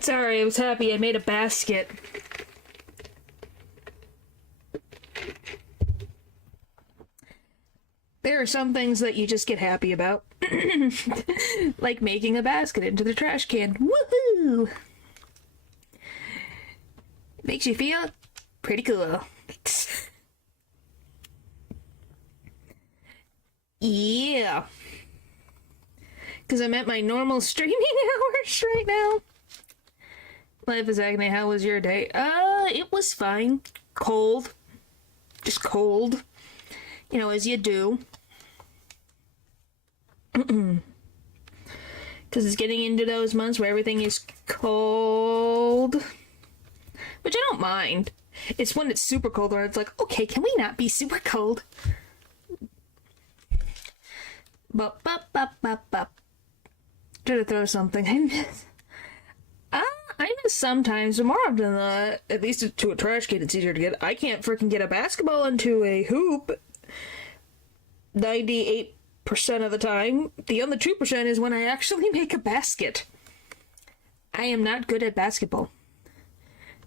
Sorry, I was happy I made a basket. There are some things that you just get happy about. Like making a basket into the trash can. Woohoo! Makes you feel pretty cool. Yeah. Because I'm at my normal streaming hours right now. Life is agony. How was your day? It was fine. Cold. Just cold. You know, as you do. Because it's getting into those months where everything is cold. Which I don't mind. It's when it's super cold where it's like, okay, can we not be super cold? Bop, bop, bop, bop, bop. Try to throw something. I miss sometimes, but more often than not, at least to a trash can, it's easier to get. I can't freaking get a basketball into a hoop 98% of the time. The other 2% is when I actually make a basket. I am not good at basketball.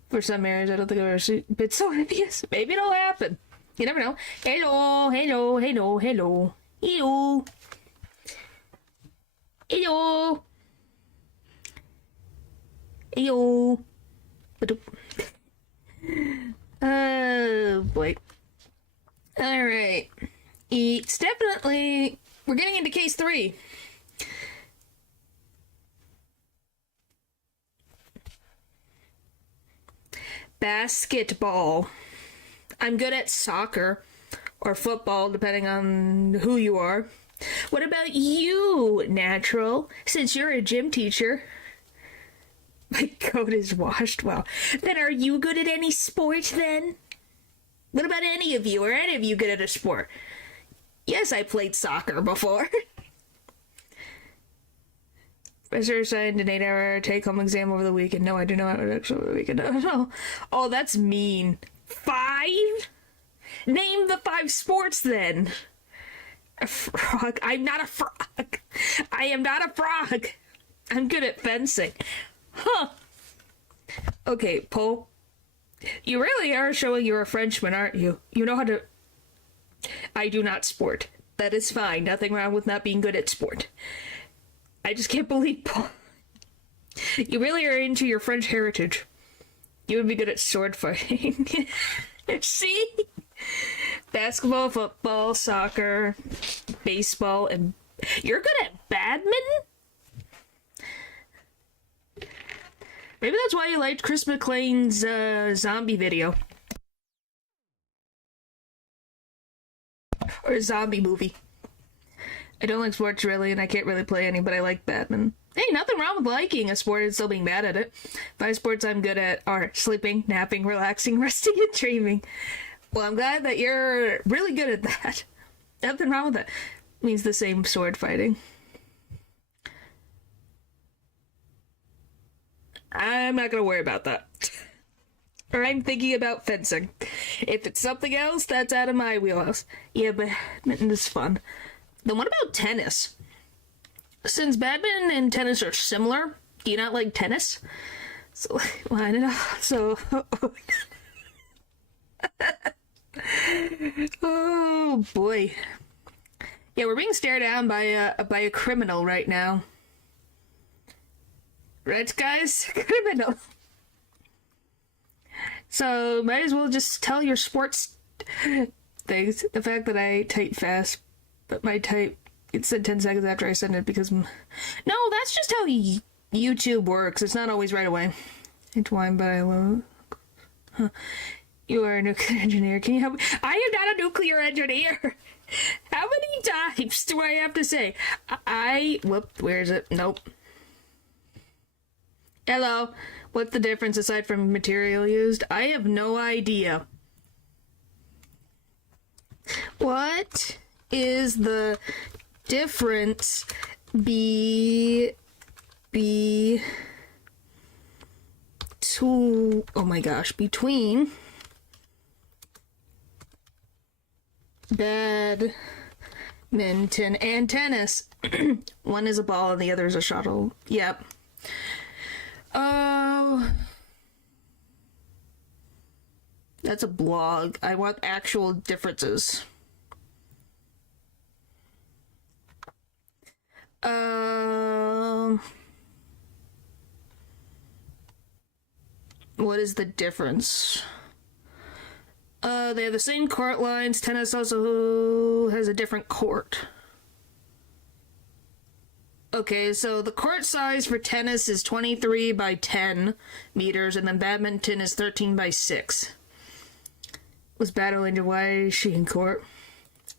For some areas, I don't think I've ever been so envious. Maybe it'll happen. You never know. Hello, hello, hello, hello. Hello. Hello. Hello. Oh, boy. Alright. It's definitely... We're getting into case 3. Basketball. I'm good at soccer or football, depending on who you are. What about you, Natural? Since you're a gym teacher. My coat is washed. Well, then are you good at any sport then? What about any of you? Are any of you good at a sport? Yes, I played soccer before. Professor assigned an 8-hour take-home exam over the weekend. No, I do not actually over the weekend. No. Oh, that's mean. 5? Name the 5 sports then. A frog. I'm not a frog. I am not a frog. I'm good at fencing. Huh. Okay, Paul. You really are showing you're a Frenchman, aren't you? You know how to... I do not sport. That is fine. Nothing wrong with not being good at sport. I just can't believe Paul. You really are into your French heritage. You would be good at sword fighting. See? Basketball, football, soccer, baseball, and... You're good at badminton? Maybe that's why you liked Chris McClane's zombie video. Or a zombie movie. I don't like sports really, and I can't really play any, but I like badminton. Hey, nothing wrong with liking a sport and still being bad at it. 5 sports I'm good at are sleeping, napping, relaxing, resting, and dreaming. Well, I'm glad that you're really good at that. Nothing wrong with that. It means the same sword fighting. I'm not gonna worry about that. Or I'm thinking about fencing. If it's something else, that's out of my wheelhouse. Yeah, badminton is fun. Then what about tennis? Since badminton and tennis are similar, do you not like tennis? So, I don't know. So, oh boy. Yeah, we're being stared down by a criminal right now. Right, guys? Criminal. So, might as well just tell your sports things. The fact that I type fast, but my type gets sent 10 seconds after I send it because... No, that's just how YouTube works. It's not always right away. It's wine, but I love... Huh. You are a nuclear engineer. Can you help me? I am not a nuclear engineer! How many times do I have to say? Whoop, where is it? Nope. Hello. What's the difference aside from material used? I have no idea. What is the difference between badminton and tennis? One is a ball and the other is a shuttle. Yep. Oh, that's a blog. I want actual differences. What is the difference? They have the same court lines. Tennis also has a different court. Okay, so the court size for tennis is 23 by 10 meters, and then badminton is 13 by 6. Was battling to why is she in court?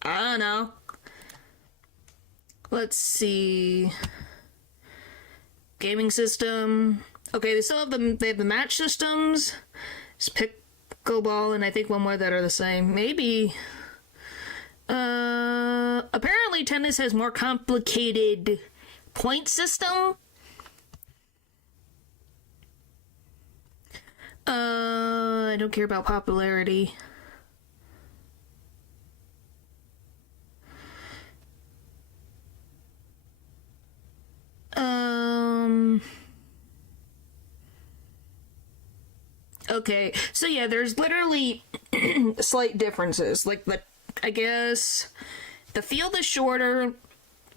I don't know. Let's see. Gaming system. Okay, they still have they have the match systems. It's pickleball and I think one more that are the same. Maybe. Apparently tennis has more complicated point system. I don't care about popularity. Okay, so yeah, there's literally slight differences. Like, I guess the field is shorter,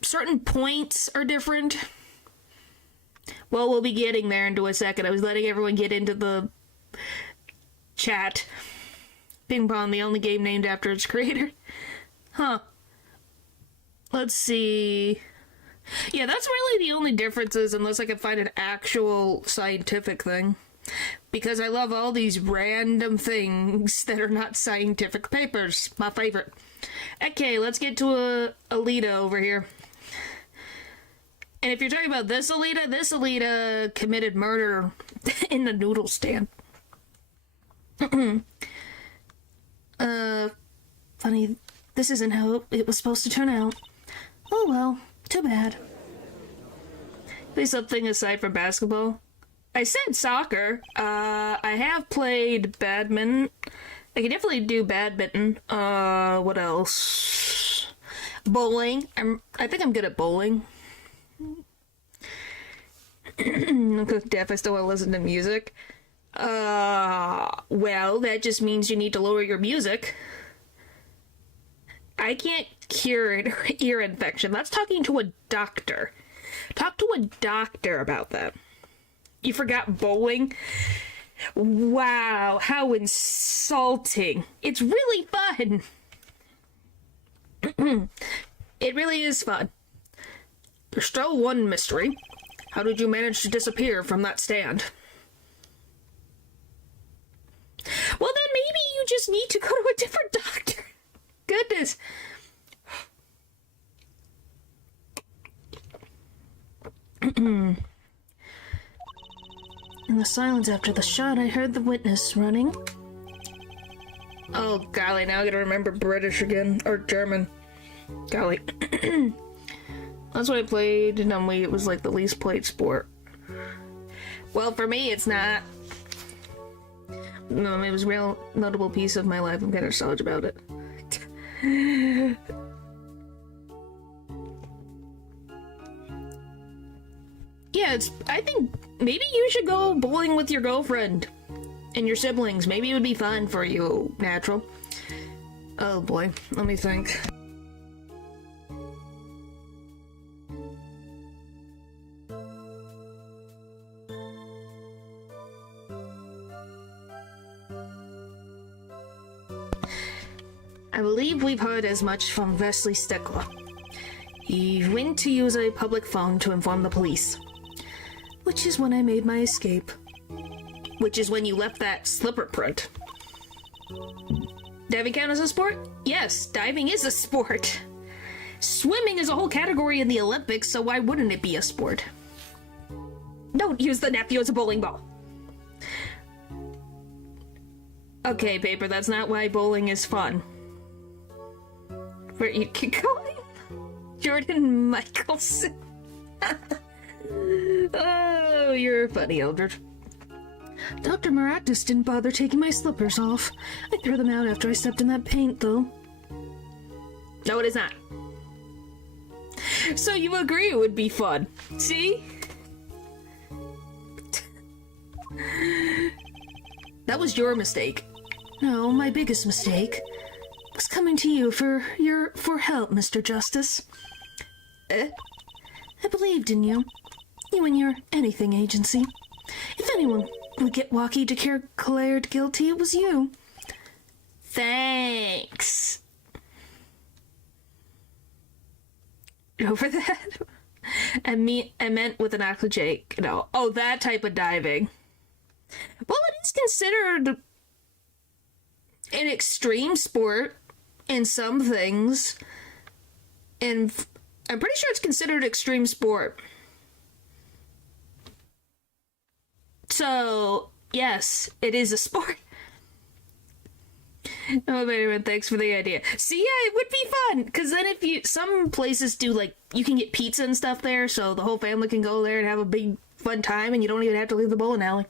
certain points are different. Well, we'll be getting there into a second. I was letting everyone get into the chat. Ping Pong, the only game named after its creator. Huh. Let's see. Yeah, that's really the only differences, unless I can find an actual scientific thing. Because I love all these random things that are not scientific papers. My favorite. Okay, let's get to Alita over here. And if you're talking about this Alita committed murder in the noodle stand. Funny, this isn't how it was supposed to turn out. Oh well, too bad. Play something aside from basketball. I said soccer. I have played badminton. I can definitely do badminton. What else? Bowling. I think I'm good at bowling. Because deaf, I still want to listen to music. Well, that just means you need to lower your music. I can't cure an ear infection. That's talking to a doctor. Talk to a doctor about that. You forgot bowling? Wow, how insulting. It's really fun. It really is fun. There's still one mystery. How did you manage to disappear from that stand? Well, then maybe you just need to go to a different doctor. Goodness. In the silence after the shot, I heard the witness running. Oh, golly, now I gotta remember British again. Or German. Golly. That's what I played, and on Wii it was like the least played sport. Well, for me, it's not. No, it was a real notable piece of my life. I'm kind of nostalgic about it. Yeah, I think maybe you should go bowling with your girlfriend and your siblings. Maybe it would be fun for you, Natural. Oh boy, let me think. I believe we've heard as much from Wesley Stickler. He went to use a public phone to inform the police. Which is when I made my escape. Which is when you left that slipper print. Diving count as a sport? Yes, diving is a sport. Swimming is a whole category in the Olympics, so why wouldn't it be a sport? Don't use the nephew as a bowling ball. Okay, Paper, that's not why bowling is fun. Where you keep going? Jordan Michelson. Oh, you're funny, Eldred. Dr. Maractus didn't bother taking my slippers off. I threw them out after I stepped in that paint, though. No, it is not. So you agree it would be fun. See? That was your mistake. No, my biggest mistake was coming to you for help, Mr. Justice. I believed in you. You and your anything agency. If anyone would get Walkie declared guilty, it was you. Thanks. Over that? I meant with an actual Jake. No. Oh, that type of diving. Well, it is considered an extreme sport in some things. And I'm pretty sure it's considered extreme sport. So, yes, it is a sport. Oh, man, thanks for the idea. See, yeah, it would be fun, because then some places do, like, you can get pizza and stuff there, so the whole family can go there and have a big, fun time, and you don't even have to leave the bowling alley.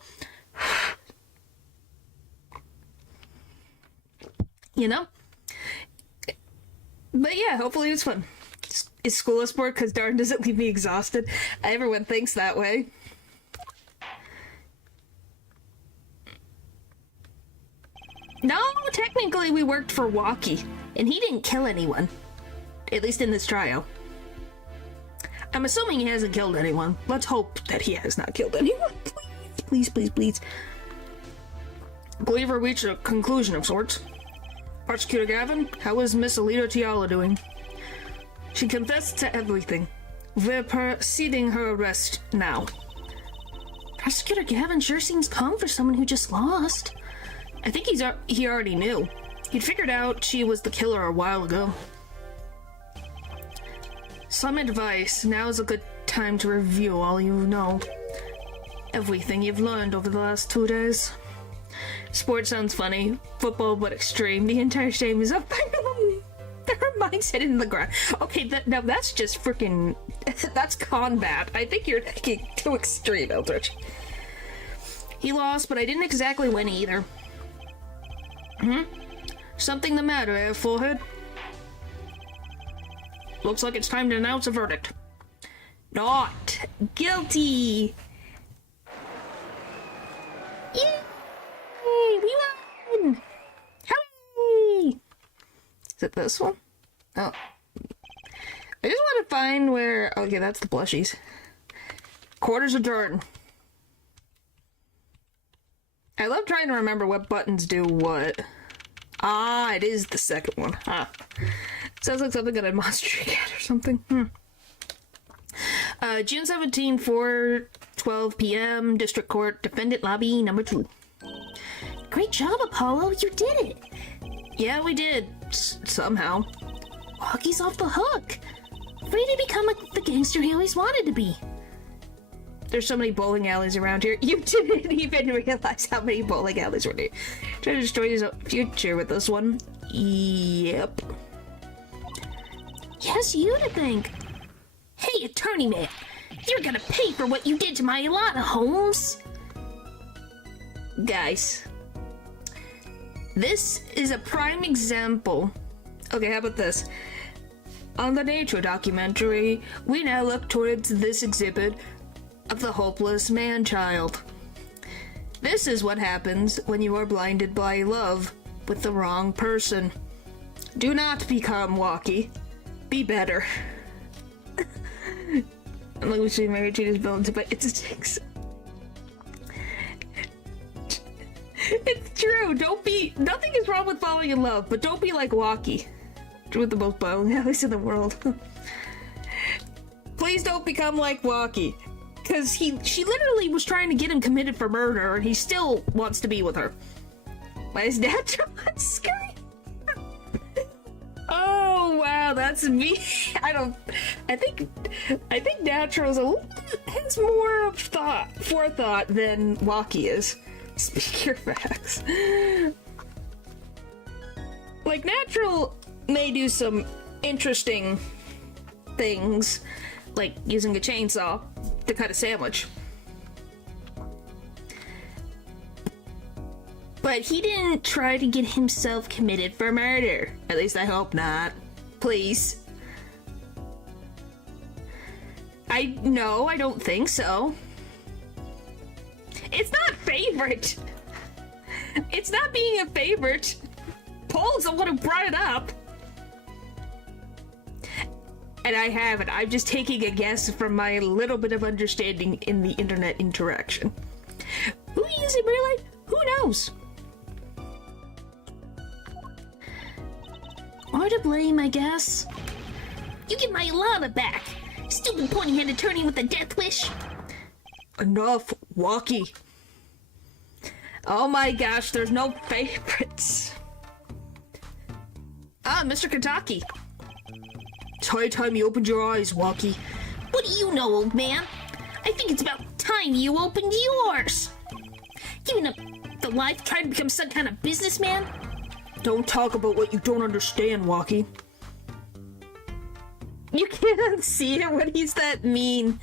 You know? But yeah, hopefully it's fun. Is school a sport? Because darn, does it leave me exhausted? Everyone thinks that way. No, technically we worked for Walkie, and he didn't kill anyone. At least in this trial. I'm assuming he hasn't killed anyone. Let's hope that he has not killed anyone. Please, please, please. I believe we reached a conclusion of sorts. Prosecutor Gavin, how is Miss Alita Tiala doing? She confessed to everything. We're proceeding her arrest now. Prosecutor Gavin sure seems calm for someone who just lost. I think he already knew. He'd figured out she was the killer a while ago. Some advice. Now's a good time to review all you know. Everything you've learned over the last 2 days. Sport sounds funny. Football, but extreme. The entire shame is up. Her mind's hidden in the ground. Okay, now that's just freaking... That's combat. I think you're taking too extreme, Eldritch. He lost, but I didn't exactly win either. Something the matter, eh, forehead? Looks like it's time to announce a verdict. Not guilty! Yay! We won! Hooray! Is it this one? Oh. I just want to find where... Okay, that's the plushies. Quarters adjourned. I love trying to remember what buttons do what. Ah, it is the second one. Huh. Sounds like something out of Monster Cat or something. June 17, 4:12 p.m. District Court, Defendant Lobby number 2. Great job, Apollo. You did it. Yeah, we did. Somehow. Walkie's off the hook. Free to become the gangster he always wanted to be. There's so many bowling alleys around here. You didn't even realize how many bowling alleys were here. Try to destroy his future with this one. Yep. Yes, you to think. Hey, attorney man. You're gonna pay for what you did to my Ilana, Holmes. Guys. This is a prime example. Okay, how about this? On the Nature documentary, we now look towards this exhibit of the hopeless man-child. This is what happens when you are blinded by love with the wrong person. Do not become Walkie. Be better. I'm like, we should marry Cheetah's villains, but it's a jinx. It's true. Nothing is wrong with falling in love, but don't be like Walkie. With the most bowling alleys in the world. Please don't become like Walkie. Because she literally was trying to get him committed for murder, and he still wants to be with her. Why is Natural on screen? Oh wow, that's me. I think Natural's has more forethought than Walkie is. Speak your facts. Like, Natural may do some interesting things, like using a chainsaw to cut a sandwich. But he didn't try to get himself committed for murder. At least I hope not. Please. No, I don't think so. It's not favorite. It's not being a favorite. Paul's the one who brought it up. And I haven't. I'm just taking a guess from my little bit of understanding in the internet interaction. Who is it really? Who knows? Or to blame, I guess. You get my Lana back. Stupid pointy-headed attorney with a death wish. Enough, Walkie. Oh my gosh, there's no favorites. Ah, Mr. Kentucky. It's high time you opened your eyes, Walkie. What do you know, old man? I think it's about time you opened yours. Giving up the life, trying to become some kind of businessman? Don't talk about what you don't understand, Walkie. You can't see it when he's that mean.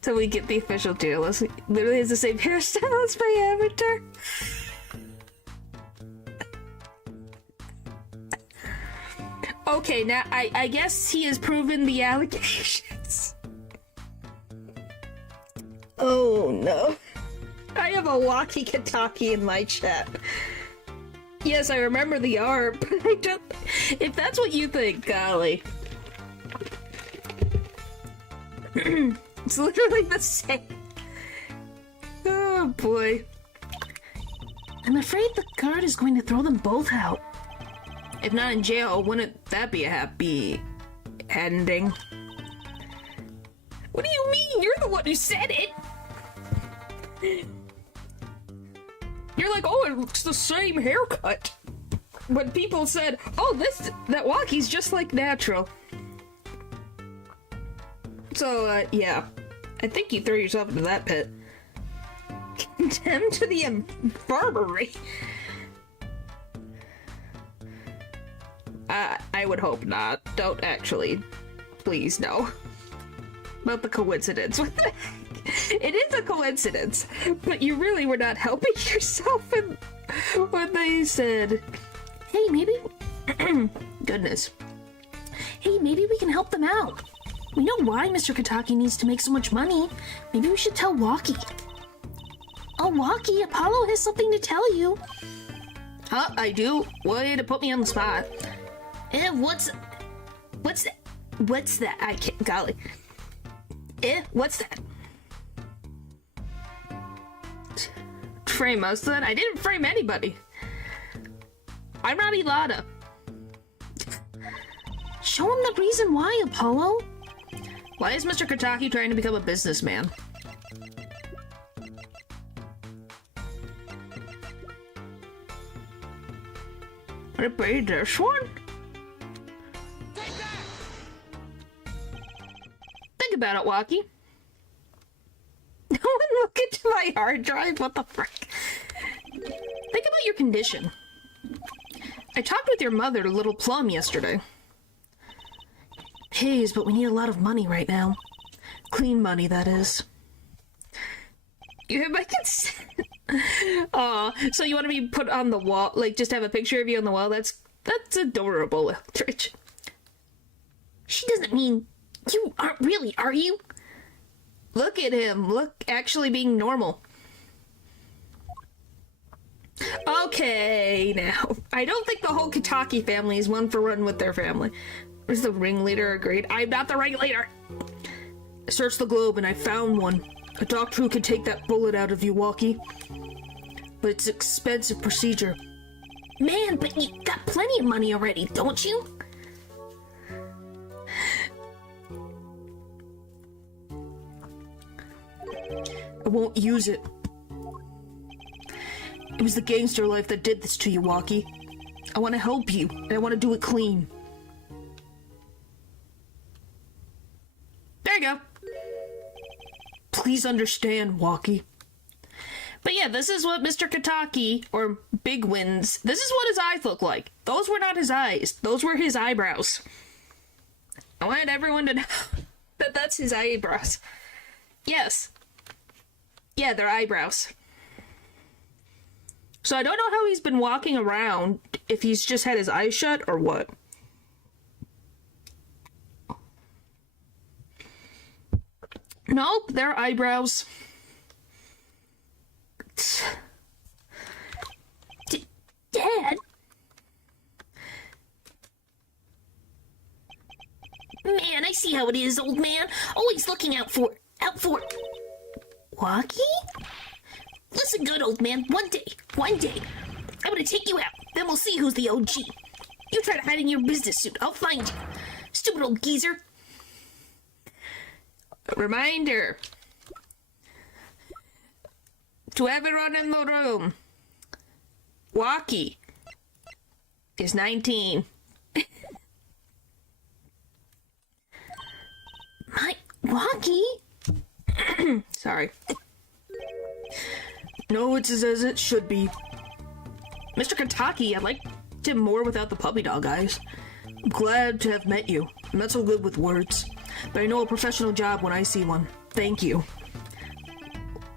Till we get the official tier list. He literally has the same hairstyle as my avatar. Okay, now I guess he has proven the allegations. Oh no. I have a walkie-talkie in my chat. Yes, I remember the art, but I don't... If that's what you think, golly. It's literally the same. Oh boy. I'm afraid the guard is going to throw them both out. If not in jail, wouldn't that be a happy ending? What do you mean? You're the one who said it! You're like, oh, it's the same haircut. When people said, oh, that Walkie's just like natural. So, yeah. I think you threw yourself into that pit. Condemned to the infirmary. I would hope not. Don't actually. Please, no. About the coincidence. What the heck? It is a coincidence, but you really were not helping yourself when they said, hey, maybe... Goodness. Hey, maybe we can help them out. We know why Mr. Kataki needs to make so much money. Maybe we should tell Walkie. Oh, Walkie, Apollo has something to tell you. Huh, I do? Way to put me on the spot. What's that? I can't, golly. What's that? Frame most of that? I didn't frame anybody. I'm not Ilana. Show him the reason why, Apollo. Why is Mr. Kataki trying to become a businessman? Repeat this one? Think about it, Walkie. No one look into my hard drive? What the frick? Think about your condition. I talked with your mother, Little Plum, yesterday. Pays, but we need a lot of money right now. Clean money, that is. You have my consent. Aw, so you want to be put on the wall, like just have a picture of you on the wall? That's adorable, Eldritch. She doesn't mean you aren't really, are you? Look at him. Look, actually being normal. Okay, now. I don't think the whole Kitaki family is one for one with their family. Where's the ringleader agreed? I'm not the ringleader! I searched the globe and I found one. A doctor who could take that bullet out of you, Walkie. But it's an expensive procedure. Man, but you got plenty of money already, don't you? I won't use it. It was the gangster life that did this to you, Walkie. I want to help you, and I want to do it clean. There you go. Please understand, Walkie. But yeah, this is what Mr. Kataki, or Big Wins, this is what his eyes look like. Those were not his eyes. Those were his eyebrows. I wanted everyone to know that that's his eyebrows. Yes. Yeah, they're eyebrows. So I don't know how he's been walking around, if he's just had his eyes shut or what. Nope, they're eyebrows. it. Dad? Man, I see how it is, old man. Always looking out for... Walkie? Listen good, old man. One day, I'm gonna take you out. Then we'll see who's the OG. You try to hide in your business suit. I'll find you. Stupid old geezer. Reminder to everyone in the room. Walkie is 19. My Walkie? Sorry. No, it's as it should be. Mr. Kentucky, I liked him more without the puppy dog eyes. I'm glad to have met you. I'm not so good with words, but I know a professional job when I see one. Thank you.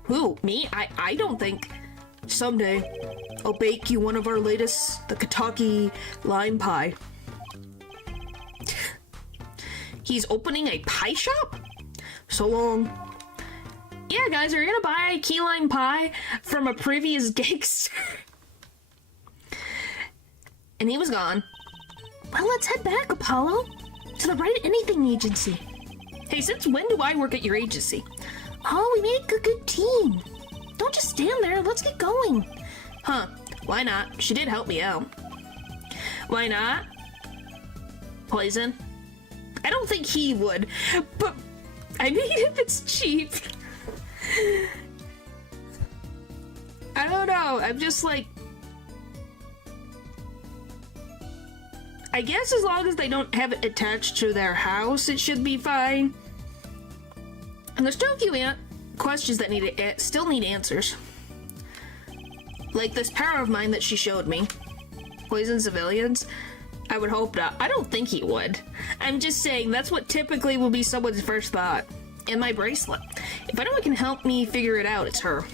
Who? Me? I don't think. Someday, I'll bake you one of our latest, the Kentucky lime pie. He's opening a pie shop? So long. Yeah, guys, are you gonna buy key lime pie from a previous gangster? And he was gone. Well, let's head back, Apollo. To the Right Anything Agency. Hey, since when do I work at your agency? Oh, we made a good team. Don't just stand there. Let's get going. Huh. Why not? She did help me out. Why not? Poison? I don't think he would, but I mean, if it's cheap. I don't know. I'm just like, I guess as long as they don't have it attached to their house, it should be fine. And there's still a few questions that still need answers. Like this power of mine that she showed me. Poison civilians? I would hope not. I don't think he would. I'm just saying that's what typically will be someone's first thought. And my bracelet. If anyone can help me figure it out, it's her.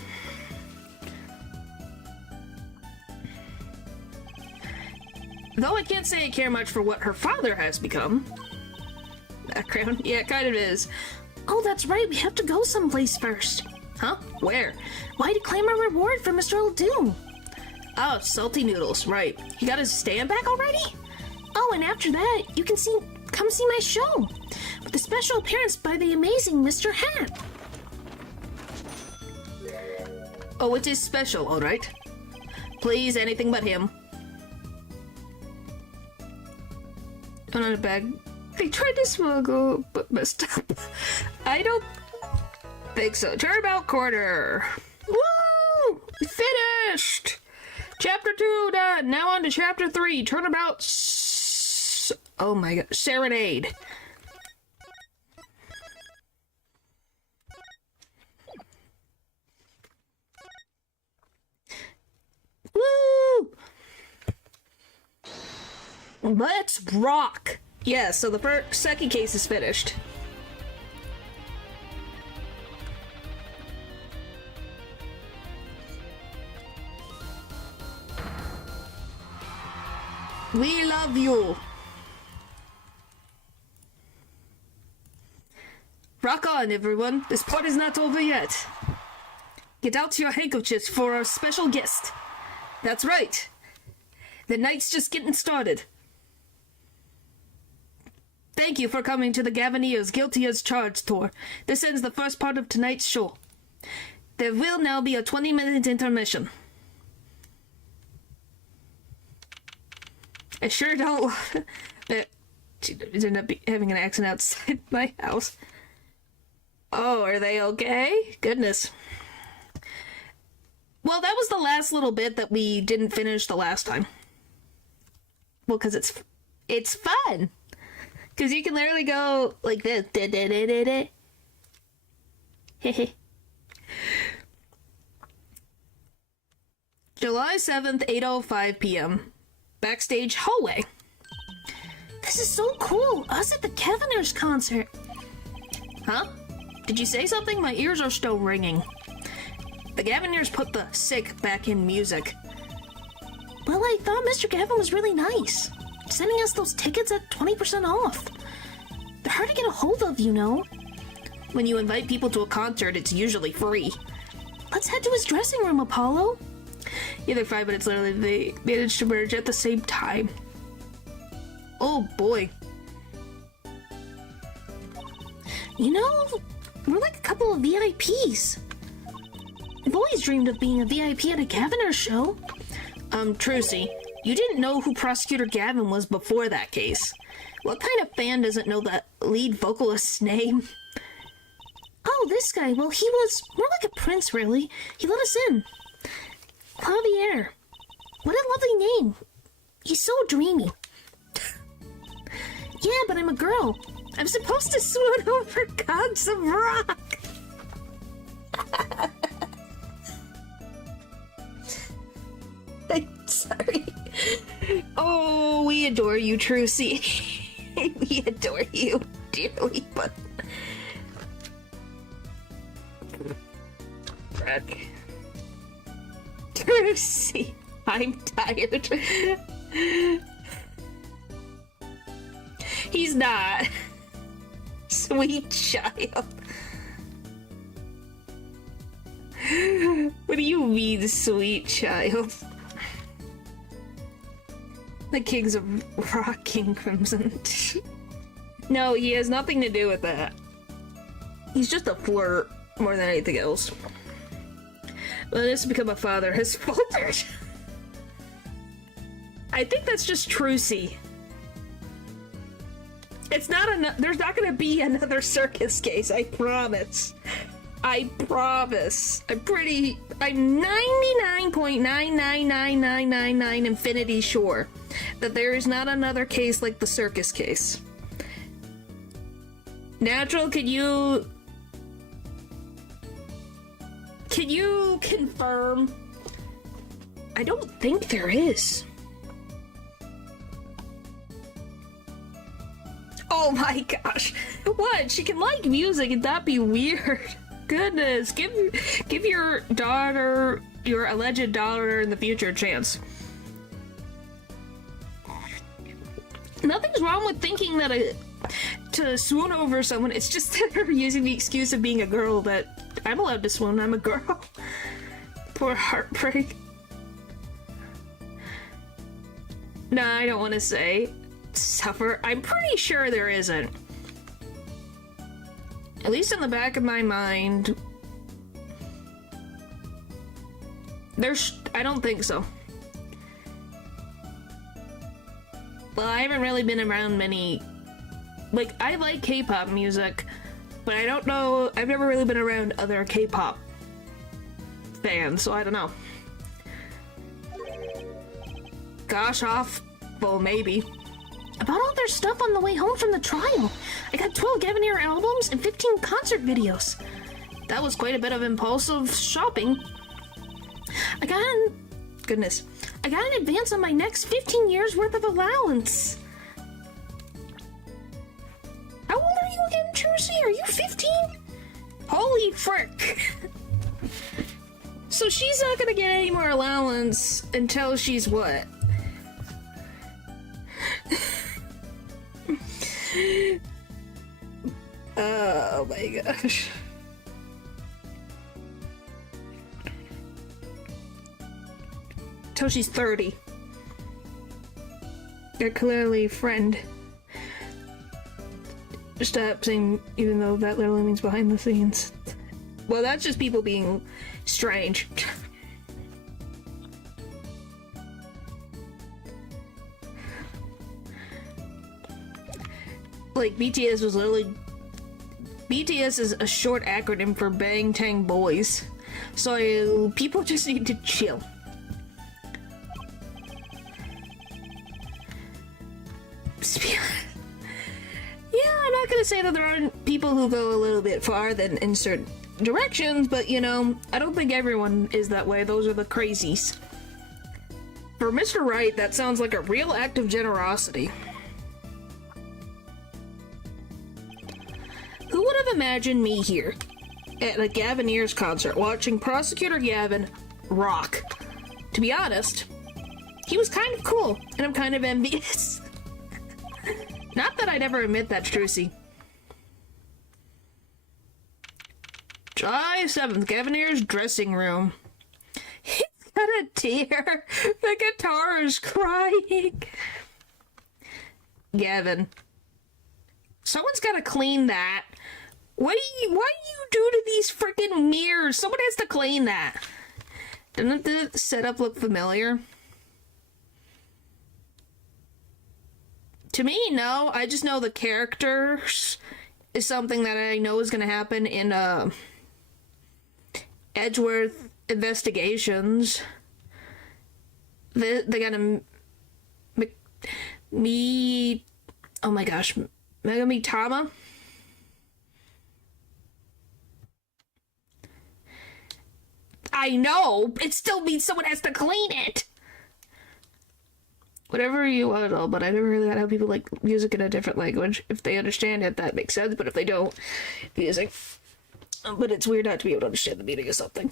Though I can't say I care much for what her father has become. Background? Yeah, it kind of is. Oh, that's right. We have to go someplace first. Huh? Where? Why to claim a reward for Mr. O'Doom? Oh, salty noodles. Right. He got his stand back already? Oh, and after that, you can come see my show. With a special appearance by the amazing Mr. Hat. Oh, it is special, alright. Please, anything but him. Put on a bag. They tried to smuggle, but messed up. I don't think so. Turnabout corner. Woo! Finished! Chapter 2 done. Now on to Chapter 3. Turnabout. Oh my god. Serenade. Woo! Let's rock! Yeah, so the second case is finished. We love you! Rock on, everyone. This part is not over yet. Get out your handkerchiefs for our special guest. That's right. The night's just getting started. Thank you for coming to the Gavineers Guilty as Charged tour. This ends the first part of tonight's show. There will now be a 20-minute intermission. I sure don't love that she ended up having an accident outside my house. Oh, are they okay? Goodness. Well, that was the last little bit that we didn't finish the last time. Well, because it's fun. Because you can literally go like this. July 7th, 8:05 p.m. Backstage hallway. This is so cool. Us at the Keviners concert. Huh? Did you say something? My ears are still ringing. The Gavineers put the sick back in music. Well, I thought Mr. Gavin was really nice. Sending us those tickets at 20% off. They're hard to get a hold of, you know. When you invite people to a concert, it's usually free. Let's head to his dressing room, Apollo. Yeah, they're 5 minutes literally. They managed to merge at the same time. Oh boy. You know, we're like a couple of VIPs. I've always dreamed of being a VIP at a Gaviner show. Trucy, you didn't know who Prosecutor Gavin was before that case. What kind of fan doesn't know the lead vocalist's name? Oh, this guy. Well, he was more like a prince, really. He let us in. Clavier. What a lovely name. He's so dreamy. Yeah, but I'm a girl. I'm supposed to swoon over gods of rock. I'm sorry. Oh, we adore you, Trucy. We adore you dearly, but... Trucy, I'm tired. He's not. Sweet child. What do you mean, sweet child? The Kings of Rock, King Crimson. No, he has nothing to do with that. He's just a flirt more than anything else. Well, this to become a father has faltered. I think that's just Trucy. It's not there's not gonna be another circus case, I promise. I promise. I'm 99.9999999 infinity sure that there is not another case like the circus case. Natural, can you confirm? I don't think there is. Oh my gosh. What? She can like music and not be weird. Goodness. Give your daughter, your alleged daughter in the future a chance. Nothing's wrong with thinking that to swoon over someone. It's just that they're using the excuse of being a girl that I'm allowed to swoon. I'm a girl. Poor heartbreak. Nah, I don't want to say suffer. I'm pretty sure there isn't. At least in the back of my mind, I don't think so. Well, I haven't really been around many, like, I like K-pop music, but I don't know, I've never really been around other K-pop fans, so I don't know. Gosh, well, maybe. I bought all their stuff on the way home from the trial. I got 12 Gavinier albums and 15 concert videos. That was quite a bit of impulsive shopping. I got an advance on my next 15 years worth of allowance. How old are you again, Trucy? Are you 15? Holy frick. So she's not gonna get any more allowance until she's what? Oh my gosh. Till she's 30. They're clearly friend. Stop saying, even though that literally means behind the scenes. Well, that's just people being strange. Like, BTS was literally... BTS is a short acronym for Bang Tang Boys. So, people just need to chill. Yeah, I'm not gonna say that there aren't people who go a little bit far than in certain directions, but you know, I don't think everyone is that way. Those are the crazies. For Mr. Wright, that sounds like a real act of generosity. Who would have imagined me here at a Gaviniers concert watching Prosecutor Gavin rock? To be honest, he was kind of cool, and I'm kind of envious. Not that I'd ever admit that, Trucy. July 7th, Gavinier's dressing room. He's got a tear. The guitar is crying. Gavin. Someone's gotta clean that. What do you do to these freaking mirrors? Someone has to clean that. Doesn't the setup look familiar? To me, no. I just know the characters is something that I know is going to happen in Edgeworth Investigations. They got oh my gosh, Megami Tama. I know, it still means someone has to clean it. Whatever you want to know, but I never really got how people like music in a different language. If they understand it, that makes sense, but if they don't, music. But it's weird not to be able to understand the meaning of something.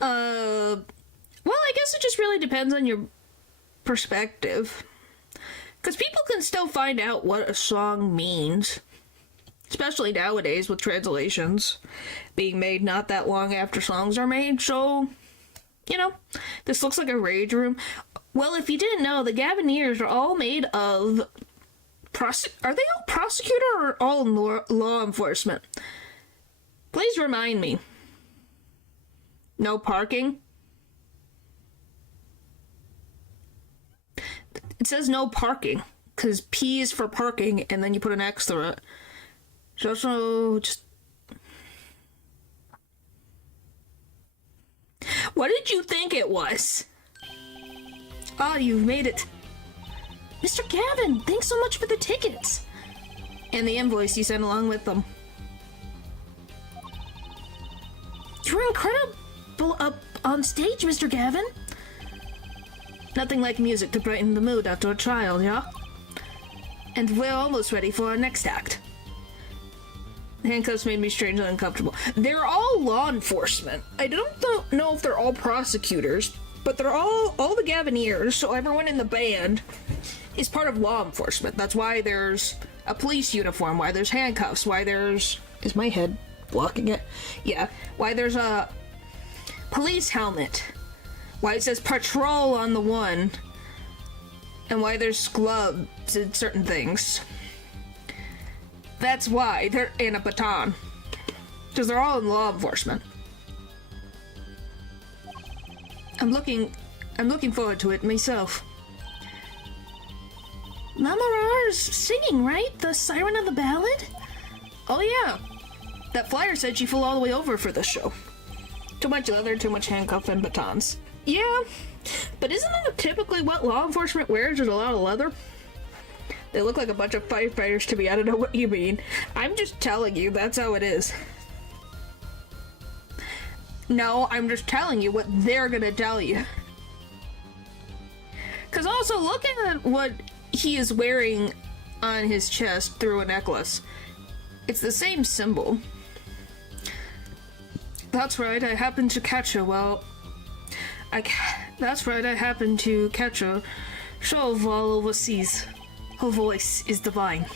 Well, I guess it just really depends on your perspective. Because people can still find out what a song means. Especially nowadays with translations being made not that long after songs are made, so, you know, this looks like a rage room. Well, if you didn't know, the Gaviniers are all made of... Are they all prosecutor or all law enforcement? Please remind me. No parking? It says no parking, because P is for parking, and then you put an X through it. So just... What did you think it was? Ah, you've made it. Mr. Gavin, thanks so much for the tickets. And the invoice you sent along with them. You were incredible up on stage, Mr. Gavin. Nothing like music to brighten the mood after a trial, yeah? And we're almost ready for our next act. The handcuffs made me strangely uncomfortable. They're all law enforcement. I don't know if they're all prosecutors, but they're all the Gaviniers, so everyone in the band is part of law enforcement. That's why there's a police uniform, why there's handcuffs, why there's... Is my head blocking it? Yeah. Why there's a police helmet, why it says patrol on the one, and why there's gloves and certain things. That's why they're in a baton. Because they're all in law enforcement. I'm looking forward to it myself. Lamarar's singing, right? The Siren of the Ballad? Oh yeah. That flyer said she flew all the way over for this show. Too much leather, too much handcuff and batons. Yeah, but isn't that typically what law enforcement wears, is a lot of leather? They look like a bunch of firefighters to me. I don't know what you mean. I'm just telling you, that's how it is. No, I'm just telling you what they're gonna tell you. Because also, look at what he is wearing on his chest through a necklace. It's the same symbol. That's right, I happened to catch her while... That's right, I happened to catch her show while overseas. Her voice is divine.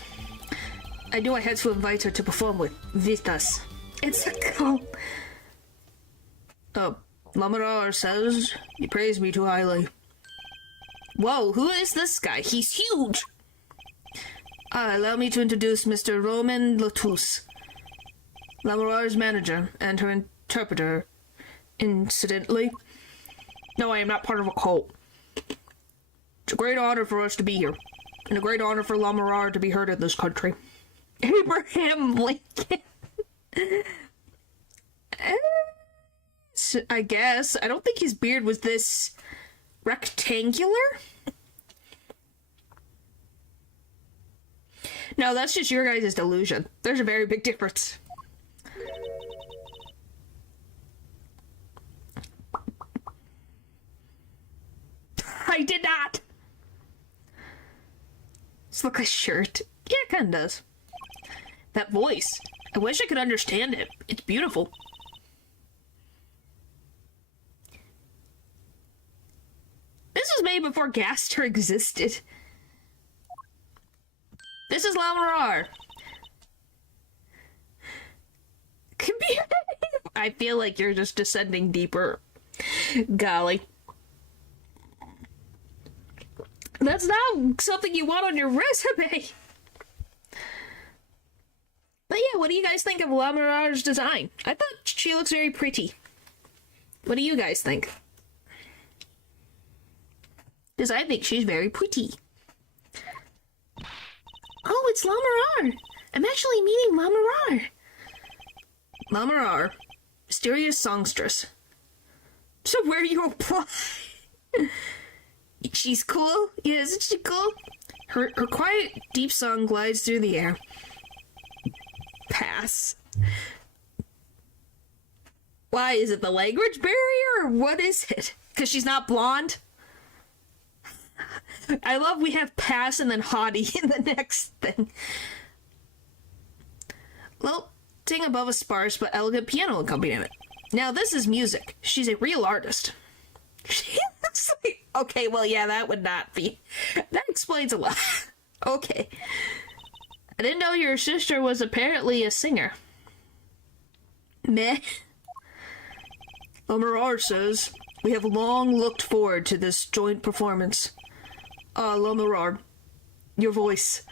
I knew I had to invite her to perform with us. It's a cult. Lamarar says you praise me too highly. Whoa, who is this guy? He's huge! Allow me to introduce Mr. Roman Lotus, Lamarar's manager and her interpreter. Incidentally, no, I am not part of a cult. It's a great honor for us to be here, and a great honor for Lamarar to be heard in this country. Abraham Lincoln. I guess. I don't think his beard was this rectangular. No, that's just your guys' delusion. There's a very big difference. I did not! This looks like a shirt. Yeah, it kinda does. That voice. I wish I could understand it. It's beautiful. This was made before Gaster existed. This Mrs. Lamarar. I feel like you're just descending deeper. Golly. That's not something you want on your resume. But yeah, what do you guys think of Lamarar's design? I thought she looks very pretty. What do you guys think? Because I think she's very pretty. Oh, it's Lamarar! I'm actually meeting Lamarar. Lamarar, mysterious songstress. So where you apply? She's cool. Yeah, isn't she cool? Her quiet, deep song glides through the air. Pass. Why, is it the language barrier, or what is it? Because she's not blonde? I love we have pass and then haughty in the next thing. Lilting above a sparse but elegant piano accompaniment. Now this is music. She's a real artist. She looks like... Okay, well, yeah, that would not be... That explains a lot. Okay. I didn't know your sister was apparently a singer. Meh. Lamarar says, we have long looked forward to this joint performance. Lamarar, your voice,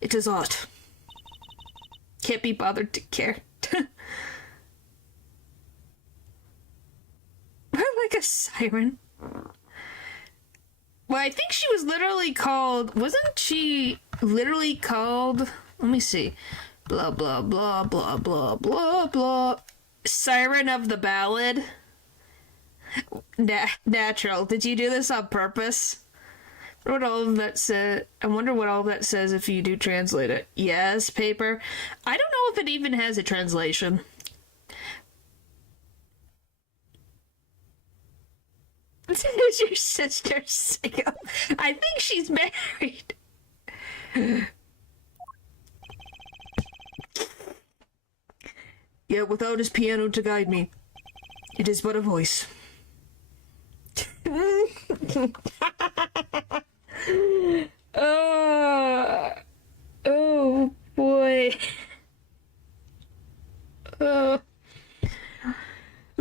it is art. Can't be bothered to care. Like a siren. Well, I think she was literally called... Wasn't she literally called... Let me see. Blah, blah, blah, blah, blah, blah, blah. Siren of the Ballad? Natural. Did you do this on purpose? I wonder what all of that says if you do translate it. Yes, paper. I don't know if it even has a translation. Is your sister single? I think she's married. Yet without his piano to guide me, it is but a voice. Oh boy. When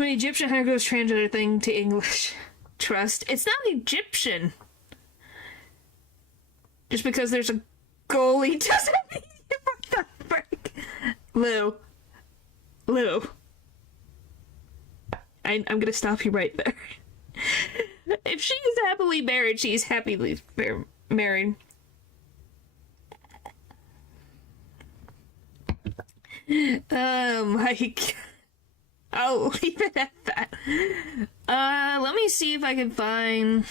Egyptian hieroglyphs translate a thing to English. Trust. It's not Egyptian. Just because there's a goalie doesn't mean what the frick. Lou. I'm gonna stop you right there. If she's happily married, she's happily married. Mike. I'll leave it at that. Let me see if I can find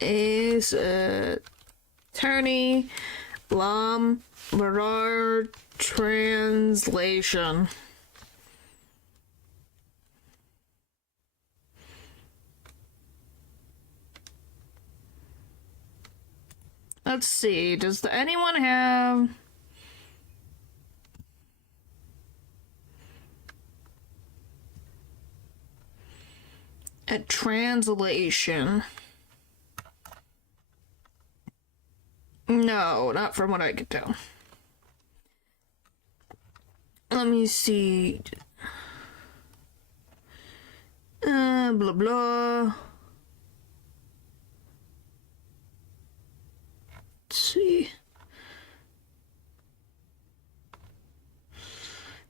is attorney Lamarar translation. Let's see, does anyone have... a translation? No, not from what I could tell. Let me see. Blah blah. Let's see.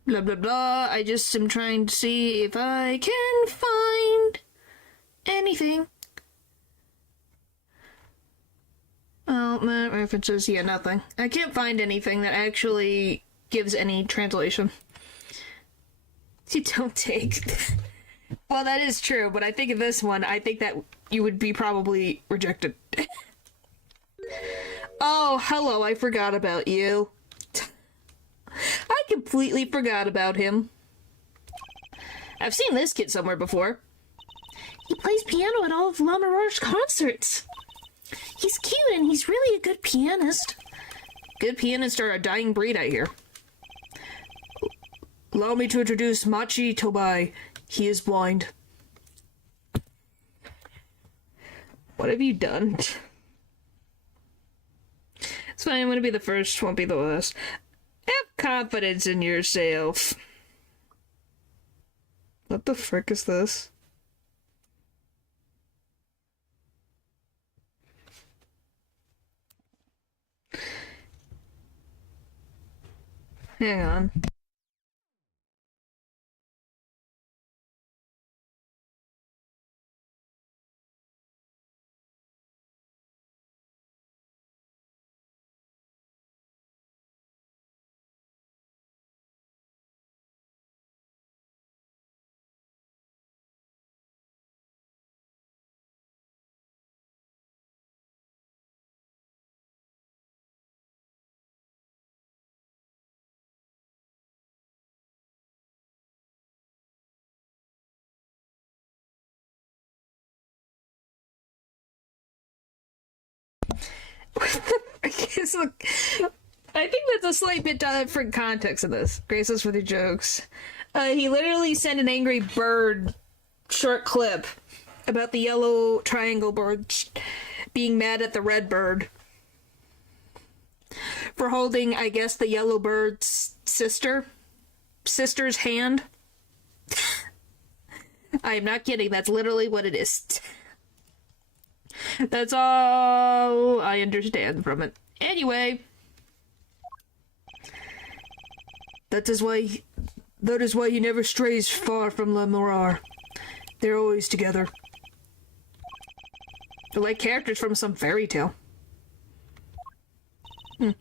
Blah blah blah. I just am trying to see if I can find anything. Well, references, yeah, nothing. I can't find anything that actually gives any translation. You don't take... Well, that is true, but I think in this one, I think that you would be probably rejected. Oh, hello, I forgot about you. I completely forgot about him. I've seen this kid somewhere before. He plays piano at all of Lamarar's concerts. He's cute and he's really a good pianist. Good pianists are a dying breed, I hear. Allow me to introduce Machi Tobai. He is blind. What have you done? fine. I'm gonna be the first, won't be the last. Have confidence in yourself. What the frick is this? Hang on. I guess, look, I think that's a slight bit different context of this. Graceless with your jokes. He literally sent an angry bird short clip about the yellow triangle bird being mad at the red bird for holding, I guess, the yellow bird's sister's hand. I'm not kidding. That's literally what it is. That's all I understand from it. Anyway, that is why he never strays far from Le Miroir. They're always together. They're like characters from some fairy tale. Le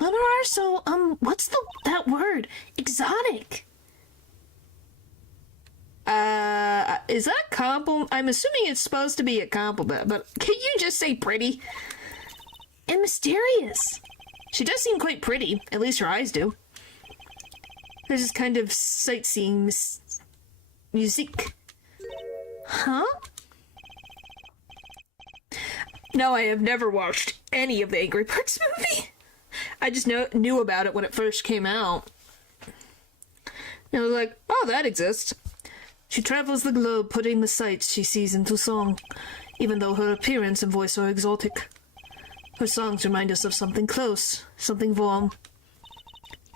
Miroir, so, what's that word? Exotic. Is that a compliment? I'm assuming it's supposed to be a compliment, but can you just say pretty? And mysterious. She does seem quite pretty, at least her eyes do. There's this kind of sightseeing music. Huh? No, I have never watched any of the Angry Birds movie. I just knew about it when it first came out. And I was like, oh, that exists. She travels the globe, putting the sights she sees into song, even though her appearance and voice are exotic. Her songs remind us of something close, something warm.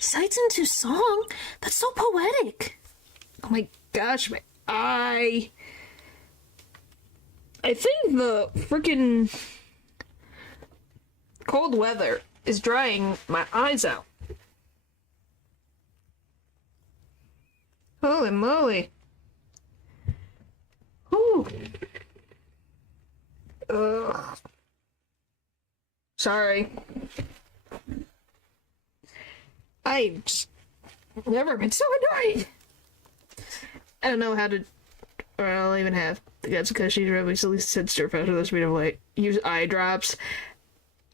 Sights into song? That's so poetic. Oh my gosh, my eye. I think the freaking cold weather is drying my eyes out. Holy moly. Whew. Ugh. Sorry. I've just never been so annoyed. I don't know how to, or I don't even have the guts because she's recently said stir fry with the speed of light. Use eye drops.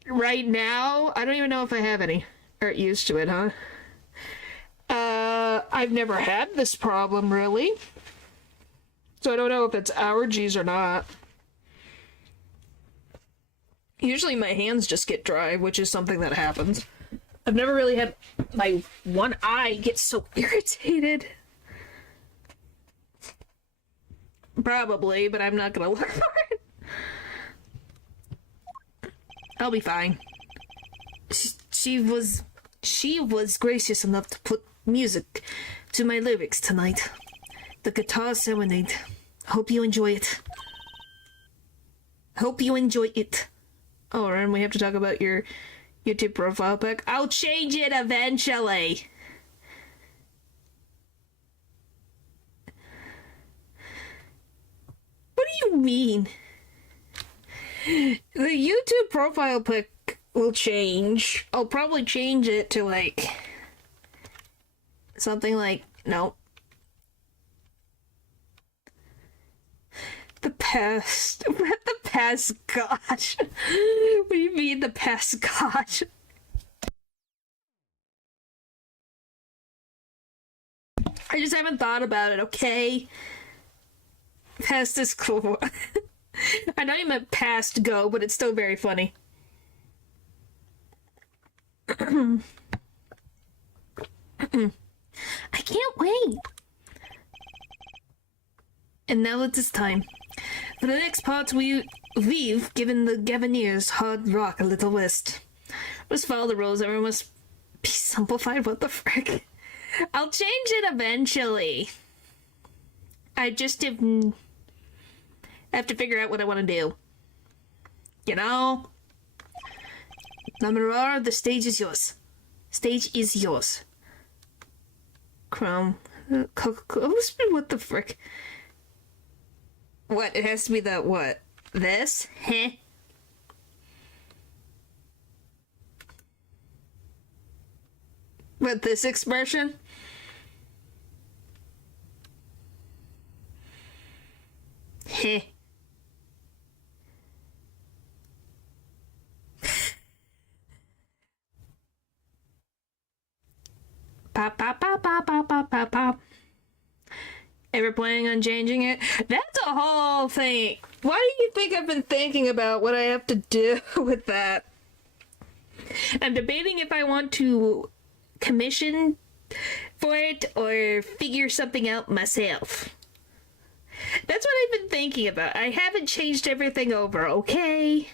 Right now, I don't even know if I have any. Or used to it, huh? I've never had this problem, really. So I don't know if it's allergies or not. Usually my hands just get dry, which is something that happens. I've never really had my one eye get so irritated. Probably, but I'm not gonna look for it. I'll be fine. She was gracious enough to put music to my lyrics tonight. The guitar serenade. Hope you enjoy it. Hope you enjoy it. Oh, and we have to talk about your YouTube profile pic. I'll change it eventually. What do you mean? The YouTube profile pic will change. I'll probably change it to like something like, no. The past. The past, gosh. What do you mean, the past, gosh? I just haven't thought about it, okay? Past is cool. I know you meant past go, but it's still very funny. I can't wait. And now it is time. For the next part, we've given the Gaviniers hard rock a little rest. Just follow the rules. Everyone must be simplified. What the frick? I'll change it eventually. I just have to figure out what I want to do. You know? Number the stage is yours. Stage is yours. Chrome. What the frick? What? It has to be the what? This? Heh. What, this expression? Heh. Pop, pop, pop, pop, pop, pop, pop, pop. Ever planning on changing it? That's a whole thing. Why do you think I've been thinking about what I have to do with that? I'm debating if I want to commission for it or figure something out myself. That's what I've been thinking about. I haven't changed everything over, okay?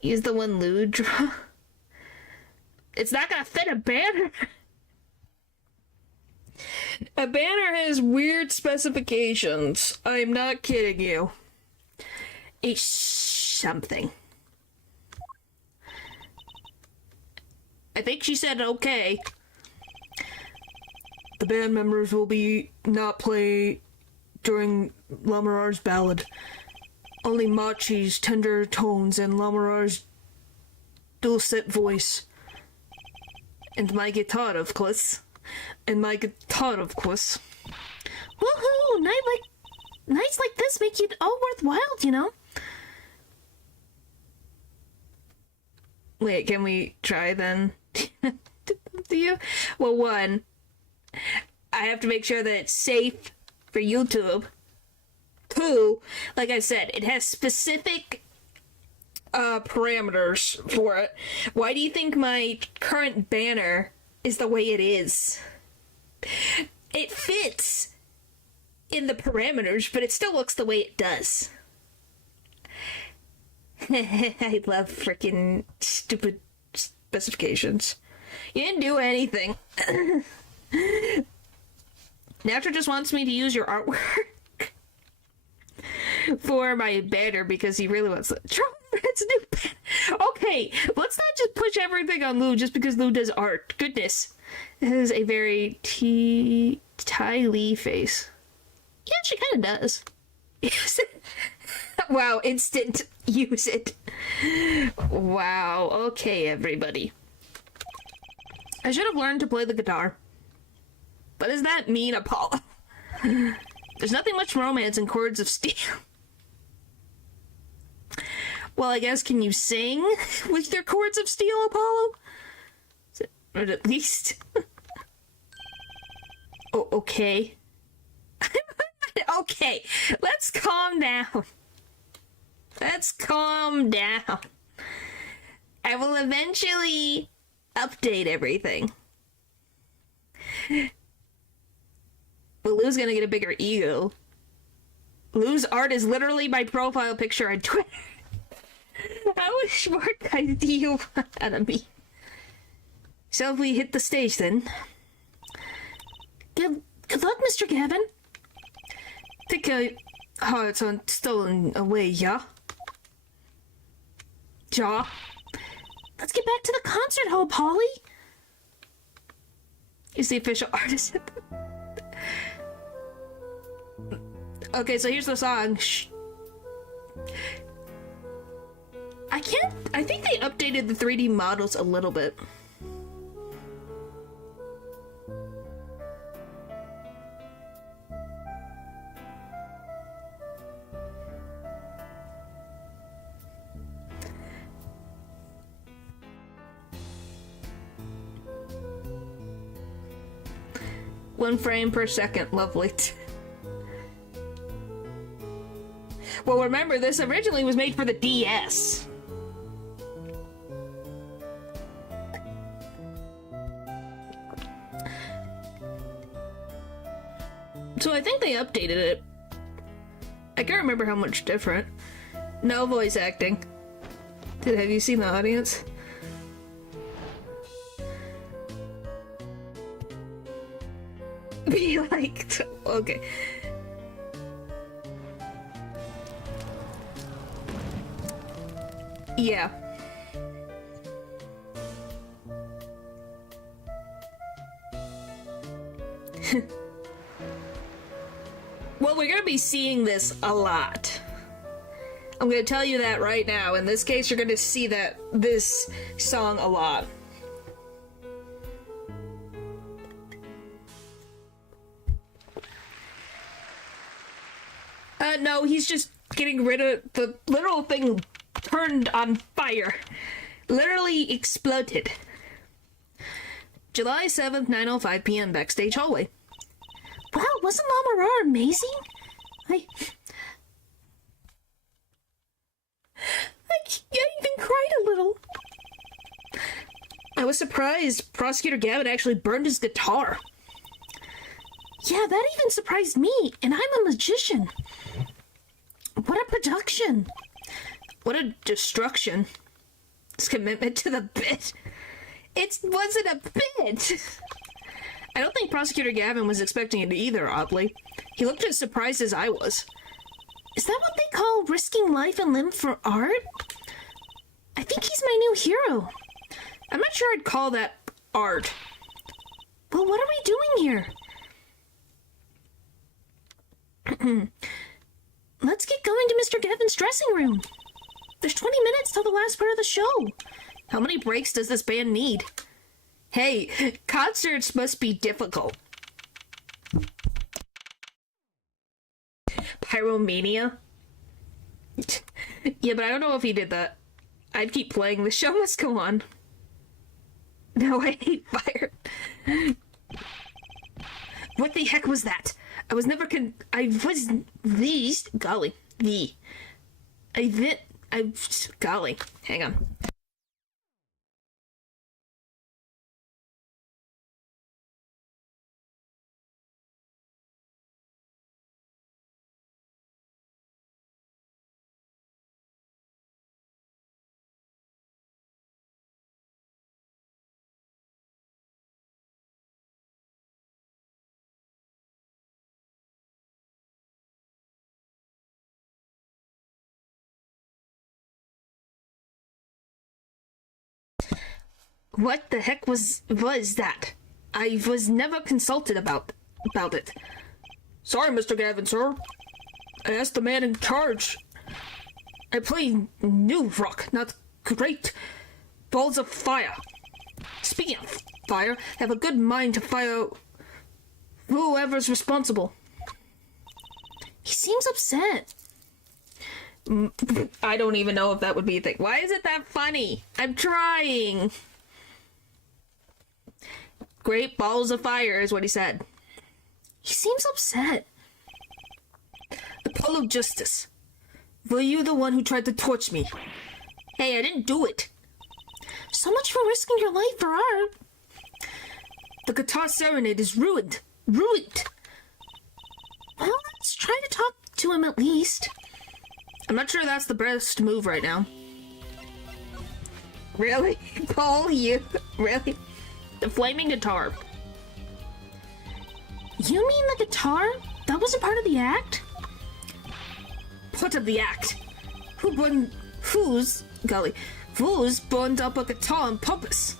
Use the one Lou draw. It's not gonna fit a banner. A banner has weird specifications. I'm not kidding you. A something. I think she said okay. The band members will be not play during Lamarar's ballad. Only Machi's tender tones and Lamarar's dulcet voice. And my guitar, of course. Woohoo! Nights like this make it all worthwhile, you know? Wait, can we try then? Do you? Well, one, I have to make sure that it's safe for YouTube. Two, like I said, it has specific parameters for it. Why do you think my current banner is the way it is? It fits in the parameters, but it still looks the way it does. I love freaking stupid specifications. You didn't do anything. Naturally just wants me to use your artwork for my banner because he really wants it. It's new banner. Okay, let's not just push everything on Lou just because Lou does art. Goodness. It is a very Ty Lee face. Yeah, she kind of does. Use it. Wow, instant. Use it. Wow. Okay, everybody. I should have learned to play the guitar. What does that mean, Apollo? There's nothing much romance in Chords of Steel. Well, I guess, can you sing with your Chords of Steel, Apollo? Or at least... Oh, okay. Okay, let's calm down. Let's calm down. I will eventually update everything. But Lou's gonna get a bigger ego. Lou's art is literally my profile picture on Twitter. How smart guys do you want out of me? Shall we hit the stage then? Good luck, Mr. Gavin. Think hearts aren't stolen away, yeah? Ja? Let's get back to the concert hall, Polly. He's the official artist. Okay, so here's the song. Shh. I think they updated the 3D models a little bit. One frame per second, lovely. Well, remember, this originally was made for the DS. So I think they updated it. I can't remember how much different. No voice acting. Have you seen the audience? be like, okay. Yeah. Well, we're gonna be seeing this a lot. I'm gonna tell you that right now. In this case, you're gonna see this song a lot. No, he's just getting rid of the literal thing turned on fire. Literally exploded. July 7th, 9:05 p.m. backstage hallway. Wow, wasn't La Mirror amazing? I even cried a little. I was surprised Prosecutor Gavin actually burned his guitar. Yeah, that even surprised me, and I'm a magician. What a production. What a destruction. His commitment to the bit. It wasn't a bit. I don't think Prosecutor Gavin was expecting it either, oddly. He looked as surprised as I was. Is that what they call risking life and limb for art? I think he's my new hero. I'm not sure I'd call that art. Well, what are we doing here? Let's get going to Mr. Gavin's dressing room. There's 20 minutes till the last part of the show. How many breaks does this band need? Hey, concerts must be difficult. Pyromania? Yeah, but I don't know if he did that. I'd keep playing. The show must go on. No, I hate fire. What the heck was that? I was never golly, hang on. What the heck was that? I was never consulted about it. Sorry, Mr. Gavin, sir. I asked the man in charge. I play new rock, not great balls of fire. Speaking of fire, I have a good mind to fire whoever's responsible. He seems upset. I don't even know if that would be a thing. Why is it that funny? I'm trying. Great balls of fire is what he said. He seems upset. The pull of justice. Were you the one who tried to torch me? Hey, I didn't do it. So much for risking your life for art. The guitar serenade is ruined. Ruined. Well, let's try to talk to him at least. I'm not sure that's the best move right now. Really? Paul, you? Really? The flaming guitar. You mean the guitar? That wasn't part of the act? Part of the act? Who's burned up a guitar on purpose?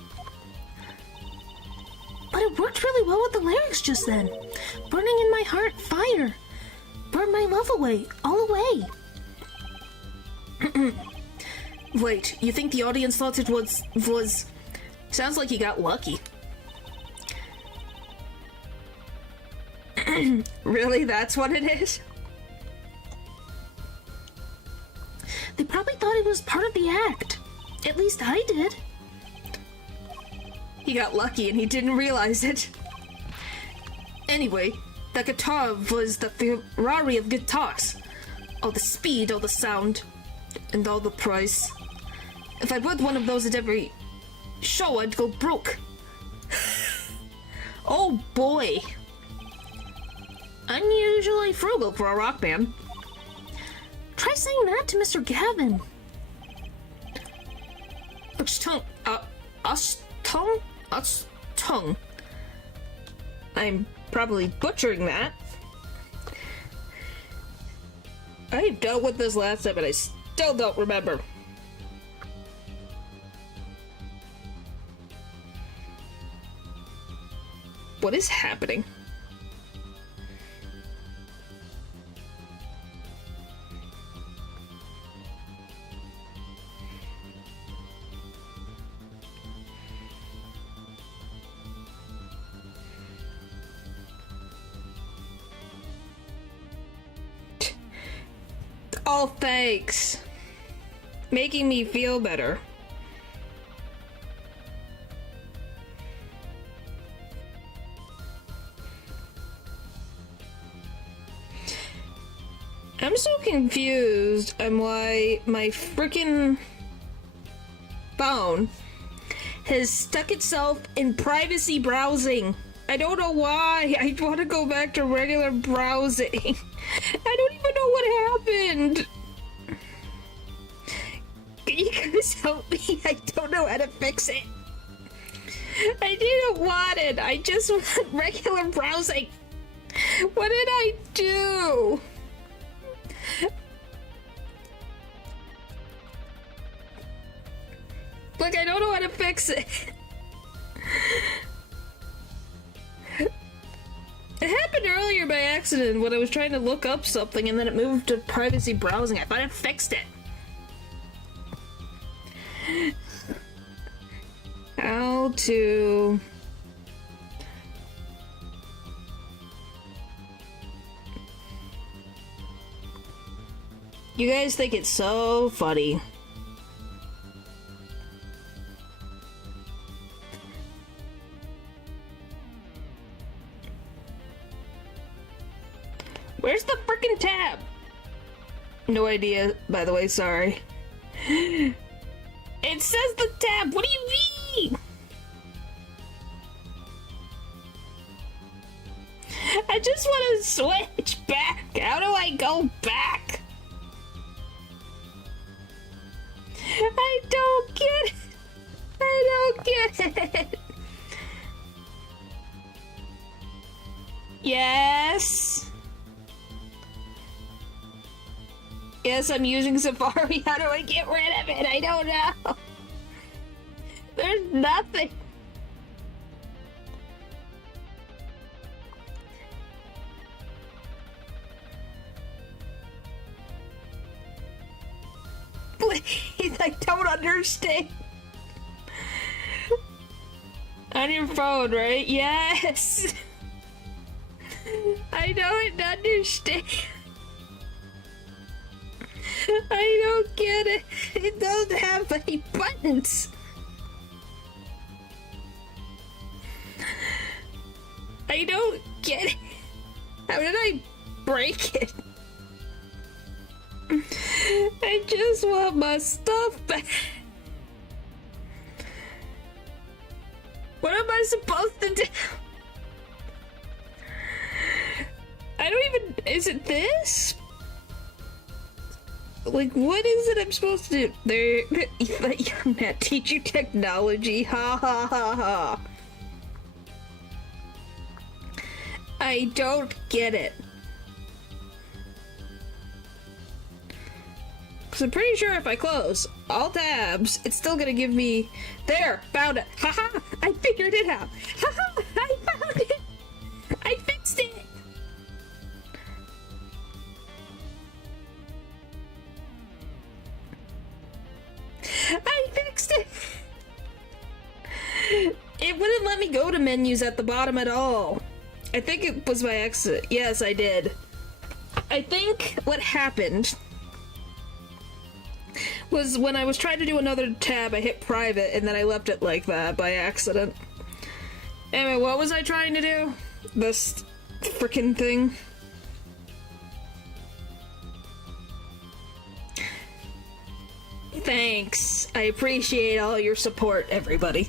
But it worked really well with the lyrics just then. Burning in my heart, fire. Burn my love away, all away. Wait, you think the audience thought it was... Sounds like you got lucky. Really? That's what it is? They probably thought it was part of the act. At least I did. He got lucky and he didn't realize it. Anyway, that guitar was the Ferrari of guitars. All the speed, all the sound, and all the price. If I bought one of those at every show, I'd go broke. Oh boy. Unusually frugal for a rock band. Try saying that to Mr. Gavin. Us tongue? I'm probably butchering that. I dealt with this last time, but I still don't remember. What is happening? Oh, thanks. Making me feel better. I'm so confused on why my freaking phone has stuck itself in privacy browsing. I don't know why. I want to go back to regular browsing. I don't even know what happened. Can you guys help me? I don't know how to fix it. I didn't want it. I just want regular browsing. What did I do? Look, I don't know how to fix it. It happened earlier by accident when I was trying to look up something and then it moved to privacy browsing. I thought it fixed it. How to... You guys think it's so funny. Where's the frickin' tab? No idea, by the way, sorry. It says the tab, what do you mean? I just want to switch back. How do I go back? I don't get it. I don't get it. Yes. Yes, I'm using Safari. How do I get rid of it? I don't know. There's nothing. Please, I don't understand. On your phone, right? Yes. I don't understand. I don't get it. It doesn't have any buttons. I don't get it. How did I break it? I just want my stuff back. What am I supposed to do? I don't even... Is it this? Like, what is it I'm supposed to do? There... Let young man teach you technology. Ha ha ha ha. I don't get it. Because I'm pretty sure if I close all tabs, it's still gonna give me... There! Found it! Haha! I figured it out! Haha! I found it! I fixed it! I fixed it! It wouldn't let me go to menus at the bottom at all. I think it was by accident. Yes, I did. I think what happened was when I was trying to do another tab, I hit private, and then I left it like that by accident. Anyway, what was I trying to do? This frickin' thing. Thanks. I appreciate all your support, everybody.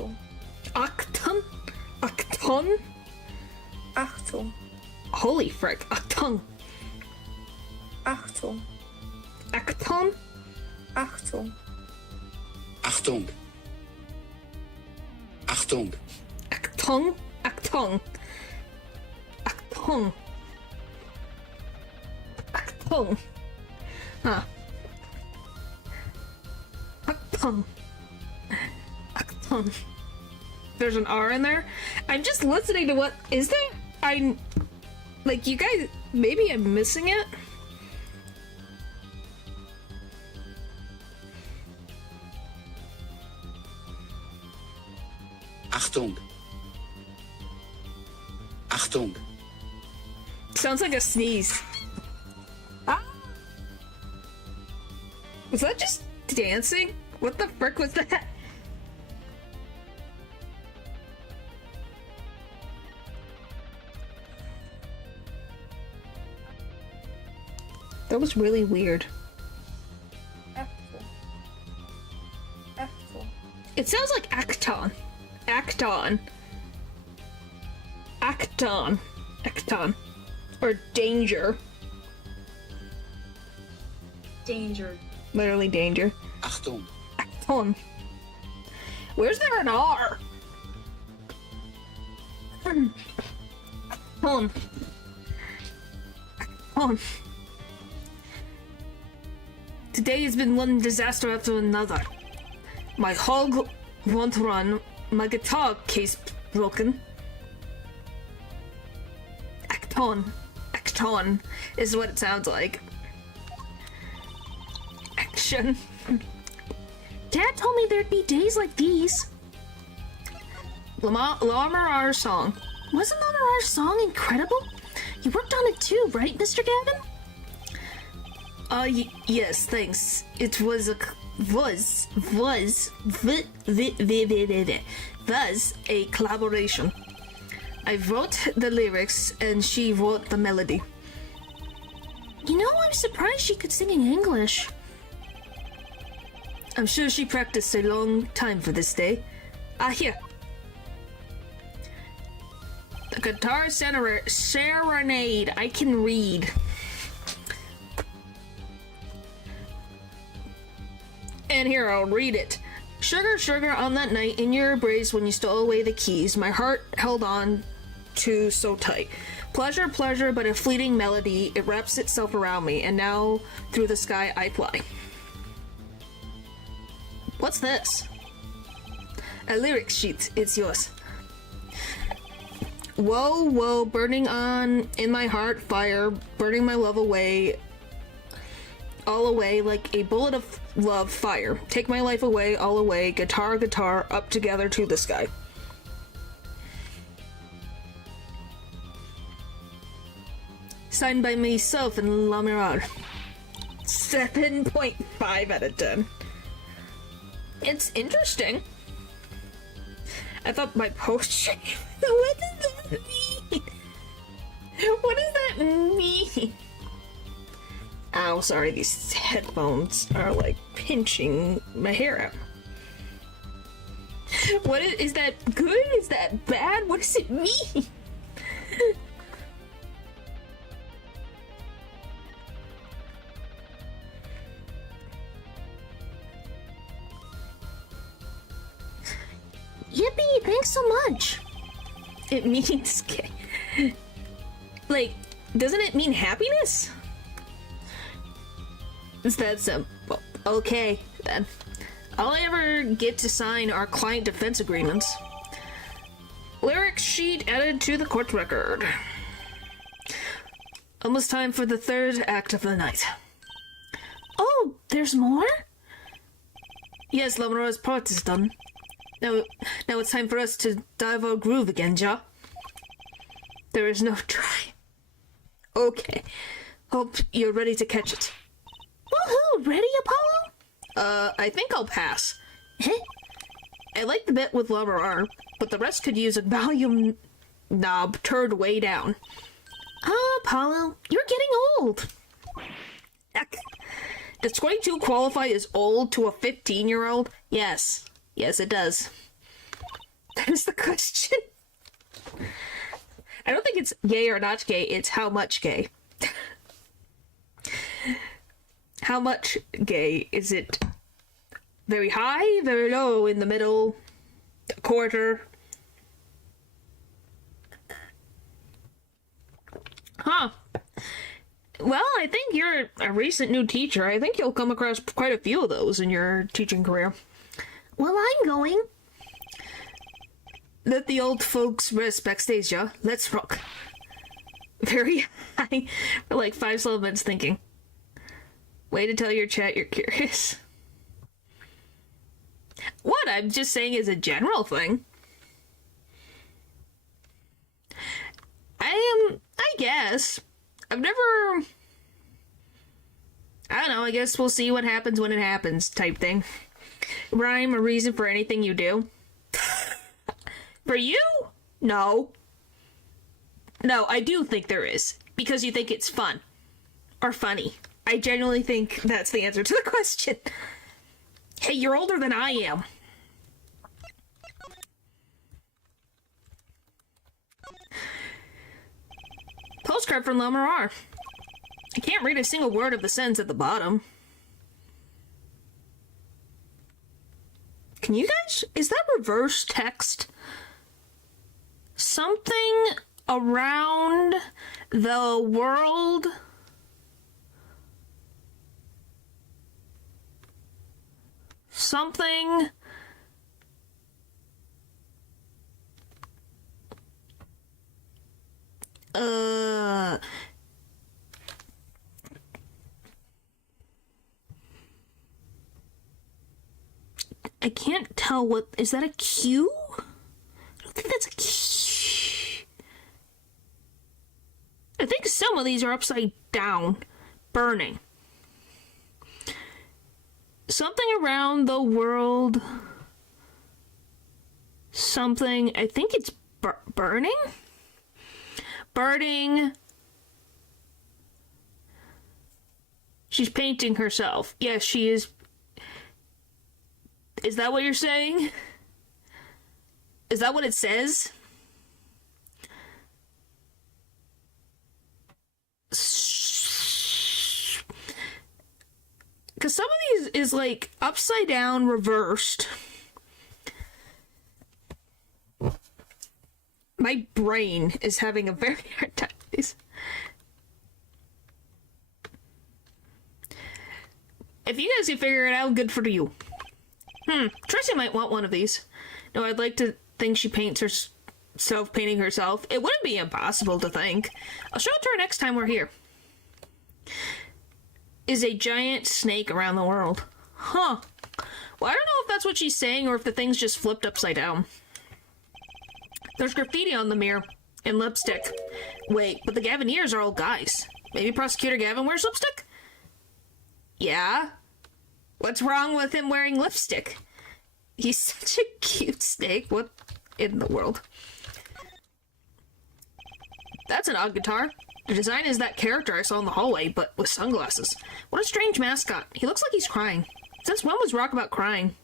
Achtung. Acton? Acton? Achtung. Holy frick. Acton. Achtung. Acton? Achtung. Achtung. Achtung. Acton? Acton. Acton. Acton. Huh. Acton. Acton. There's an R in there? I'm just listening to what... Is there? Like, you guys... Maybe I'm missing it? Achtung. Achtung. Sounds like a sneeze. Ah! Was that just dancing? What the frick was that? That was really weird. Achtung. Achtung. It sounds like Acton. Acton. Acton. Acton. Or danger. Danger. Literally danger. Achtung. Acton. Where's there an R? Acton. Acton. Today has been one disaster after another. My hog won't run. My guitar case broken. Acton. Acton is what it sounds like. Action. Dad told me there'd be days like these. Lamar song. Wasn't our song incredible? You worked on it too, right, Mr. Gavin? Yes, thanks. It was a collaboration. I wrote the lyrics and she wrote the melody. You know, I'm surprised she could sing in English. I'm sure she practiced a long time for this day. Here. The guitar serenade. I can read. And here, I'll read it. Sugar, sugar, on that night in your embrace when you stole away the keys, my heart held on to so tight. Pleasure, pleasure, but a fleeting melody, it wraps itself around me, and now through the sky I fly. What's this? A lyric sheet, it's yours. Whoa, whoa, burning on in my heart, fire, burning my love away, all away like a bullet of love, fire. Take my life away, all away, guitar, guitar, up together to the sky. Signed by myself and La Mirage. 7.5 out of 10. It's interesting. I thought my poetry... What does that mean? What does that mean? Ow, sorry, these headphones are like pinching my hair out. What is that good? Is that bad? What does it mean? Yippee, thanks so much. It means... Like, doesn't it mean happiness? Is that simple? Okay, then. All I ever get to sign are client defense agreements. Lyric sheet added to the court record. Almost time for the third act of the night. Oh, there's more? Yes, Lamora's part is done. Now it's time for us to dive our groove again, Ja. There is no try. Okay. Hope you're ready to catch it. Woohoo! Ready, Apollo? I think I'll pass. I like the bit with Lamar, but the rest could use a volume knob turned way down. Apollo, you're getting old. Heck. Does 22 qualify as old to a 15-year-old? Yes. Yes, it does. That is the question. I don't think it's gay or not gay, it's how much gay. How much gay? Is it very high, very low, in the middle, a quarter? Huh. Well, I think you're a recent new teacher. I think you'll come across quite a few of those in your teaching career. Well, I'm going. Let the old folks rest backstage, yeah? Let's rock. Very high for like 5 syllables thinking. Way to tell your chat you're curious. What? I'm just saying as a general thing. I guess. I've never... I don't know, I guess we'll see what happens when it happens type thing. Rhyme or reason for anything you do? For you? No. No, I do think there is. Because you think it's fun. Or funny. I genuinely think that's the answer to the question. Hey, you're older than I am. Postcard from Lamarar. I can't read a single word of the sentence at the bottom. Can you guys... Is that reverse text? Something around the world... Something... I can't tell what... Is that a Q? I don't think that's a Q. I think some of these are upside down. Burning. Something around the world. Something... I think it's burning? Burning. She's painting herself. Yes, she is... Is that what you're saying? Is that what it says? Because some of these is like upside down, reversed. My brain is having a very hard time with these. If you guys can figure it out, good for you. Tracy might want one of these. No, I'd like to think she paints herself painting herself. It wouldn't be impossible to think. I'll show it to her next time we're here. Is a giant snake around the world. Huh. Well, I don't know if that's what she's saying or if the thing's just flipped upside down. There's graffiti on the mirror and lipstick. Wait, but the Gavineers are all guys. Maybe Prosecutor Gavin wears lipstick? Yeah. What's wrong with him wearing lipstick? He's such a cute snake. What in the world? That's an odd guitar. The design is that character I saw in the hallway, but with sunglasses. What a strange mascot. He looks like he's crying. Since when was rock about crying?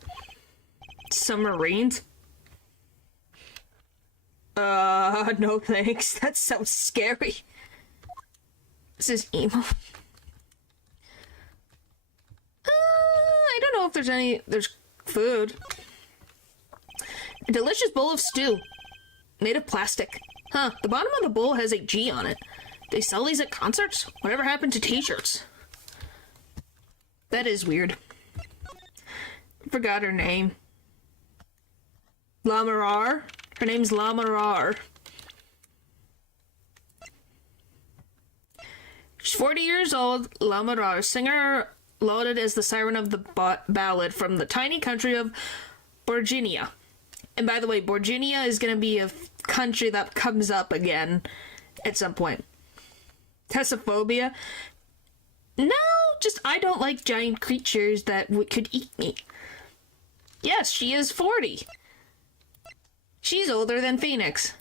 Submarines? No thanks. That sounds scary. This is emo. I don't know if there's food. A delicious bowl of stew. Made of plastic. Huh, the bottom of the bowl has a G on it. They sell these at concerts? Whatever happened to t-shirts? That is weird. Forgot her name. Lamarar? Her name's Lamarar. She's 40 years old, Lamarar, singer lauded as the siren of the ballad from the tiny country of Borginia. And by the way, Borginia is going to be a country that comes up again at some point. Tessophobia? No, just I don't like giant creatures that could eat me. Yes, she is 40. She's older than Phoenix.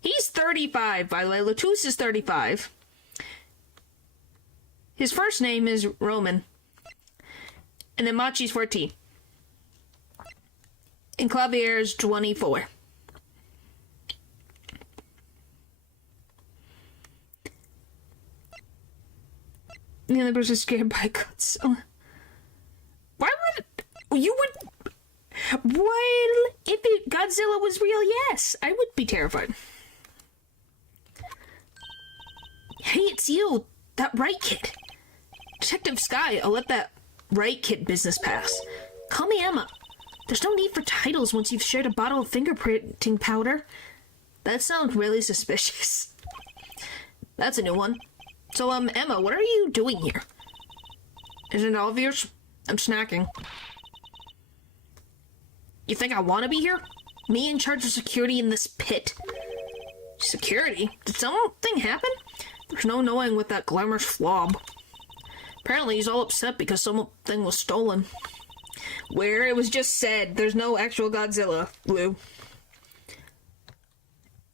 He's 35, by the way. Latus is 35. His first name is Roman. And then Machi's 14. And Clavier is 24. The other person scared by Godzilla. Why would you would? Well, if Godzilla was real, yes, I would be terrified. Hey, it's you, that right kid. Detective Sky, I'll let that right kid business pass. Call me Emma. There's no need for titles once you've shared a bottle of fingerprinting powder. That sounds really suspicious. That's a new one. So, Emma, what are you doing here? Isn't it obvious? I'm snacking. You think I want to be here? Me in charge of security in this pit? Security? Did something happen? There's no knowing with that glamorous flob. Apparently he's all upset because something was stolen. Where it was just said, there's no actual Godzilla, Lou.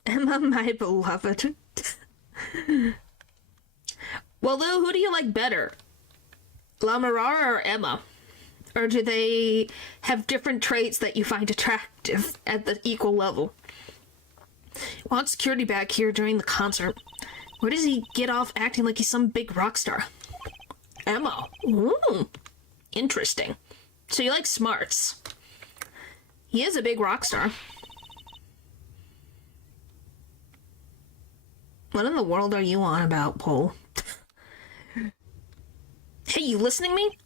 Emma, my beloved. Well, Lou, who do you like better? La Mirara or Emma? Or do they have different traits that you find attractive at the equal level? Want security back here during the concert. Where does he get off acting like he's some big rock star? Emma. Ooh. Interesting. So you like smarts. He is a big rock star. What in the world are you on about, Paul? Hey, you listening me?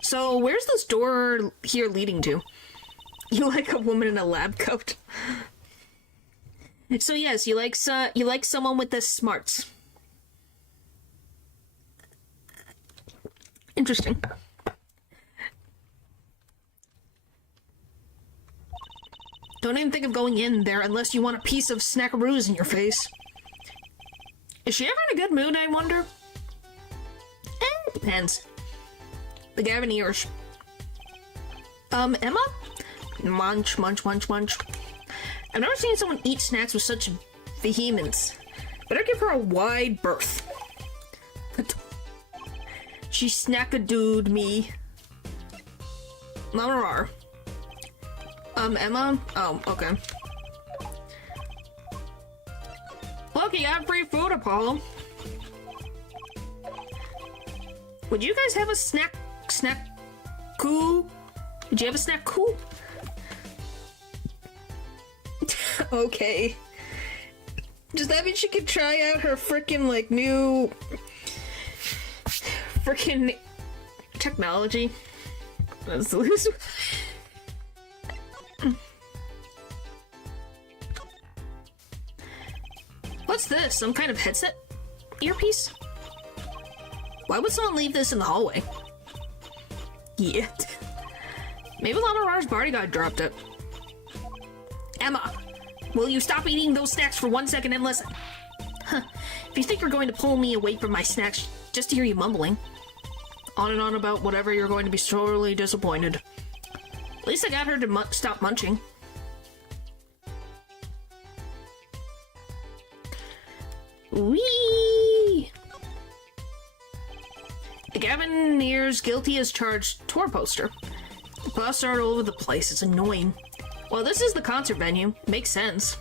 So, where's this door here leading to? You like a woman in a lab coat. So yes, you like someone with the smarts. Interesting. Don't even think of going in there unless you want a piece of snackaroos in your face. Is she ever in a good mood, I wonder? Depends. The Gavin ears. Emma? Munch, munch, munch, munch. I've never seen someone eat snacks with such vehemence. Better give her a wide berth. She snackadooed me. Mamarar. Emma? Oh, okay. Look, you got free food, Apollo. Would you guys have a snack-coo? Did you have a snack-coo? Okay. Does that mean she could try out her frickin', like, new... frickin' technology? That's the loser. What's this? Some kind of headset? Earpiece? Why would someone leave this in the hallway? Yeah. Maybe Lamarar's bodyguard dropped it. Emma, will you stop eating those snacks for 1 second and listen? Huh. If you think you're going to pull me away from my snacks just to hear you mumbling. On and on about whatever, you're going to be sorely disappointed. At least I got her to stop munching. Whee! The Gavineer's guilty as charged tour poster. The busts are all over the place. It's annoying. Well, this is the concert venue. Makes sense.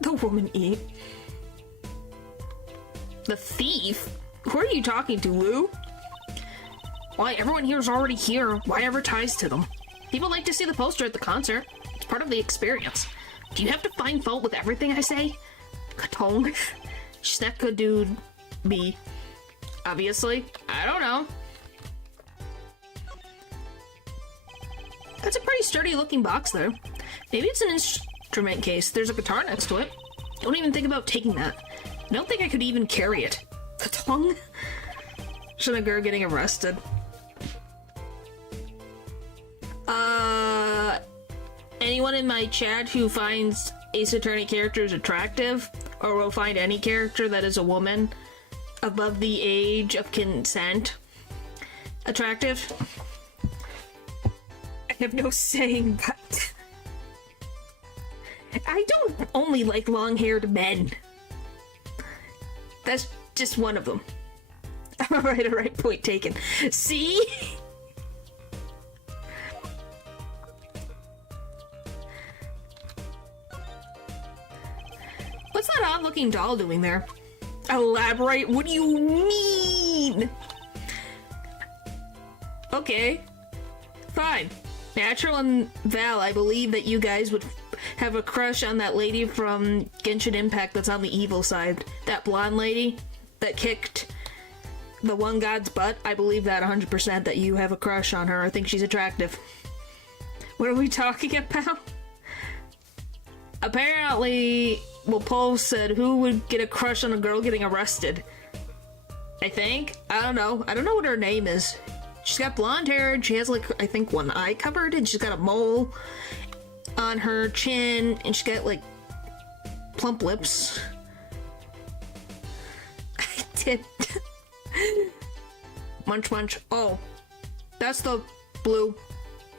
The woman eat. The thief? Who are you talking to, Lou? Why, everyone here is already here. Why advertise to them? People like to see the poster at the concert. It's part of the experience. Do you have to find fault with everything I say? Katong. Snackadooed me. Obviously. I don't know. That's a pretty sturdy looking box though. Maybe it's an instrument case. There's a guitar next to it. Don't even think about taking that. I don't think I could even carry it. Katong? Shinagur getting arrested. Anyone in my chat who finds Ace Attorney characters attractive, or will find any character that is a woman above the age of consent attractive? I have no saying, but I don't only like long-haired men. That's just one of them. Alright, point taken. See? What's that odd-looking doll doing there? Elaborate? What do you mean? Okay. Fine. Natural and Val, I believe that you guys would have a crush on that lady from Genshin Impact that's on the evil side. That blonde lady that kicked the one god's butt. I believe that 100% that you have a crush on her. I think she's attractive. What are we talking about? Apparently, well, Paul said who would get a crush on a girl getting arrested? I think. I don't know. I don't know what her name is. She's got blonde hair and she has, like, I think one eye covered, and she's got a mole on her chin, and she's got, like, plump lips. I did. Munch munch. Oh. That's the blue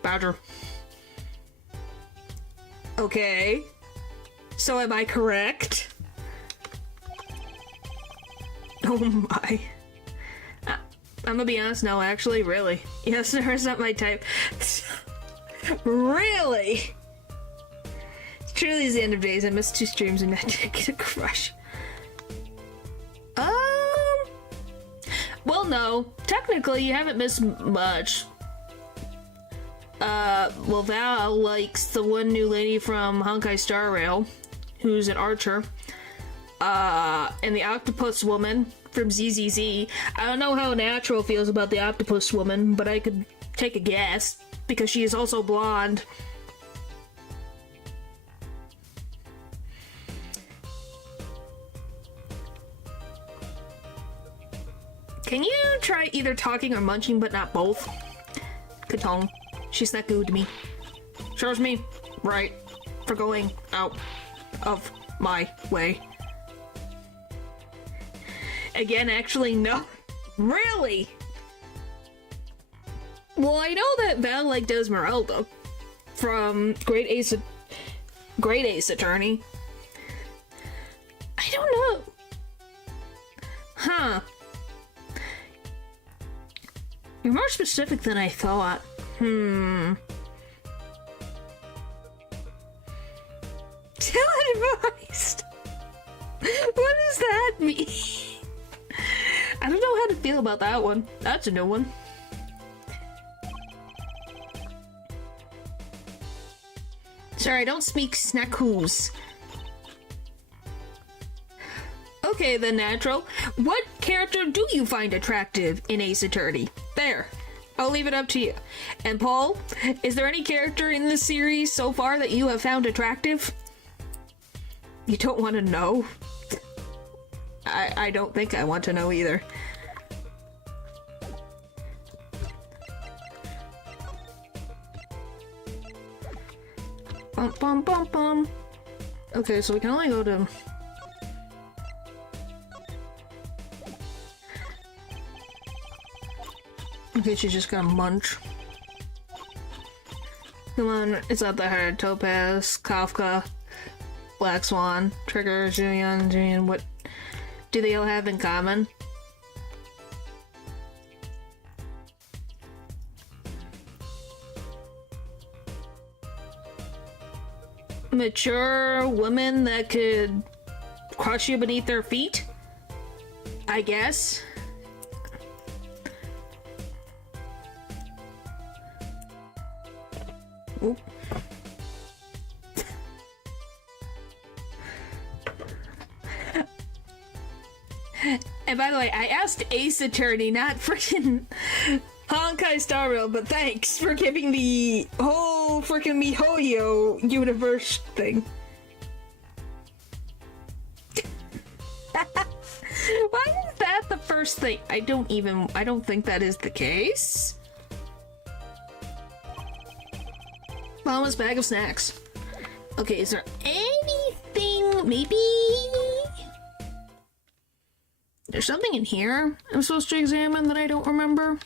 badger. Okay. So am I correct? Oh my. I'm gonna be honest, no, actually, really. Yes, there's not my type. Really? Truly is the end of days. I missed 2 streams and I did get a crush. Well, no. Technically, you haven't missed much. Well, Val likes the one new lady from Honkai Star Rail, who's an archer. And the octopus woman from ZZZ. I don't know how Natural feels about the octopus woman, but I could take a guess, because she is also blonde. Can you try either talking or munching, but not both? Katong. She's not good to me. Serves me right for going out of my way. Again, actually, no. Really? Well, I know that Val liked Esmeralda from Great Ace Attorney. I don't know. Huh. You're more specific than I thought. Ill-advised. What does that mean? I don't know how to feel about that one. That's a new one. Sorry, I don't speak snackoos. Okay then, Natural. What character do you find attractive in Ace Attorney? There. I'll leave it up to you. And Paul, is there any character in this series so far that you have found attractive? You don't want to know? I don't think I want to know either. Bum bum bum bum. Okay, so we can only go to... Okay, she's just gonna munch. Come on, it's not that hard. Topaz, Kafka, Black Swan, Trigger, Julian, what do they all have in common? Mature women that could crush you beneath their feet? I guess. Oop. And by the way, I asked Ace Attorney, not freaking Honkai Star Rail, but thanks for giving the whole freaking MiHoYo universe thing. Why is that the first thing? I don't think that is the case. Mama's bag of snacks. Okay, is there anything, maybe? There's something in here I'm supposed to examine that I don't remember.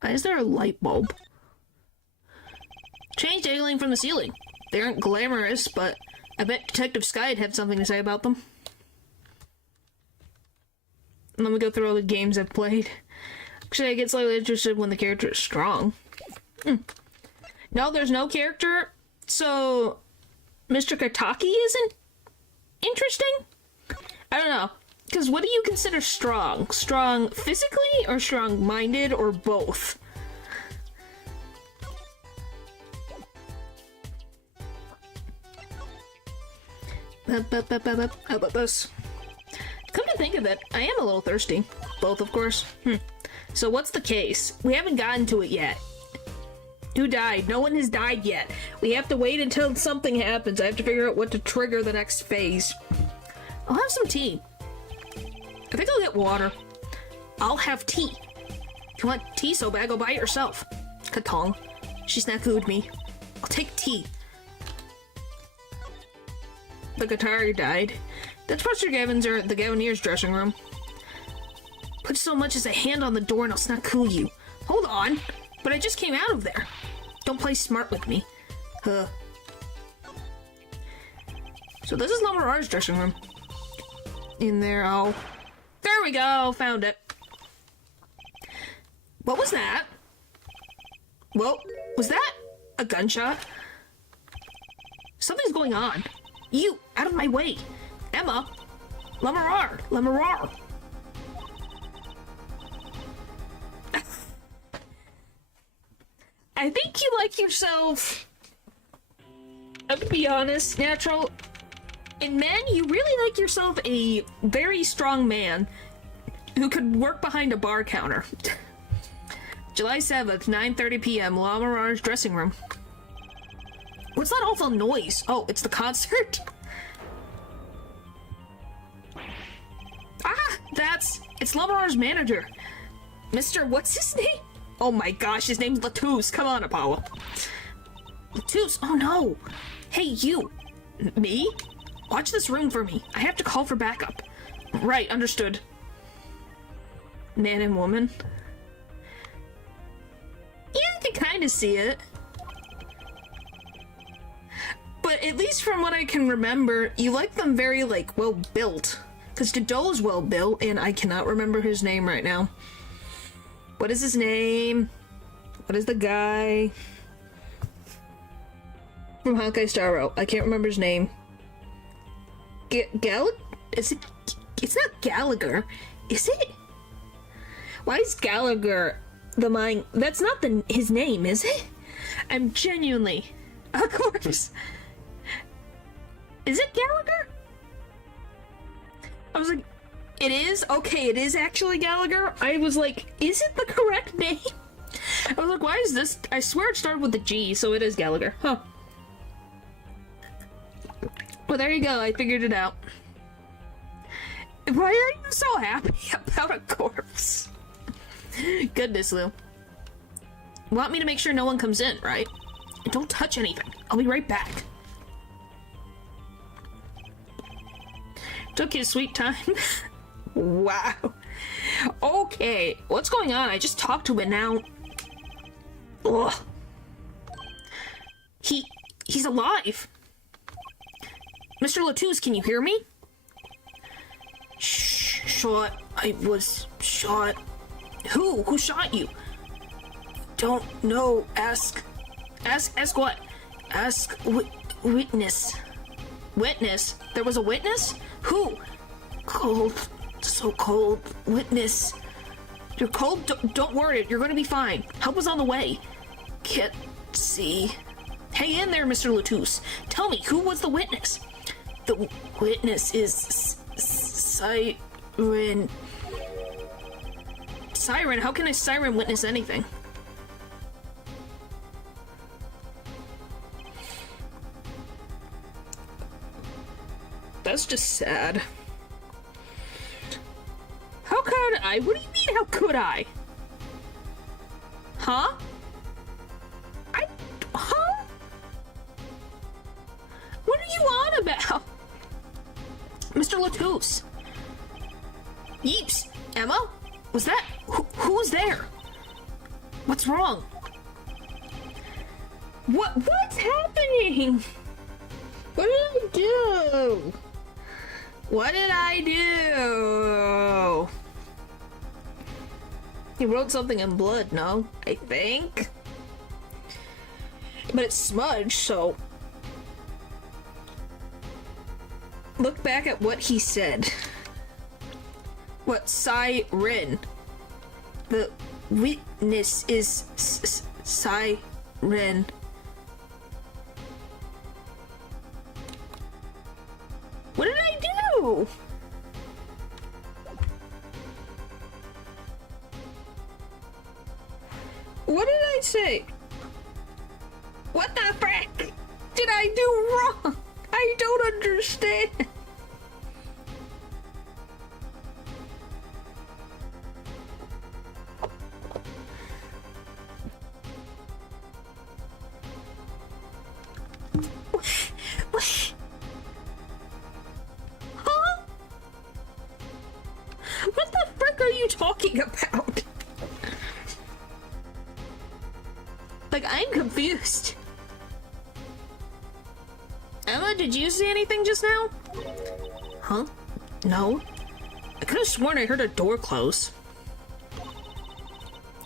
Why is there a light bulb? Chains dangling from the ceiling. They aren't glamorous, but I bet Detective Sky'd have something to say about them. Let me go through all the games I've played. Actually, I get slightly interested when the character is strong. No, there's no character, so Mr. Kataki isn't interesting? I don't know. Because what do you consider strong? Strong physically or strong-minded or both? How about this? Come to think of it, I am a little thirsty. Both, of course. So what's the case? We haven't gotten to it yet. Who died? No one has died yet. We have to wait until something happens. I have to figure out what to trigger the next phase. I'll have some tea. I think I'll get water. I'll have tea. If you want tea so bad, go buy it yourself. Katong. She's not good me. I'll take tea. The guitar died. That's Professor Gavin's or the Gavineer's dressing room. Put so much as a hand on the door and I'll snackoo you. Hold on. But I just came out of there. Don't play smart with me. Huh. So this is Lamarar's dressing room. In there, oh. There we go, found it. What was that? Whoa, was that a gunshot? Something's going on. You, out of my way. Emma. Lamarar. I think you like yourself. I'm gonna be honest, Natural. In men, you really like yourself a very strong man who could work behind a bar counter. July 7th, 9:30 p.m., Lamarar's dressing room. What's that awful noise? Oh, it's the concert? It's Lamarar's manager. Mr. What's his name? Oh my gosh, his name's Latouche. Come on, Apollo. Latouche, oh no. Hey, you. Me? Watch this room for me. I have to call for backup. Right, understood. Man and woman. Yeah, I can kind of see it. But at least from what I can remember, you like them very, like, well-built. Because Dodol's well-built, and I cannot remember his name right now. What is his name? What is the guy from Honkai Star Rail? I can't remember his name. Is it? It's not Gallagher, is it? Why is Gallagher the mine? That's not his name, is it? I'm genuinely, of course. Is it Gallagher? I was like, it is? Okay, it is actually Gallagher. I was like, is it the correct name? I was like, why is this? I swear it started with a G, so it is Gallagher. Huh. Well, there you go. I figured it out. Why are you so happy about a corpse? Goodness, Lou. Want me to make sure no one comes in, right? Don't touch anything. I'll be right back. Took his sweet time. Wow. Okay, what's going on? I just talked to him now. Ugh. He's alive. Mr. Latouche, can you hear me? Shot. I was shot. Who? Who shot you? Don't know. Ask what? Ask witness. Witness? There was a witness? Who? Cold. So cold. Witness. You're cold? Don't worry. You're gonna be fine. Help is on the way. Can't see. Hang in there, Mr. Latouche. Tell me, who was the witness? The witness is Siren. Siren? How can a siren witness anything? That's just sad. How could I? What do you mean, how could I? Huh? Huh? What are you on about? Mr. Latouche. Yeeps. Emma? Was that? Who was there? What's wrong? What's happening? What did I do? What did I do? He wrote something in blood, no? I think. But it's smudged, so... Look back at what he said. What? Siren. The witness is siren. What did I do? What did I say? What the frick did I do wrong? I don't understand. Huh? What the frick are you talking about? Like, I'm confused. Emma, did you see anything just now? Huh? No. I could have sworn I heard a door close.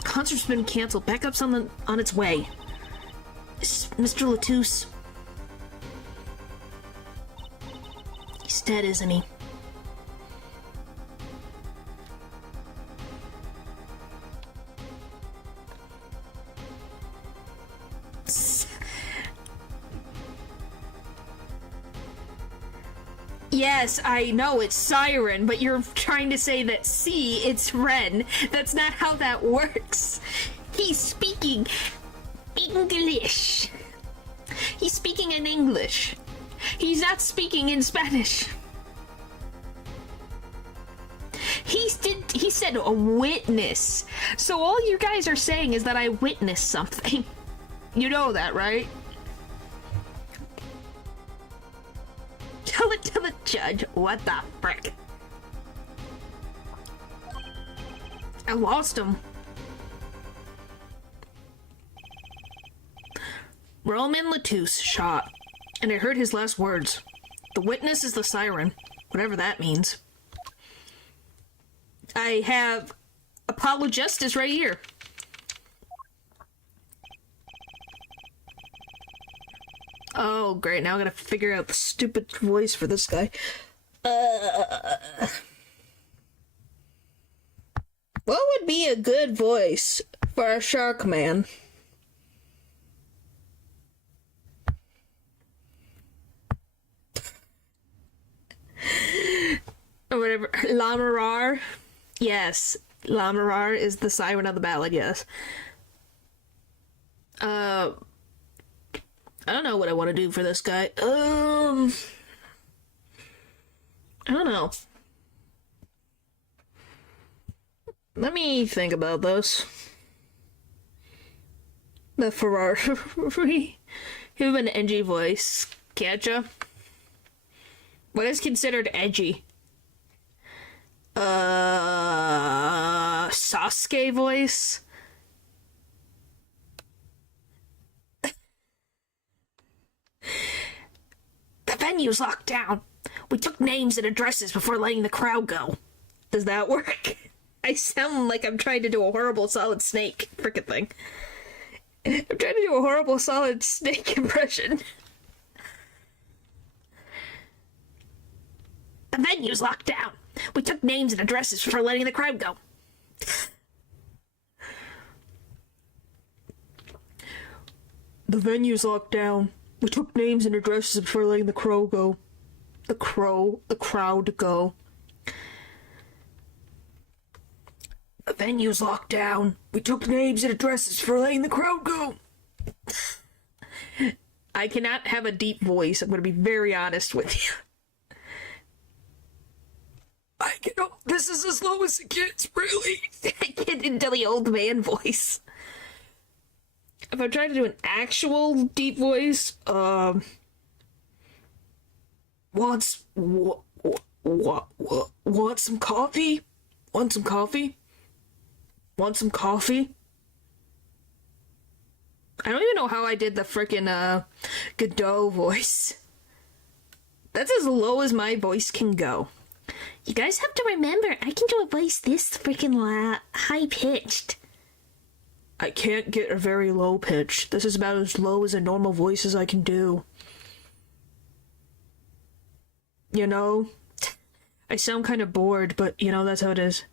Concert's been canceled. Backup's on its way. Mr. Latouche. He's dead, isn't he? Yes, I know it's siren, but you're trying to say that C, it's Ren. That's not how that works. He's speaking English. He's speaking in English. He's not speaking in Spanish. He said a witness. So all you guys are saying is that I witnessed something. You know that, right? Tell it to the judge. What the frick? I lost him. Roman Latouche shot, and I heard his last words. The witness is the siren, whatever that means. I have apologistus right here. Oh, great. Now I gotta figure out the stupid voice for this guy. What would be a good voice for a shark man? Or whatever. Lamarar? Yes. Lamarar is the siren of the ballad, yes. I don't know what I want to do for this guy. I don't know. Let me think about this. The Ferrari. Have an edgy voice. Catcha. What is considered edgy? Sasuke voice? The venue's locked down. We took names and addresses before letting the crowd go. Does that work? I sound like I'm trying to do a horrible Solid Snake frickin' thing. I'm trying to do a horrible Solid Snake impression. The venue's locked down. We took names and addresses before letting the crowd go. The venue's locked down. We took names and addresses before letting the crowd go. The crowd go. The venue's locked down. We took names and addresses before letting the crowd go. I cannot have a deep voice. I'm going to be very honest with you. This is as low as it gets, really. I get into the old man voice. If I try to do an actual deep voice, want some coffee? Want some coffee? Want some coffee? I don't even know how I did the frickin' Godot voice. That's as low as my voice can go. You guys have to remember, I can do a voice this freaking high-pitched. I can't get a very low pitch. This is about as low as a normal voice as I can do. You know? I sound kind of bored, but you know, that's how it is.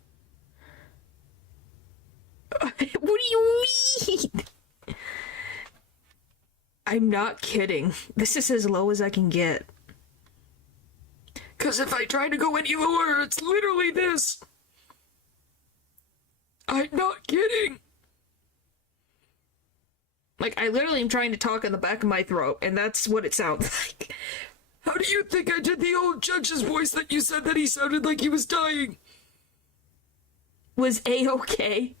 What do you mean? I'm not kidding. This is as low as I can get. Because if I try to go any lower, it's literally this. I'm not kidding. Like, I literally am trying to talk in the back of my throat, and that's what it sounds like. How do you think I did the old judge's voice that you said that he sounded like he was dying? Was A-okay?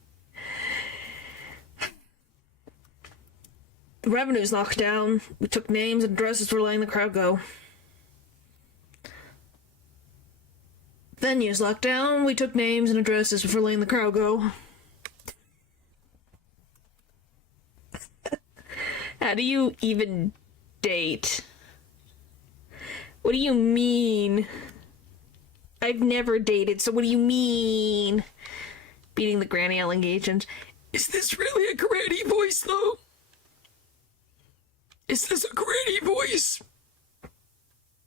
The revenue's locked down. We took names and addresses for letting the crowd go. Venue's locked down. We took names and addresses for letting the crowd go. How do you even date? What do you mean? I've never dated, so what do you mean? Beating the granny allegations. Is this really a granny voice, though? Is this a granny voice?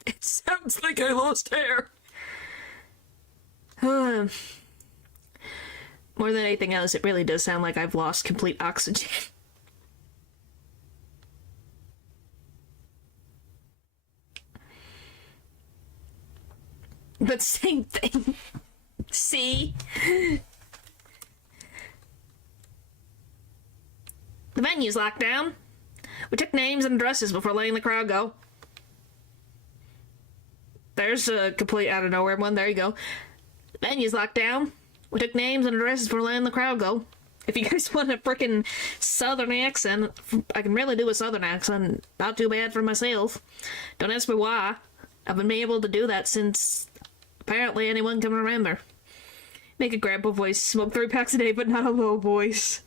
It sounds like I lost hair. More than anything else, it really does sound like I've lost complete oxygen. But same thing. See? The venue's locked down. We took names and addresses before letting the crowd go. There's a complete out of nowhere one. There you go. The venue's locked down. We took names and addresses before letting the crowd go. If you guys want a frickin' southern accent, I can really do a southern accent. Not too bad for myself. Don't ask me why. I've been able to do that since apparently anyone can remember. Make a grandpa voice. Smoke 3 packs a day, but not a low voice.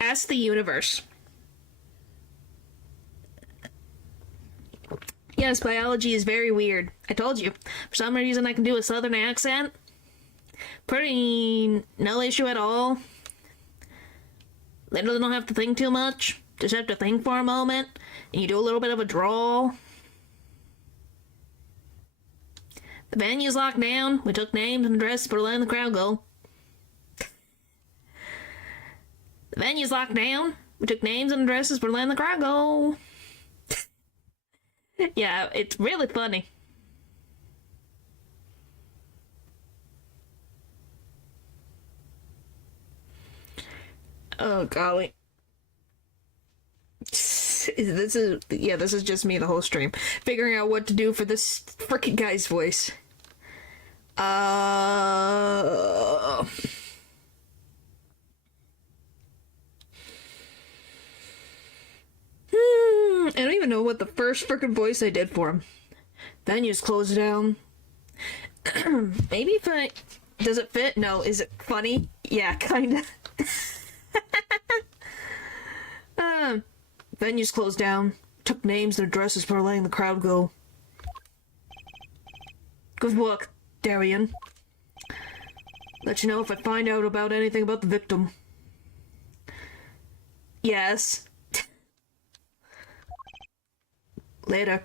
Ask the universe. Yes, biology is very weird. I told you. For some reason I can do a southern accent. Pretty no issue at all. Literally don't have to think too much. Just have to think for a moment. And you do a little bit of a drawl. The venue's locked down. We took names and addresses for letting the crowd go. The venue's locked down. We took names and addresses for letting the crowd go. Yeah, it's really funny. Oh, golly. This is just me the whole stream. Figuring out what to do for this freaking guy's voice. I don't even know what the first freaking voice I did for him. Venue's closed down. Maybe if I... Does it fit? No. Is it funny? Yeah, kinda. Venue's closed down. Took names and addresses for letting the crowd go. Good work, Darian. Let you know if I find out about anything about the victim. Yes. Later.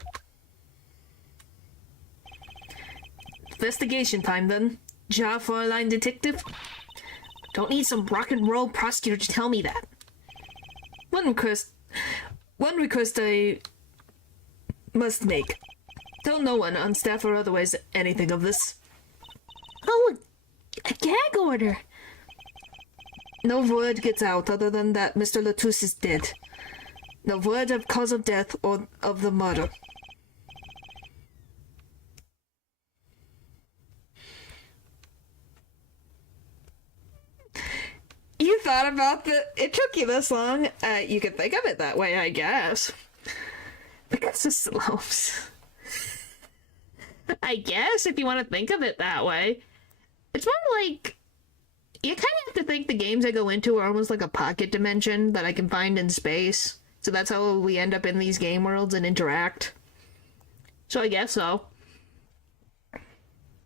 Investigation time, then. Ja, Fräulein Detective? Don't need some rock and roll prosecutor to tell me that. One request I must make. Tell no one, on staff or otherwise, anything of this. Oh, a gag order. No word gets out other than that Mr. Latouche is dead. No word of cause of death or of the murder. You thought about it took you this long. You could think of it that way, I guess. Because of slopes. I guess, if you want to think of it that way. It's more like... You kind of have to think the games I go into are almost like a pocket dimension that I can find in space. So that's how we end up in these game worlds and interact. So I guess so.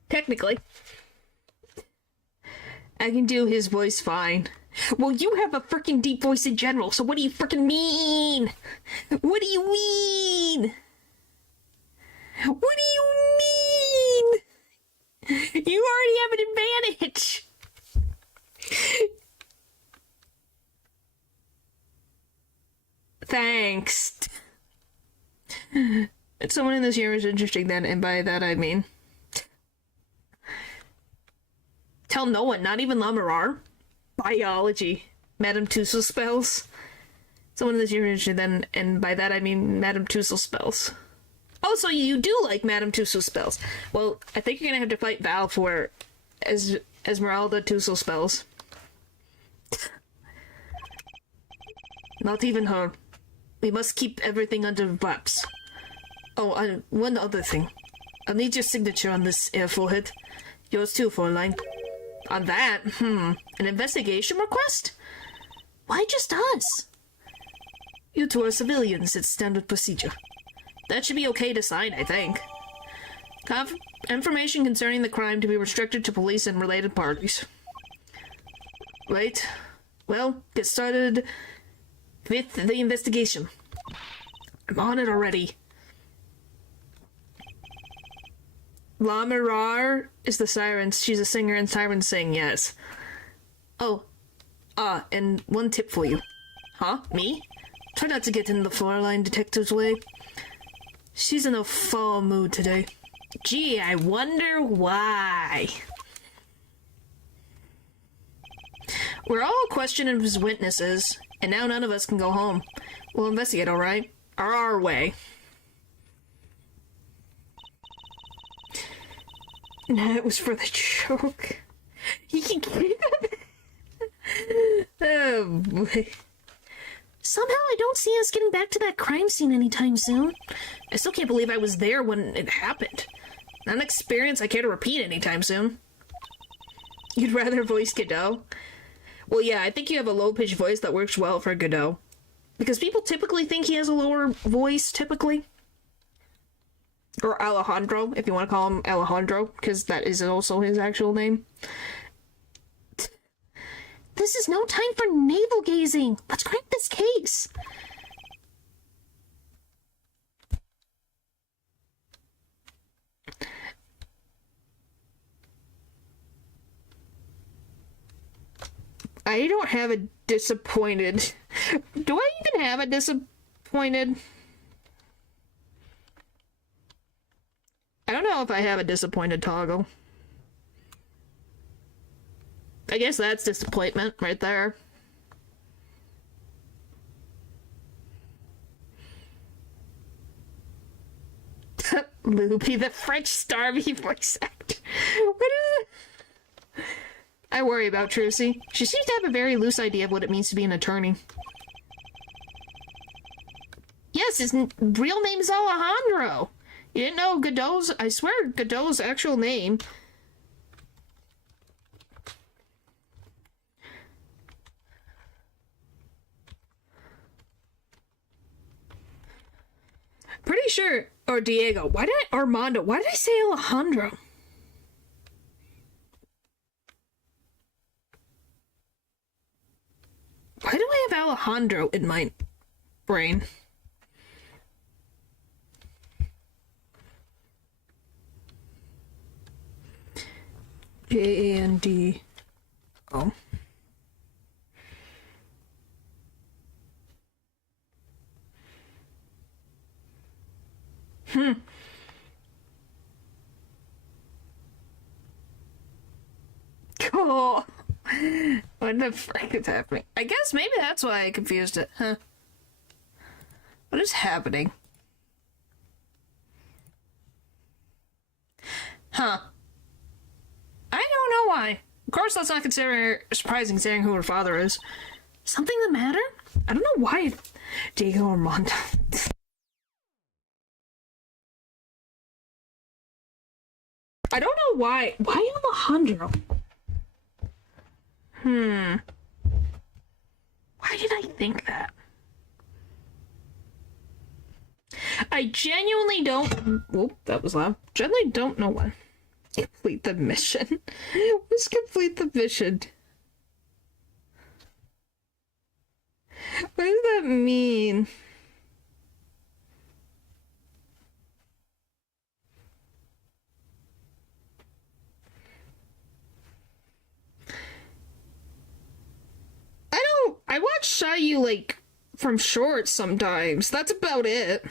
Technically. I can do his voice fine. Well, you have a freaking deep voice in general, so what do you freaking mean? What do you mean? What do you mean? You already have an advantage. Thanks. Someone in this year is interesting then, and by that I mean... Tell no one, not even Lamarar. Biology. Madame Tussauds spells. Someone in this year is interesting then, and by that I mean Madame Tussauds spells. Oh, so you do like Madame Tussauds spells. Well, I think you're gonna have to fight Val for Esmeralda Tussauds spells. Not even her. We must keep everything under wraps. Oh, one other thing. I'll need your signature on this forehead. Yours too, Fräulein. On that, an investigation request? Why just us? You two are civilians, it's standard procedure. That should be okay to sign, I think. Information concerning the crime to be restricted to police and related parties. Right. Well, get started with the investigation. I'm on it already. La Mirar is the siren. She's a singer and sirens sing, yes. Oh. And one tip for you. Huh? Me? Try not to get in the Fräulein detective's way. She's in a foul mood today. Gee, I wonder why. We're all questioned as witnesses, and now none of us can go home. We'll investigate, alright? Our way. No, it was for the joke. You can keep it. Oh boy. Somehow I don't see us getting back to that crime scene anytime soon. I still can't believe I was there when it happened. Not an experience I care to repeat anytime soon. You'd rather voice Godot? Well, yeah, I think you have a low-pitched voice that works well for Godot. Because people typically think he has a lower voice, typically. Or Alejandro, if you want to call him Alejandro, because that is also his actual name. This is no time for navel gazing. Let's crack this case. I don't have a disappointed. Do I even have a disappointed? I don't know if I have a disappointed toggle. I guess that's disappointment right there. Loopy, the French Starvey voice actor. What is it? I worry about Trucy. She seems to have a very loose idea of what it means to be an attorney. Yes, his real name is Alejandro. You didn't know Godot's... I swear Godot's actual name... Pretty sure... Or Diego. Why did I... Armando. Why did I say Alejandro? Why do I have Alejandro in my brain? A-N-D-O. Cool. What the frick is happening? I guess maybe that's why I confused it, huh? What is happening? Huh. I don't know why. Of course, that's not surprising considering who her father is. Something the matter? I don't know why Diego Armando. I don't know why. Why Alejandro? Why did I think that? I genuinely don't... Whoop, that was loud. Genuinely don't know why. Complete the mission. Let's complete the mission. What does that mean? I watch Shayu, like, from shorts sometimes. That's about it.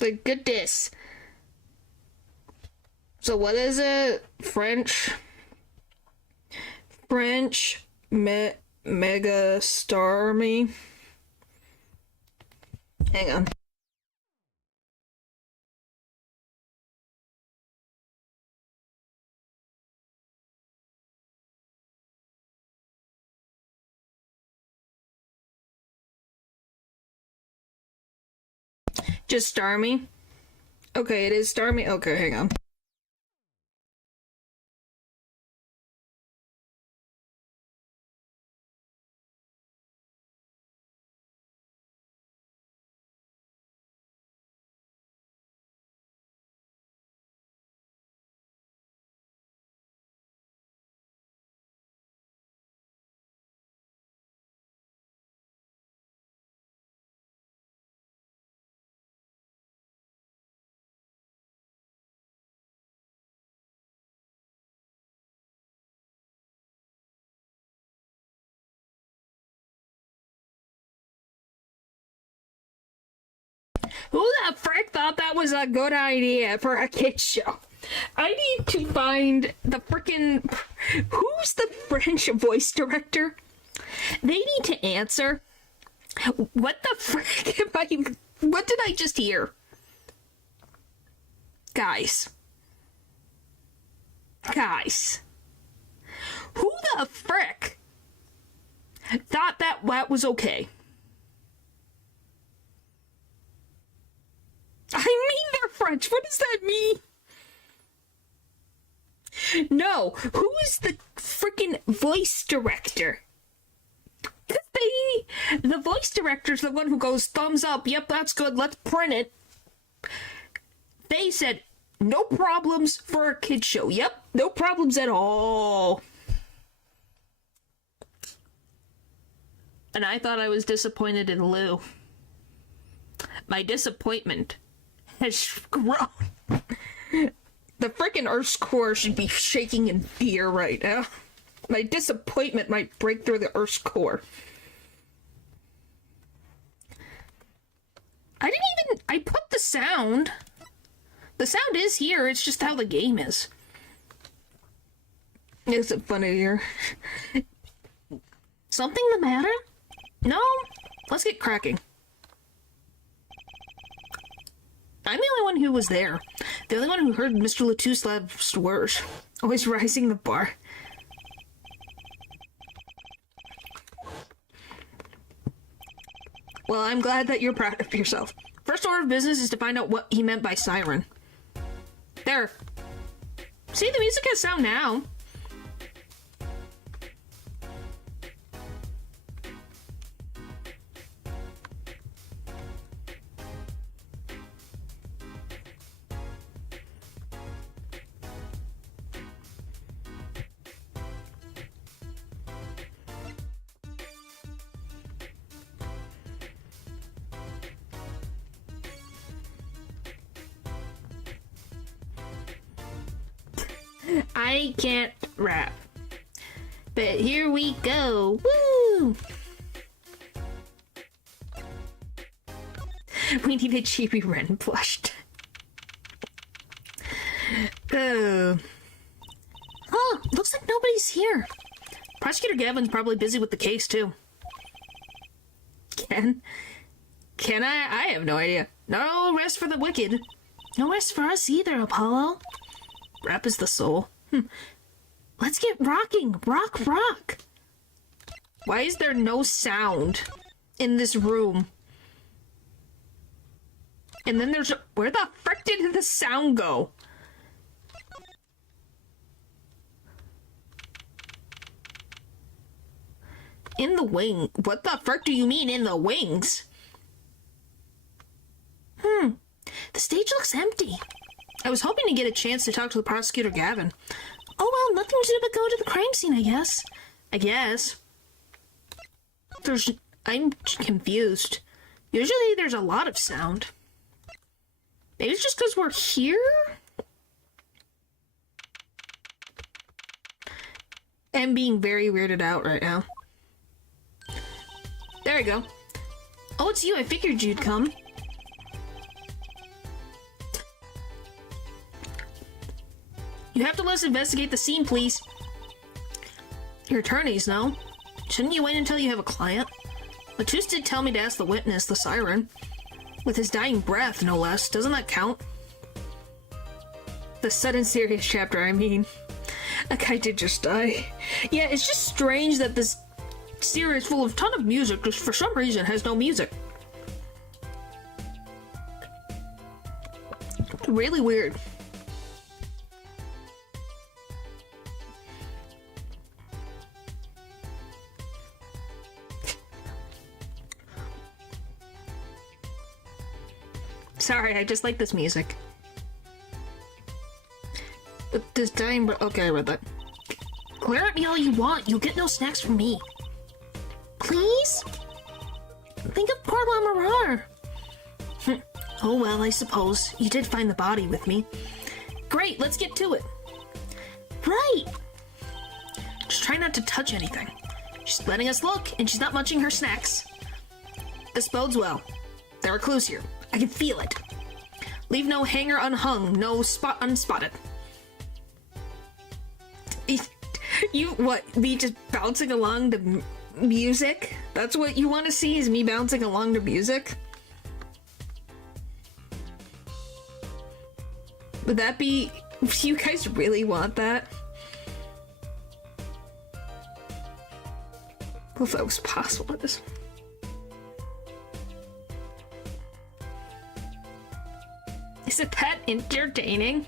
Like, good diss. So what is it? French mega star me. Hang on. Just star me? Okay, it is star me? Okay, hang on. Who the frick thought that was a good idea for a kids show? I need to find the frickin' who's the French voice director? They need to answer. What the frick am I? What did I just hear? Guys. Who the frick thought that was okay? I mean they're French. What does that mean? No, who is the freaking voice director? The voice director's the one who goes, thumbs up, yep, that's good, let's print it. They said, no problems for a kid show. Yep, no problems at all. And I thought I was disappointed in Lou. My disappointment has grown. The frickin' Earth's core should be shaking in fear right now. My disappointment might break through the Earth's core. I put the sound. The sound is here, it's just how the game is. Is it funny here? Something the matter? No? Let's get cracking. I'm the only one who was there. The only one who heard Mr. Latou's last words. Always rising the bar. Well, I'm glad that you're proud of yourself. First order of business is to find out what he meant by siren. There. See, the music has sound now. I can't rap. But here we go. Woo! We need a Chibi Ren plushed. Oh. Huh, looks like nobody's here. Prosecutor Gavin's probably busy with the case, too. Can I? I have no idea. No rest for the wicked. No rest for us either, Apollo. Rap is the soul. Let's get rocking. Rock. Why is there no sound in this room? And then there's... Where the frick did the sound go? In the wing. What the frick do you mean in the wings? The stage looks empty. I was hoping to get a chance to talk to the prosecutor Gavin. Oh well, nothing to do but go to the crime scene, I guess. I'm confused. Usually there's a lot of sound. Maybe it's just because we're here? I'm being very weirded out right now. There we go. Oh, it's you. I figured you'd come. You have to let us investigate the scene, please. Your attorneys know. Shouldn't you wait until you have a client? Matus did tell me to ask the witness, the siren. With his dying breath, no less. Doesn't that count? The sudden serious chapter, I mean. That guy did just die. Yeah, it's just strange that this series full of ton of music just for some reason has no music. Really weird. Sorry, I just like this music. But this dying, okay, I read that. Glare at me all you want. You'll get no snacks from me. Please? Think of poor Lamarar. Oh well, I suppose. You did find the body with me. Great, let's get to it. Right! Just try not to touch anything. She's letting us look, and she's not munching her snacks. This bodes well. There are clues here. I can feel it. Leave no hanger unhung, no spot unspotted. You, what, me just bouncing along to music? That's what you want to see, is me bouncing along to music? Would that be... Do you guys really want that? Well, if that was possible at this... Is it that entertaining?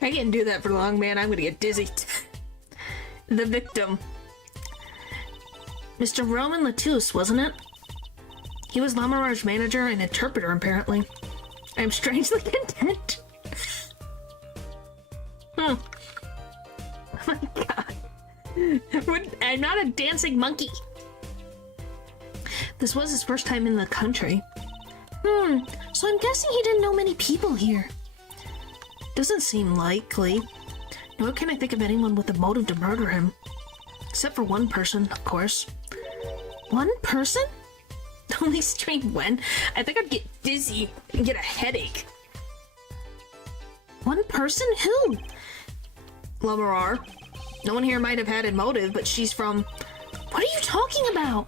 I can't do that for long, man. I'm gonna get dizzy. The victim. Mr. Roman Latus, wasn't it? He was Lamarar's manager and interpreter, apparently. I'm strangely content. Oh my god. I'm not a dancing monkey. This was his first time in the country. So I'm guessing he didn't know many people here. Doesn't seem likely. Nor can I think of anyone with a motive to murder him. Except for one person, of course. One person? Only stream when? I think I'd get dizzy and get a headache. One person? Who? Lamarar. No one here might have had a motive, but she's from... What are you talking about?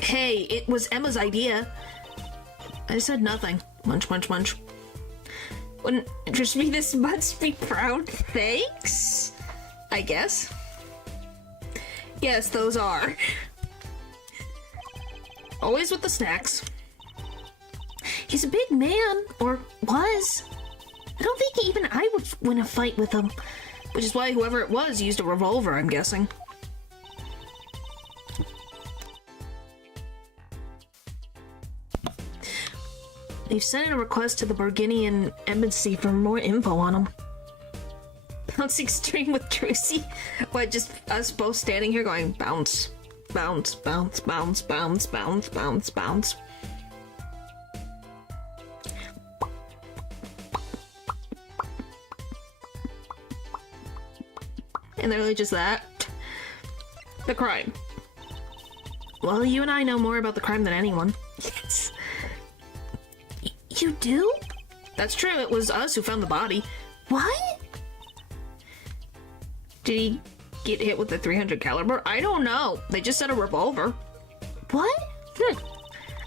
Hey, it was Emma's idea. I said nothing. Munch, munch, munch. Wouldn't interest me this much, be proud. Thanks? I guess. Yes, those are. Always with the snacks. He's a big man, or was. I don't think even I would win a fight with him. Which is why whoever it was used a revolver, I'm guessing. They've sent in a request to the Burgundian embassy for more info on him. Bouncing stream with Trucy? What, just us both standing here going bounce, bounce, bounce, bounce, bounce, bounce, bounce, bounce. And literally just that. The crime. Well, you and I know more about the crime than anyone. Yes. You do? That's true, it was us who found the body. What? Did he get hit with the 300 caliber? I don't know. They just said a revolver. What?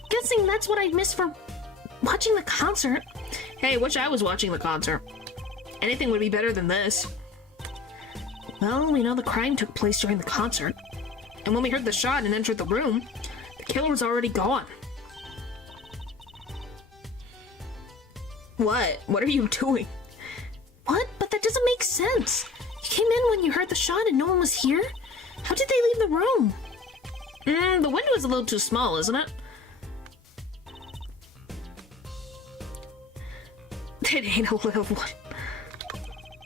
Guessing that's what I missed from watching the concert. Hey, wish I was watching the concert. Anything would be better than this. Well, we know the crime took place during the concert. And when we heard the shot and entered the room, the killer was already gone. What? What are you doing? What? But that doesn't make sense. You came in when you heard the shot and no one was here? How did they leave the room? The window is a little too small, isn't it? It ain't a little one.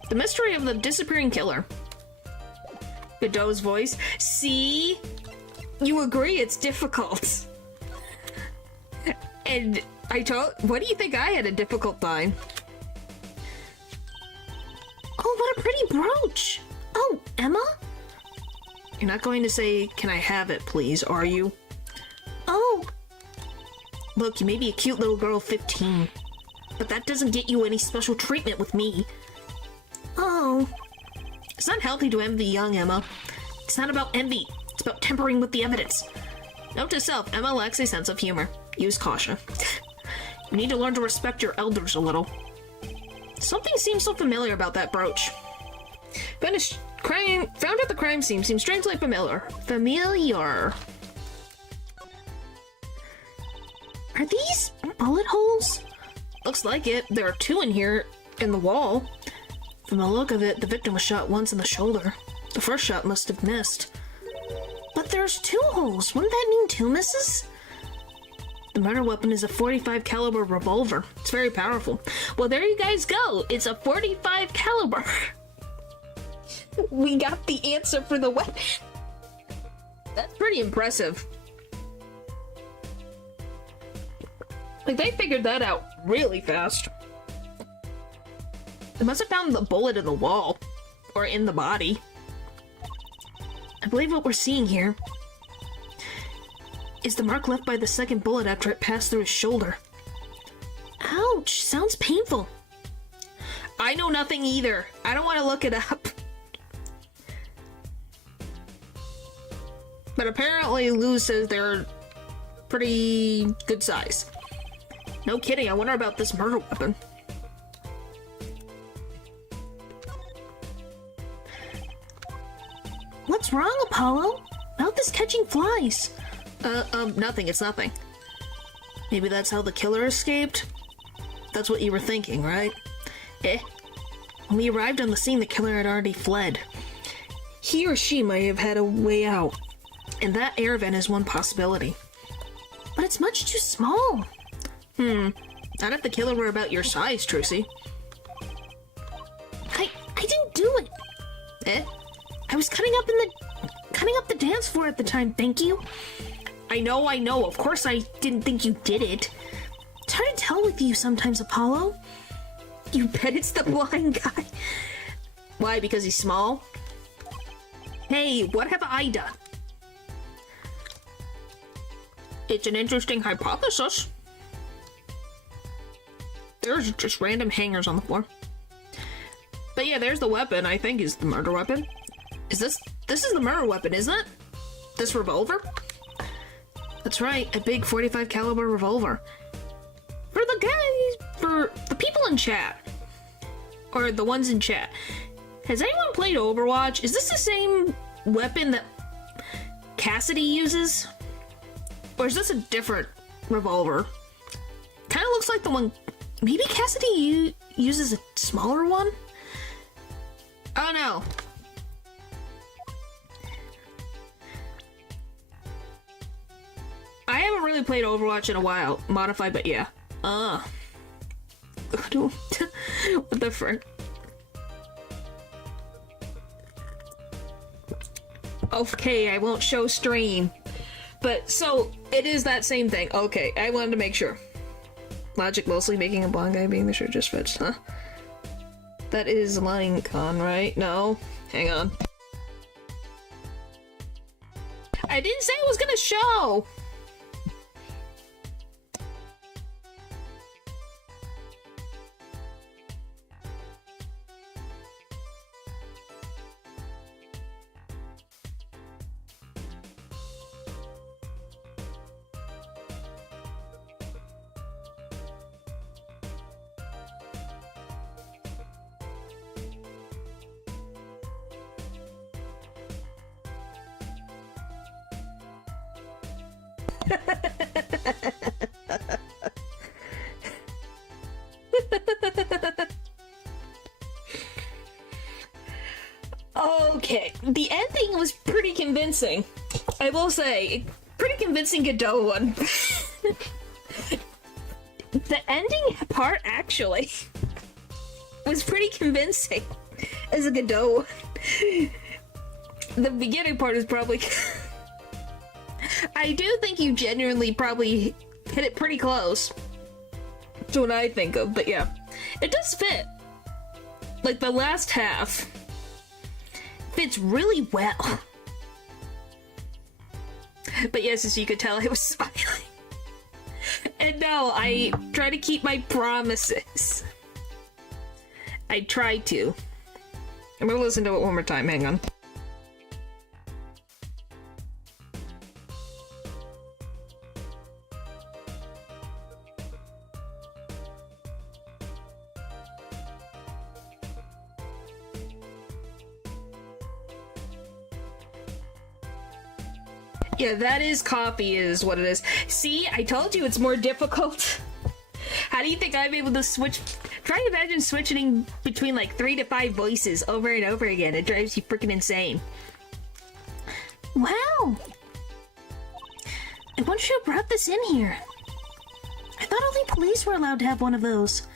The mystery of the disappearing killer. Godot's voice. See? You agree it's difficult. And what do you think I had a difficult time? Oh, what a pretty brooch! Oh, Emma? You're not going to say, can I have it, please, are you? Oh, Look, you may be a cute little girl of 15, but that doesn't get you any special treatment with me. oh. It's not healthy to envy young Emma. It's not about envy. It's about tempering with the evidence. Note to self, Emma lacks a sense of humor. Use caution. You need to learn to respect your elders a little. Something seems so familiar about that brooch. Found at the crime scene seems strangely familiar. Familiar. Are these bullet holes? Looks like it. There are 2 in here in the wall. From the look of it, the victim was shot once in the shoulder. The first shot must have missed. But there's 2 holes. Wouldn't that mean 2 misses? The murder weapon is a .45 caliber revolver. It's very powerful. Well, there you guys go. It's a .45 caliber. We got the answer for the weapon. That's pretty impressive. Like, they figured that out really fast. They must have found the bullet in the wall. Or in the body. I believe what we're seeing here is the mark left by the second bullet after it passed through his shoulder. Ouch, sounds painful. I know nothing either. I don't want to look it up. But apparently Lou says they're pretty good size. No kidding, I wonder about this murder weapon. What's wrong, Apollo? Mouth is catching flies. Nothing, it's nothing. Maybe that's how the killer escaped? That's what you were thinking, right? When we arrived on the scene, the killer had already fled. He or she might have had a way out. And that air vent is one possibility. But it's much too small. Not if the killer were about your size, Trucy. I didn't do it. I was cutting up the dance floor at the time, thank you. I know. Of course I didn't think you did it. It's hard to tell with you sometimes, Apollo. You bet it's the blind guy. Why, because he's small? Hey, what have I done? It's an interesting hypothesis. There's just random hangers on the floor. But yeah, there's the weapon, I think is the murder weapon. This is the murder weapon, isn't it? This revolver? That's right, a big .45 caliber revolver. For the people in chat, or the ones in chat, has anyone played Overwatch? Is this the same weapon that Cassidy uses? Or is this a different revolver? Kind of looks like the one, maybe Cassidy uses a smaller one? Oh no. I haven't really played Overwatch in a while. Modified, but yeah. What the frick? Okay, I won't show stream. But, so, it is that same thing. Okay, I wanted to make sure. Logic mostly making a blind guy being the shirt just fits, huh? That is Line Con, right? No? Hang on. I didn't say it was gonna show! Okay, the ending was pretty convincing. I will say, pretty convincing Godot one. The ending part, actually, was pretty convincing as a Godot. the beginning part is probably... I do think you genuinely probably hit it pretty close to what I think of, but yeah. It does fit. Like, the last half fits really well. But yes, as you could tell, I was smiling. And no, I try to keep my promises. I try to. I'm gonna listen to it one more time, hang on. Yeah, that is copy is what it is. See, I told you it's more difficult. How do you think I'm able to switch? Try to imagine switching between like 3 to 5 voices over and over again. It drives you freaking insane. Wow! I wonder who brought this in here. I thought only police were allowed to have one of those.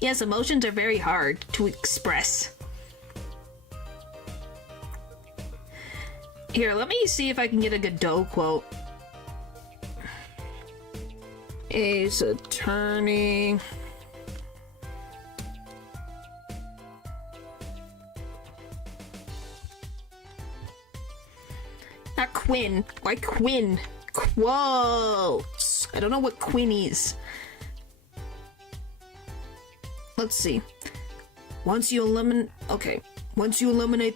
Yes, emotions are very hard to express. Here, let me see if I can get a Godot quote. Ace Attorney. Not Quinn. Why Quinn? Quotes. I don't know what Quinn is. Let's see. Once you eliminate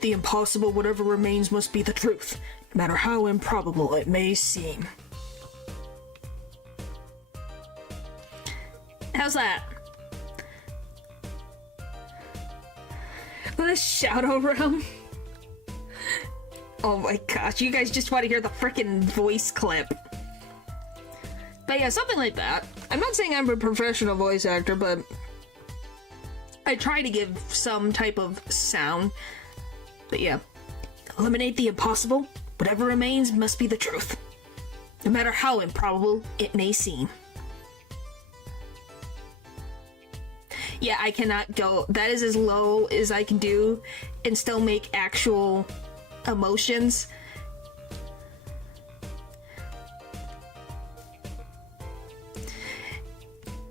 the impossible, whatever remains must be the truth, no matter how improbable it may seem. How's that? What a shadow realm. Oh my gosh, you guys just want to hear the frickin' voice clip. But yeah, something like that. I'm not saying I'm a professional voice actor, but I try to give some type of sound. But yeah. Eliminate the impossible. Whatever remains must be the truth, no matter how improbable it may seem. Yeah, I cannot go. That is as low as I can do and still make actual emotions.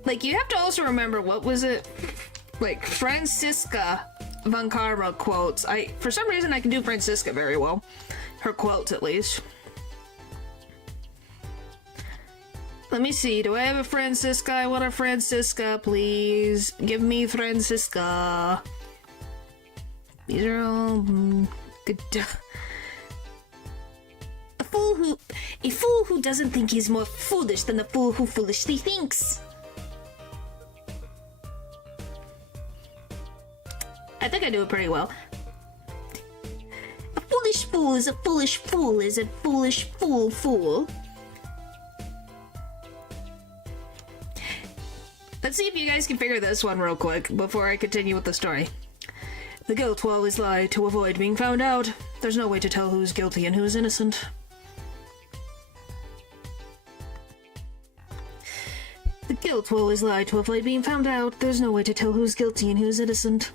Like, you have to also remember, what was it? Like, Franziska von Karma quotes. For some reason, I can do Franziska very well. Her quotes, at least. Let me see. Do I have a Franziska? I want a Franziska, please. Give me Franziska. These are all good. A fool who doesn't think he's more foolish than the fool who foolishly thinks. I think I do it pretty well. A foolish fool is a foolish fool is a foolish fool. Let's see if you guys can figure this one real quick before I continue with the story. The guilt will always lie to avoid being found out. There's no way to tell who's guilty and who's innocent. The guilt will always lie to avoid being found out. There's no way to tell who's guilty and who's innocent.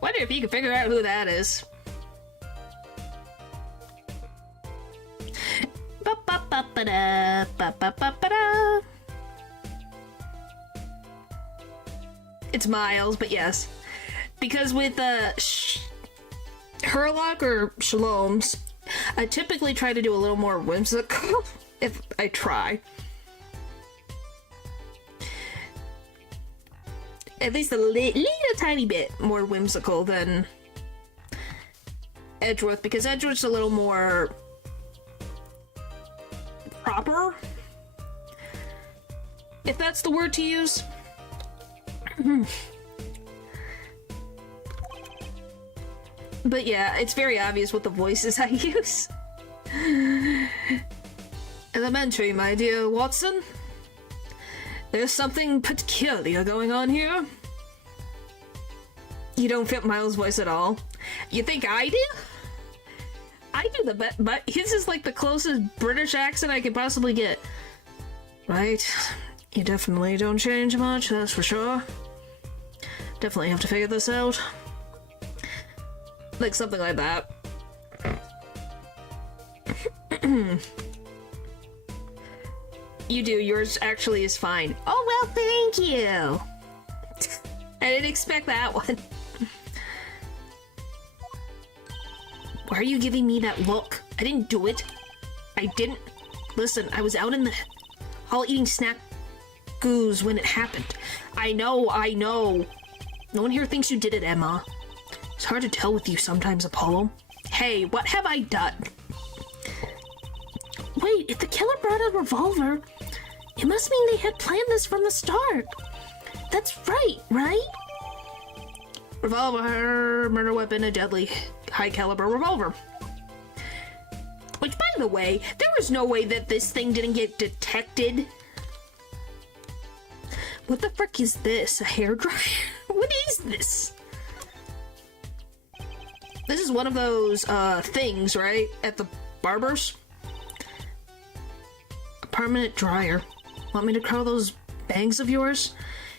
Wonder if you can figure out who that is. It's Miles, but yes. Because with Herlock or Shaloms, I typically try to do a little more whimsical if I try. At least a little tiny bit more whimsical than Edgeworth, because Edgeworth's a little more proper, if that's the word to use. But yeah, it's very obvious what the voices I use. Elementary, my dear Watson. There's something peculiar going on here. You don't fit Miles' voice at all. You think I do? I do the best, but his is like the closest British accent I could possibly get. Right? You definitely don't change much, that's for sure. Definitely have to figure this out. Like something like that. You do. Yours actually is fine. Oh, well, thank you. I didn't expect that one. Why are you giving me that look? I didn't do it. I didn't. Listen, I was out in the hall eating snack goos when it happened. I know. No one here thinks you did it, Emma. It's hard to tell with you sometimes, Apollo. Hey, what have I done? Wait, if the killer brought a revolver, it must mean they had planned this from the start. That's right? Revolver, murder weapon, a deadly high caliber revolver. Which, by the way, there was no way that this thing didn't get detected. What the frick is this? A hairdryer? What is this? This is one of those, things, right? At the barber's? A permanent dryer. Want me to curl those bangs of yours?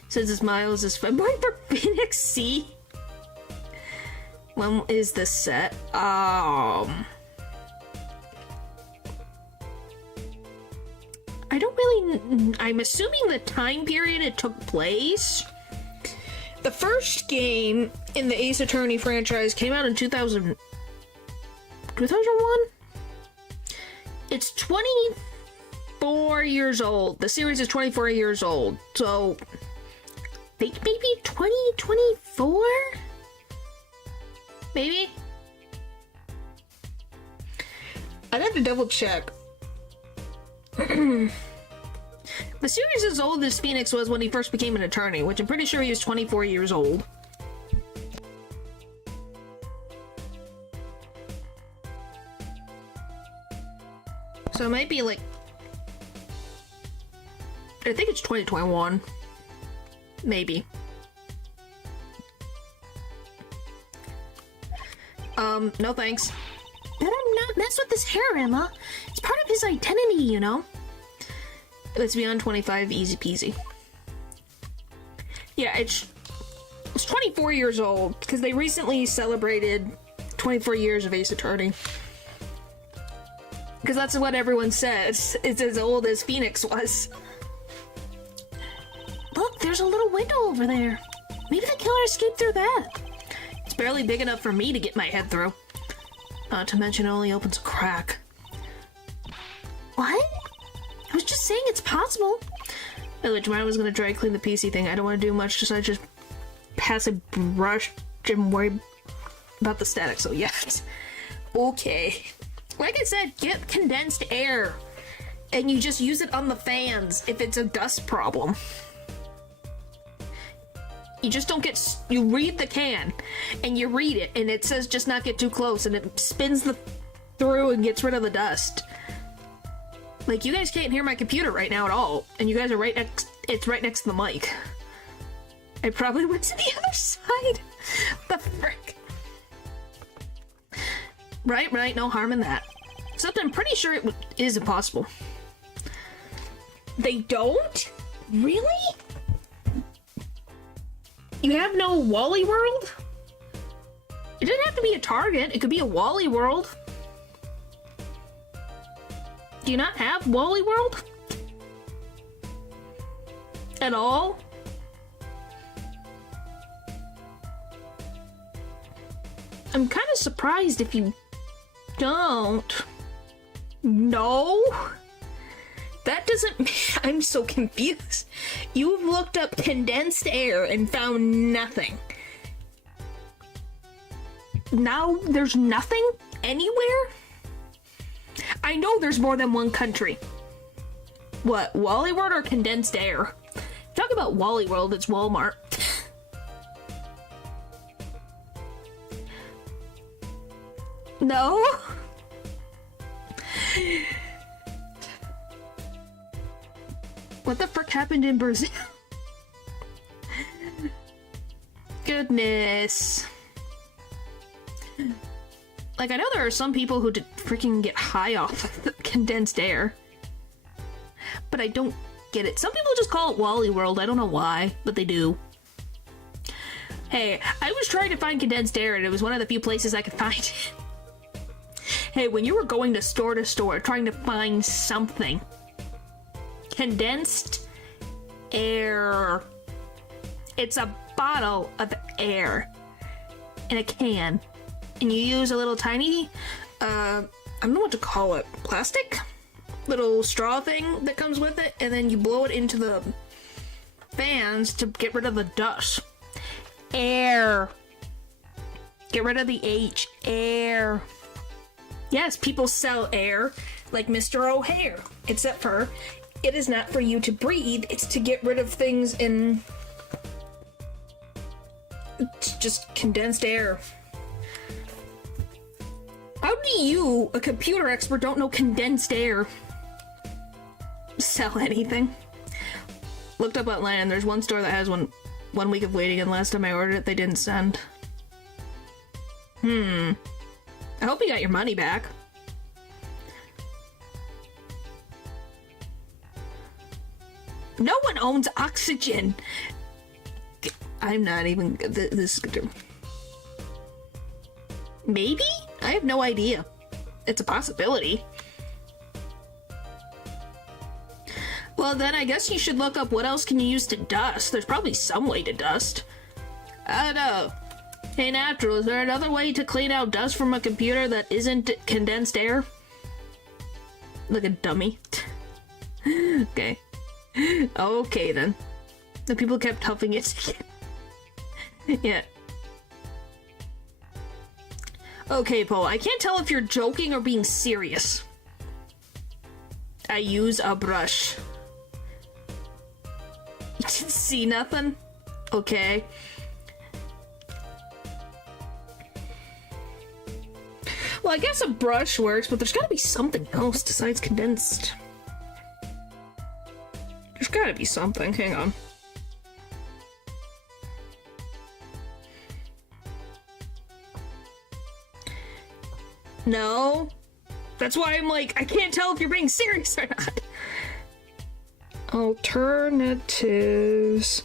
Says his miles is fun. Why for Phoenix C? When is this set? I don't really... I'm assuming the time period it took place. The first game in the Ace Attorney franchise came out in 2001? It's 24 years old. The series is 24 years old. So, maybe 2024? Maybe? I'd have to double check. The series is as old as Phoenix was when he first became an attorney, which I'm pretty sure he was 24 years old. So it might be like... I think it's 2021. Maybe. No thanks. Better not mess with his hair, Emma. It's part of his identity, you know? It's beyond 25, easy peasy. Yeah, it's 24 years old, because they recently celebrated 24 years of Ace Attorney. Because that's what everyone says. It's as old as Phoenix was. Look, there's a little window over there. Maybe the killer escaped through that. It's barely big enough for me to get my head through. Not to mention it only opens a crack. What? I was just saying it's possible. Tomorrow I was gonna dry clean the PC thing. I don't want to do much, just pass a brush and worry about the static, so yes. Okay. Like I said, get condensed air. And you just use it on the fans if it's a dust problem. You just don't get... You read the can, and you read it, and it says just not get too close, and it spins through and gets rid of the dust. Like, you guys can't hear my computer right now at all, and you guys are right next... It's right next to the mic. I probably went to the other side. The frick. Right, no harm in that. Except I'm pretty sure it is impossible. They don't? Really? You have no Wally World? It doesn't have to be a Target. It could be a Wally World. Do you not have Wally World? At all? I'm kind of surprised if you don't. No? That doesn't... I'm so confused. You've looked up condensed air and found nothing. Now there's nothing anywhere? I know there's more than one country. What, Wally World or condensed air? Talk about Wally World, it's Walmart. No? What the frick happened in Brazil? Goodness. Like, I know there are some people who freaking get high off of the condensed air. But I don't get it. Some people just call it Wally World. I don't know why, but they do. Hey, I was trying to find condensed air and it was one of the few places I could find it. Hey, when you were going to store trying to find something. Condensed air. It's a bottle of air in a can. And you use a little tiny, I don't know what to call it, plastic? Little straw thing that comes with it, and then you blow it into the fans to get rid of the dust. Air. Get rid of the H. Air. Yes, people sell air, like Mr. O'Hare. Except for, it is not for you to breathe, it's to get rid of things in... It's just condensed air. How do you, a computer expert, don't know condensed air? Sell anything. Looked up online and there's one store that has one week of waiting, and last time I ordered it, they didn't send. I hope you got your money back. No one owns oxygen! I'm not even... This... Maybe? I have no idea. It's a possibility. Well, then I guess you should look up what else can you use to dust. There's probably some way to dust. I don't know. Hey, Natural, is there another way to clean out dust from a computer that isn't condensed air? Like a dummy. Okay. Okay, then. The people kept huffing it. Yeah. Okay, Paul, I can't tell if you're joking or being serious. I use a brush. You didn't see nothing? Okay. Well, I guess a brush works, but there's gotta be something else besides condensed. There's gotta be something. Hang on. No. That's why I'm like, I can't tell if you're being serious or not. Alternatives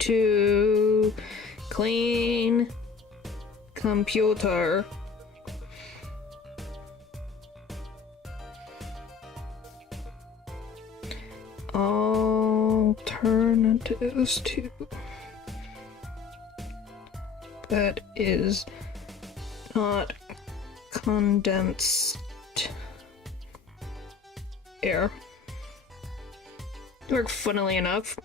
to clean computer. Alternatives to that is not condensed air. Work funnily enough.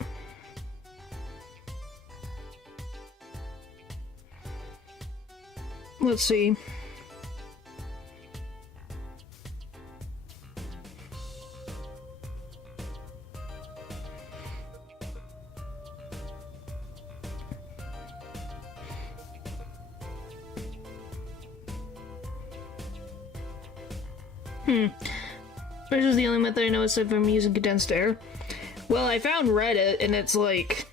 Let's see. This is the only method I know aside from using condensed air. Well, I found Reddit, and it's like,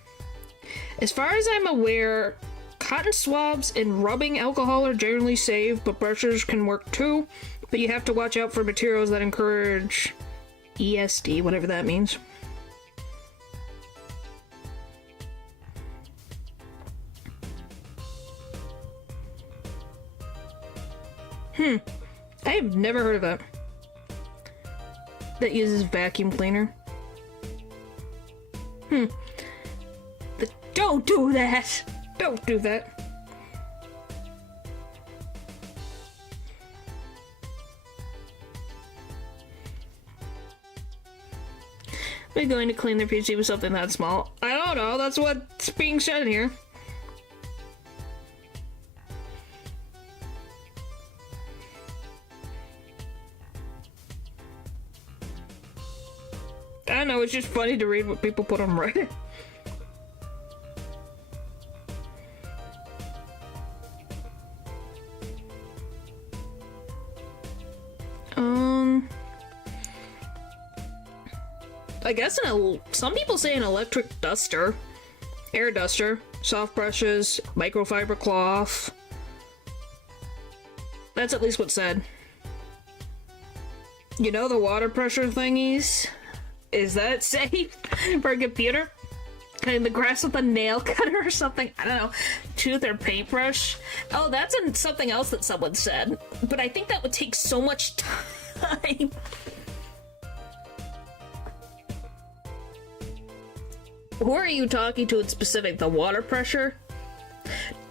as far as I'm aware, cotton swabs and rubbing alcohol are generally safe, but brushes can work too. But you have to watch out for materials that encourage ESD, whatever that means. I have never heard of that. That uses vacuum cleaner. But don't do that! Don't do that. We're going to clean their PC with something that small. I don't know, that's what's being said here. I don't know, it's just funny to read what people put on Reddit. I guess some people say an electric duster, air duster, soft brushes, microfiber cloth. That's at least what's said. You know the water pressure thingies? Is that safe for a computer? Cutting the grass with a nail cutter or something. I don't know. Tooth or paintbrush. Oh, that's something else that someone said. But I think that would take so much time. Who are you talking to in specific? The water pressure?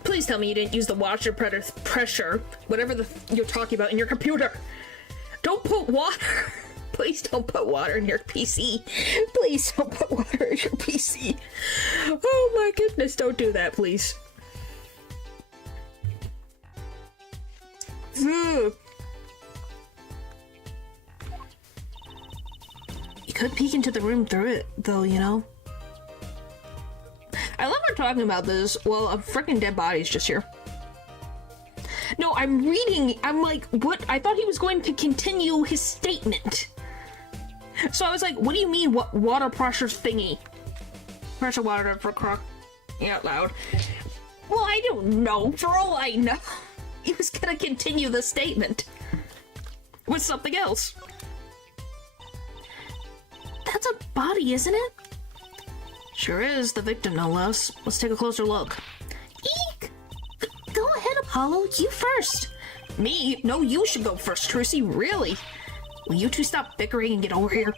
Please tell me you didn't use the water pressure, whatever you're talking about, in your computer. Don't put water. Please don't put water in your PC. Please don't put water in your PC. Oh my goodness, don't do that, please. You could peek into the room through it, though, you know? I love her talking about this. Well, a freaking dead body's just here. No, I'm reading. I'm like, what? I thought he was going to continue his statement. So I was like, what do you mean, what water pressure thingy? Pressure water for crock out loud. Well, I don't know. For all I know, he was gonna continue the statement with something else. That's a body, isn't it? Sure is, the victim no less. Let's take a closer look. Eek! Go ahead, Apollo, you first. Me? No, you should go first, Trucy, really? Will you two stop bickering and get over here?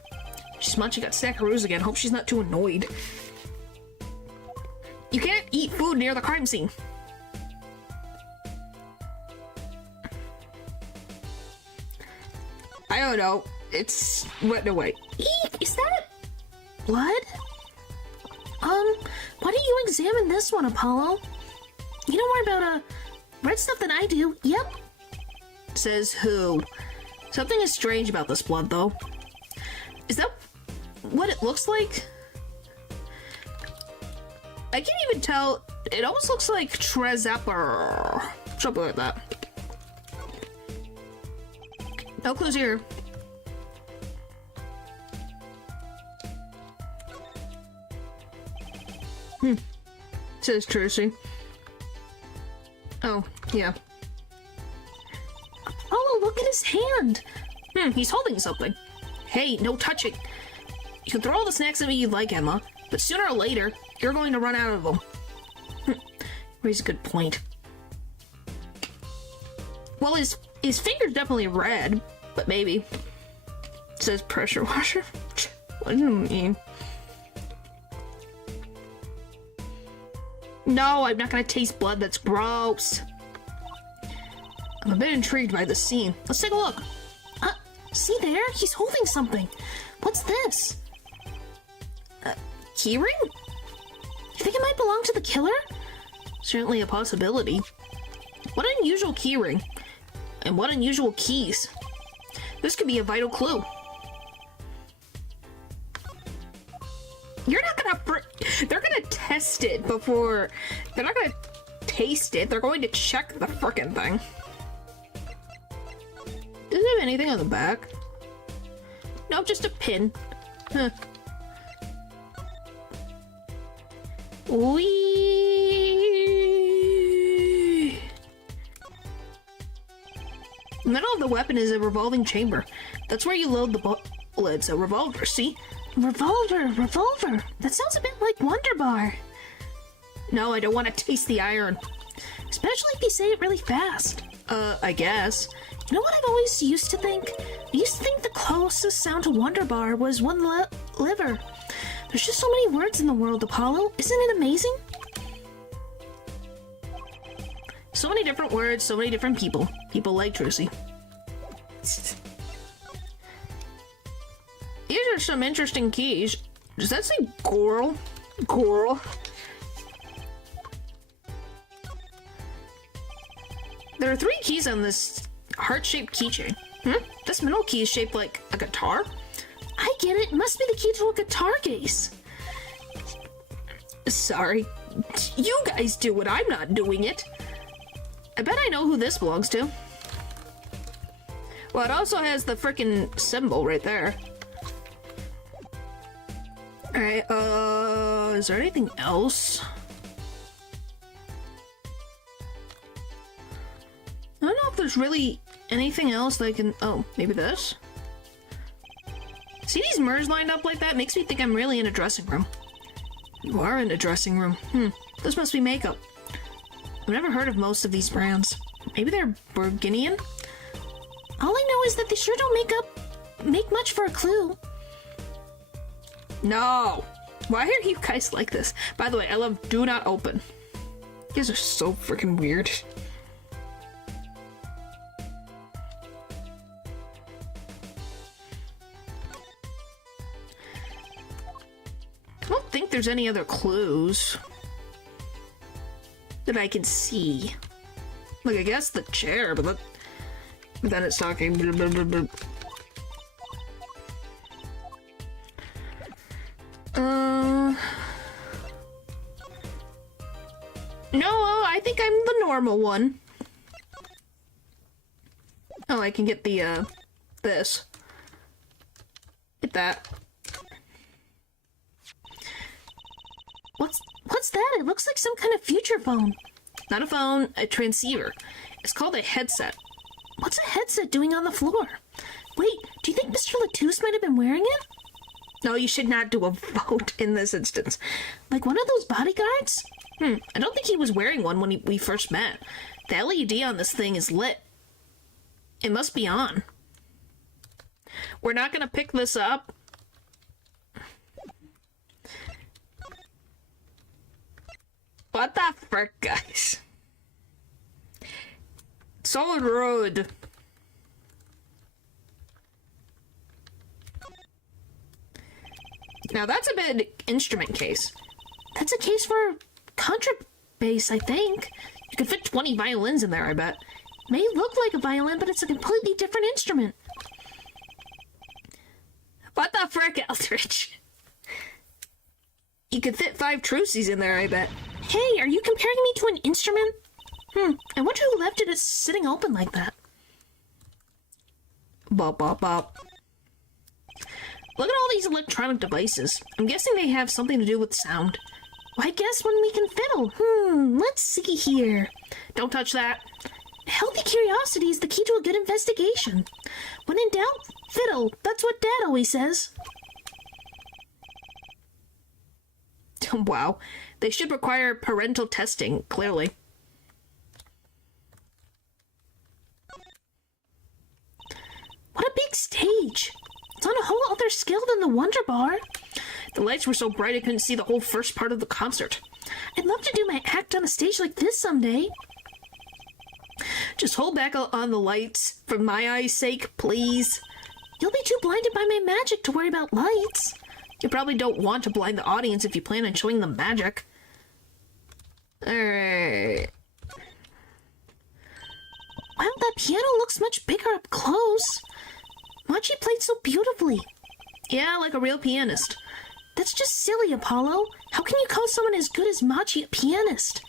She's munching at Snackaroos again. Hope she's not too annoyed. You can't eat food near the crime scene. I don't know. It's wet away. Eek! Is that blood? Why don't you examine this one, Apollo? You know more about red stuff than I do. Yep. Says who? Something is strange about this blood, though. Is that what it looks like? I can't even tell. It almost looks like Trezapper. Something like that. No clues here. Says Tracy. Oh, yeah. Oh, look at his hand! He's holding something. Hey, no touching. You can throw all the snacks at me you'd like, Emma, but sooner or later, you're going to run out of them. Raise a good point. Well, his finger's definitely red, but maybe. It says pressure washer? What do you mean? No, I'm not gonna taste blood. That's gross. I'm a bit intrigued by this scene. Let's take a look. See there? He's holding something. What's this? Keyring? You think it might belong to the killer? Certainly a possibility. What an unusual keyring. And what unusual keys. This could be a vital clue. You're not gonna they're gonna test it before. They're not gonna taste it. They're going to check the frickin' thing. Does it have anything on the back? Nope, just a pin. Huh. Wee. The middle of the weapon is a revolving chamber. That's where you load the bullets. A revolver, see? Revolver. That sounds a bit like Wonder Bar. No, I don't want to taste the iron. Especially if you say it really fast. I guess. You know what I've always used to think? I used to think the closest sound to Wonder Bar was one liver. There's just so many words in the world, Apollo. Isn't it amazing? So many different words, so many different people. People like Trucy. These are some interesting keys. Does that say Goral? Goral? There are 3 keys on this heart-shaped keychain. This middle key is shaped like a guitar? I get it. It must be the key to a guitar case. Sorry. You guys do it. I'm not doing it. I bet I know who this belongs to. Well, it also has the frickin' symbol right there. Alright, is there anything else? I don't know if there's really anything else that I can... Oh, maybe this? See these mirrors lined up like that? Makes me think I'm really in a dressing room. You are in a dressing room. This must be makeup. I've never heard of most of these brands. Maybe they're Burgundian? All I know is that they sure don't make much for a clue. No! Why are you guys like this? By the way, I love do not open. You guys are so freaking weird. I don't think there's any other clues that I can see. Like, I guess the chair, but then it's talking. Blah, blah, blah, blah. No, I think I'm the normal one. Oh, I can get the, this. Get that. What's that? It looks like some kind of future phone. Not a phone, a transceiver. It's called a headset. What's a headset doing on the floor? Wait, do you think Mr. Latouche might have been wearing it? No, you should not do a vote in this instance. Like one of those bodyguards? I don't think he was wearing one when we first met. The LED on this thing is lit. It must be on. We're not gonna pick this up. What the frick, guys? Solid road. Now that's a big instrument case. That's a case for contrabass, I think. You could fit 20 violins in there, I bet. May look like a violin, but it's a completely different instrument. What the frick, Eldridge? You could fit 5 truces in there, I bet. Hey, are you comparing me to an instrument? I wonder who left it sitting open like that. Bop, bop, bop. Look at all these electronic devices. I'm guessing they have something to do with sound. Well, I guess when we can fiddle. Let's see here. Don't touch that. Healthy curiosity is the key to a good investigation. When in doubt, fiddle. That's what Dad always says. Wow. They should require parental testing, clearly. What a big stage. It's on a whole other scale than the Wonder Bar. The lights were so bright I couldn't see the whole first part of the concert. I'd love to do my act on a stage like this someday. Just hold back on the lights for my eyes' sake, please. You'll be too blinded by my magic to worry about lights. You probably don't want to blind the audience if you plan on showing them magic. Alright. Wow, that piano looks much bigger up close. Machi played so beautifully. Yeah, like a real pianist. That's just silly, Apollo. How can you call someone as good as Machi a pianist?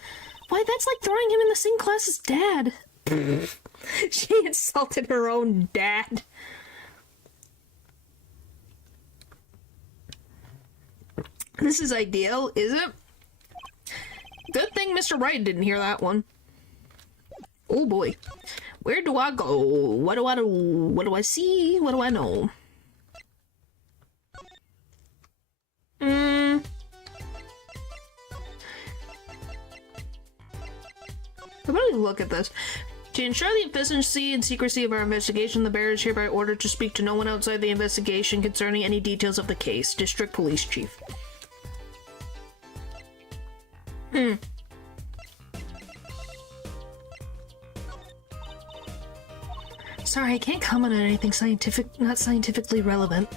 Why, that's like throwing him in the same class as Dad. She insulted her own dad. This is ideal, is it? Good thing Mr. Wright didn't hear that one. Oh boy. Where do I go? What do I do? What do I see? What do I know? Everybody look at this. To ensure the efficiency and secrecy of our investigation, the bearer is hereby ordered to speak to no one outside the investigation concerning any details of the case. District Police Chief. Sorry, I can't comment on anything not scientifically relevant.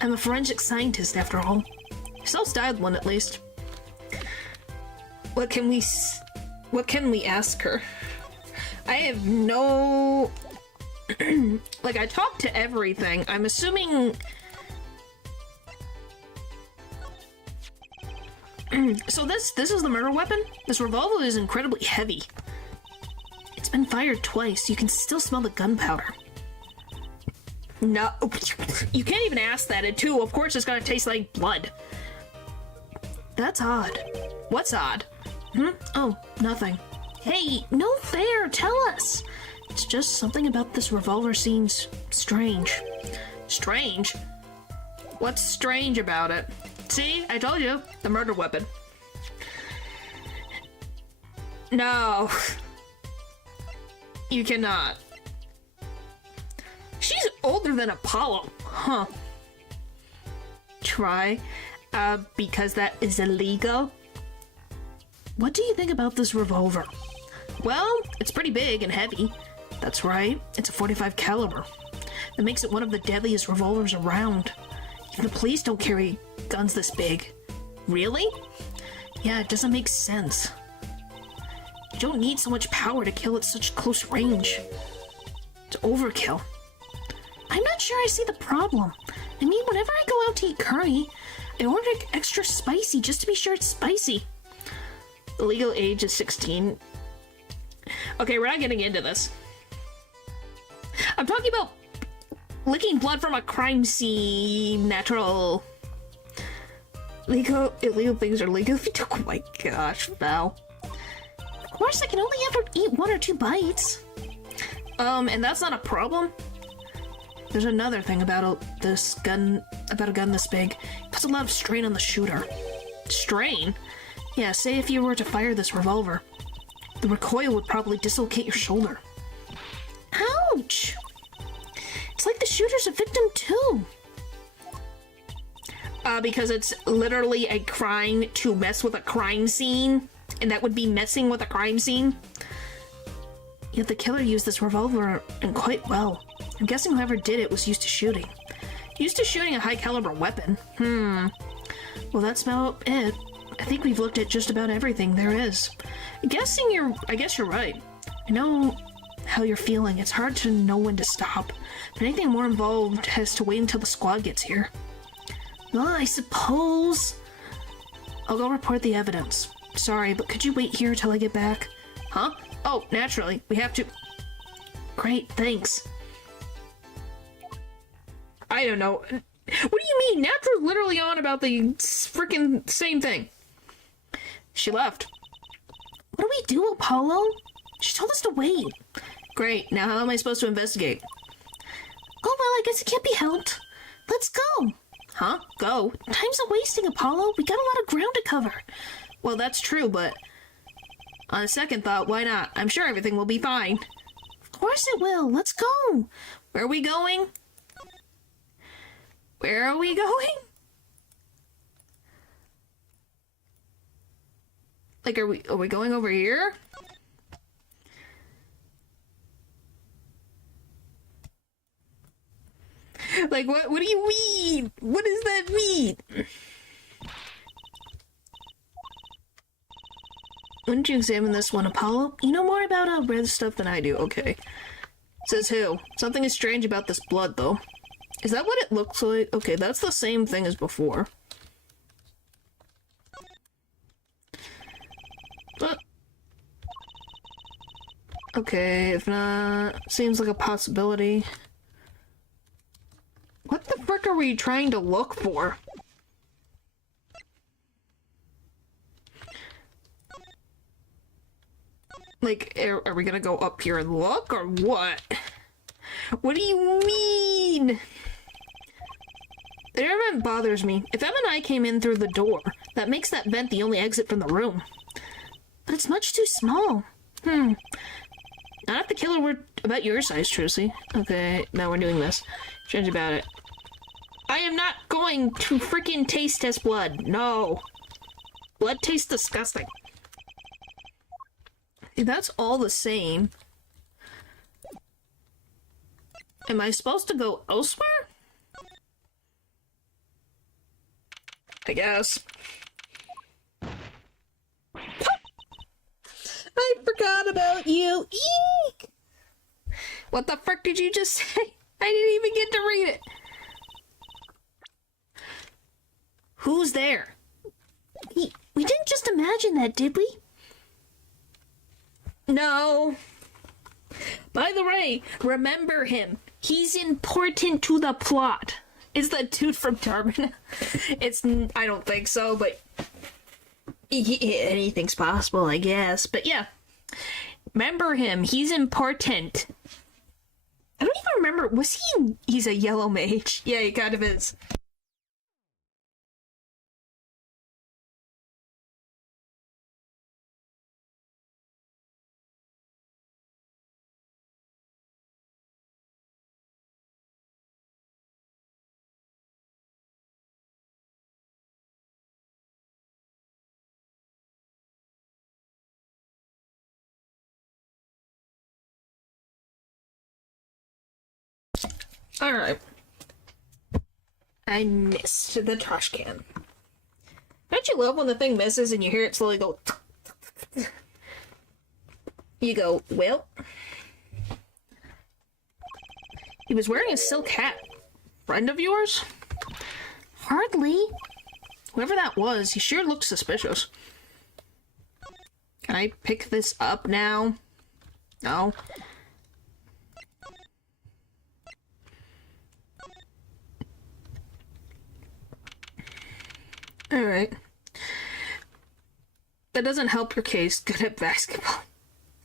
I'm a forensic scientist, after all. Self-styled one, at least. What can we ask her? I have no... like, I talk to everything. I'm assuming... So this is the murder weapon? This revolver is incredibly heavy. It's been fired twice. You can still smell the gunpowder. No, you can't even ask that. And two, of course it's gonna taste like blood. That's odd. What's odd? Oh, nothing. Hey, no fair, tell us. It's just something about this revolver seems strange. Strange? What's strange about it? See? I told you. The murder weapon. No. You cannot. She's older than Apollo. Huh. Try. Because that is illegal. What do you think about this revolver? Well, it's pretty big and heavy. That's right, it's a .45 caliber. That makes it one of the deadliest revolvers around. Even the police don't carry guns this big. Really? Yeah, it doesn't make sense. You don't need so much power to kill at such close range. It's overkill. I'm not sure I see the problem. I mean, whenever I go out to eat curry, I order extra spicy just to be sure it's spicy. The legal age is 16. Okay, we're not getting into this. I'm talking about licking blood from a crime scene. Natural. Illegal things are legal. Oh my gosh, Val. Of course, I can only ever eat 1 or 2 bites. And that's not a problem? There's another thing about this gun, about a gun this big. It puts a lot of strain on the shooter. Strain? Yeah, say if you were to fire this revolver, the recoil would probably dislocate your shoulder. Ouch! It's like the shooter's a victim too. Because it's literally a crime to mess with a crime scene, and that would be messing with a crime scene. Yet the killer used this revolver, and quite well. I'm guessing whoever did it was used to shooting. Used to shooting a high caliber weapon. Well, that's about it. I think we've looked at just about everything there is. I guess you're right. I know how you're feeling. It's hard to know when to stop. But anything more involved has to wait until the squad gets here. Well, I suppose I'll go report the evidence. Sorry, but could you wait here till I get back? Huh? Oh, naturally. We have to... Great, thanks. I don't know. What do you mean? Natural's literally on about the freaking same thing. She left. What do we do, Apollo? She told us to wait. Great. Now how am I supposed to investigate? Oh, well, I guess it can't be helped. Let's go. Huh? Go? Time's a wasting, Apollo. We got a lot of ground to cover. Well, that's true, but on a second thought, why not? I'm sure everything will be fine. Of course it will. Let's go. Where are we going? Where are we going? Like, are we going over here? Like, what do you mean? What does that mean? Wouldn't you examine this one, Apollo? You know more about rare stuff than I do. Okay. Says who? Something is strange about this blood, though. Is that what it looks like? Okay, that's the same thing as before. But... okay, if not... seems like a possibility. What the frick are we trying to look for? Like, are we gonna go up here and look, or what? What do you mean? The air vent bothers me. If Em and I came in through the door, that makes that vent the only exit from the room. But it's much too small. Not if the killer were about your size, Trucy. Okay, now we're doing this. Change about it. I am not going to freaking taste test blood. No. Blood tastes disgusting. See, that's all the same. Am I supposed to go elsewhere? I guess. I forgot about you. Eek! What the frick did you just say? I didn't even get to read it. Who's there? We didn't just imagine that, did we? No. By the way, remember him. He's important to the plot. Is that dude from Terminator? I don't think so, but anything's possible, I guess. But yeah, remember him. He's important. I don't even remember. Was he? He's a yellow mage. Yeah, he kind of is. Alright. I missed the trash can. Don't you love when the thing misses and you hear it slowly go... You go, well... He was wearing a silk hat. Friend of yours? Hardly. Whoever that was, he sure looked suspicious. Can I pick this up now? No. Alright. That doesn't help your case. Good at basketball.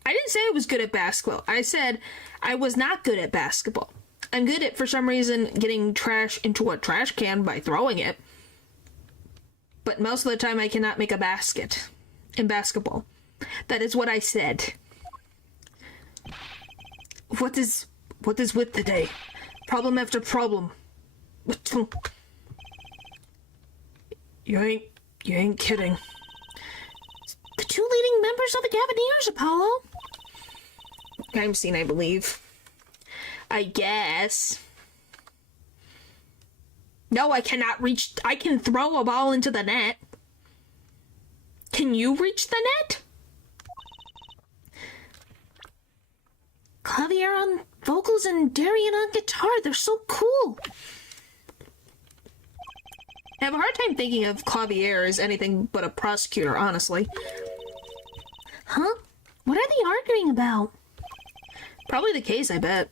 I didn't say I was good at basketball. I said I was not good at basketball. I'm good at, for some reason, getting trash into a trash can by throwing it. But most of the time I cannot make a basket in basketball. That is what I said. What is with the day? Problem after problem. You ain't kidding. The two leading members of the Gavaneers, Apollo. Crime scene, I believe. I guess. No, I cannot reach. I can throw a ball into the net. Can you reach the net? Clavier on vocals and Darian on guitar. They're so cool. I have a hard time thinking of Clavier as anything but a prosecutor, honestly. Huh? What are they arguing about? Probably the case, I bet.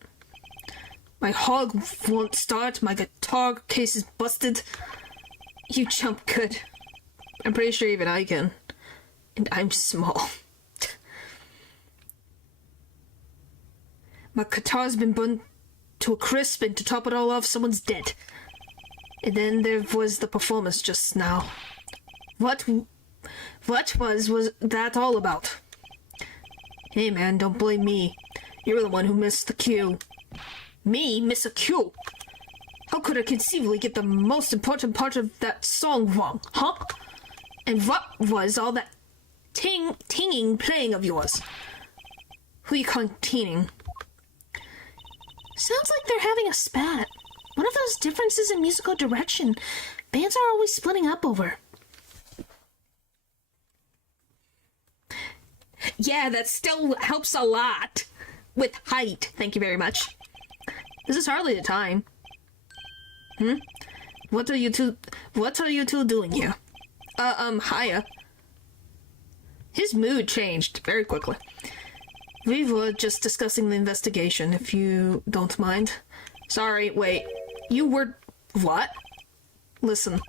My hog won't start, my guitar case is busted. You jump good. I'm pretty sure even I can. And I'm small. My guitar's been burnt to a crisp, and to top it all off, someone's dead. And then there was the performance just now. What was that all about? Hey man, don't blame me. You're the one who missed the cue. Me miss a cue? How could I conceivably get the most important part of that song wrong, huh? And what was all that tinging playing of yours? Who you calling tinging? Sounds like they're having a spat. One of those differences in musical direction bands are always splitting up over. Yeah, that still helps a lot. With height, thank you very much. This is hardly the time. What are you two doing here? Hiya. His mood changed very quickly. We were just discussing the investigation, if you don't mind. Sorry, wait. You were... what? Listen,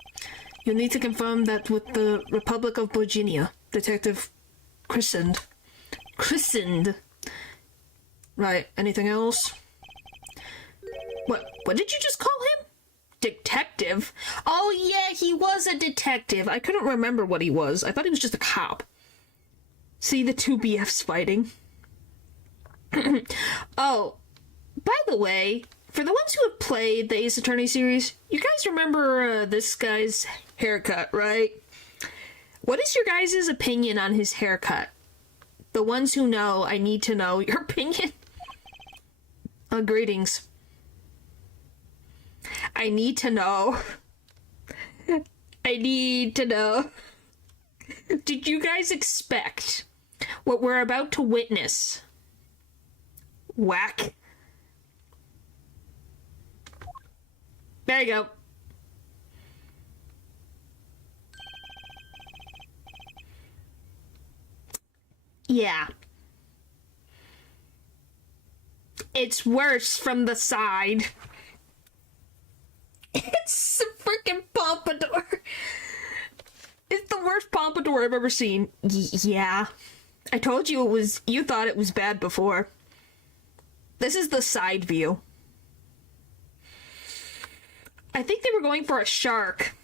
you need to confirm that with the Republic of Virginia, Detective Christened. Right, anything else? What did you just call him? Detective? Oh yeah, he was a detective. I couldn't remember what he was. I thought he was just a cop. See the two BFs fighting? Oh, by the way, for the ones who have played the Ace Attorney series, you guys remember this guy's haircut, right? What is your guys' opinion on his haircut? The ones who know, I need to know your opinion. Greetings. I need to know. I need to know. Did you guys expect what we're about to witness? Whack. There you go. Yeah. It's worse from the side. It's a freaking pompadour. It's the worst pompadour I've ever seen. Yeah. I told you it was... You thought it was bad before. This is the side view. I think they were going for a shark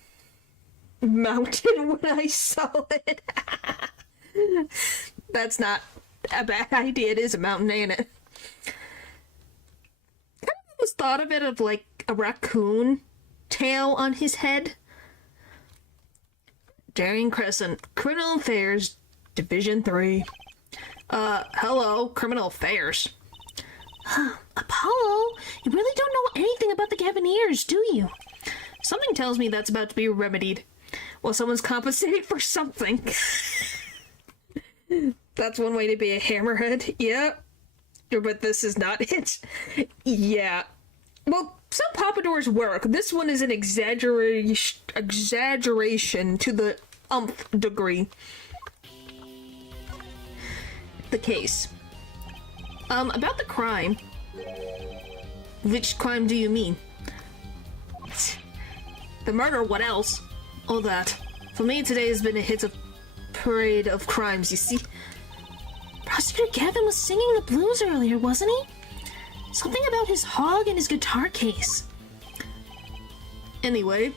mountain when I saw it. That's not a bad idea. It is a mountain, ain't it? Kind of was thought of it of like a raccoon tail on his head. Daring Crescent, Criminal Affairs, Division 3. Hello, Criminal Affairs. Apollo, you really don't know anything about the Gavineers, do you? Something tells me that's about to be remedied. Well, someone's compensating for something. That's one way to be a hammerhead. Yeah. But this is not it. Yeah. Well, some pompadours work. This one is an exaggeration to the umph degree. The case. About the crime. Which crime do you mean? The murder, what else? All that. For me, today has been a hit of parade of crimes, you see. Prosecutor Gavin was singing the blues earlier, wasn't he? Something about his hog and his guitar case. Anyway,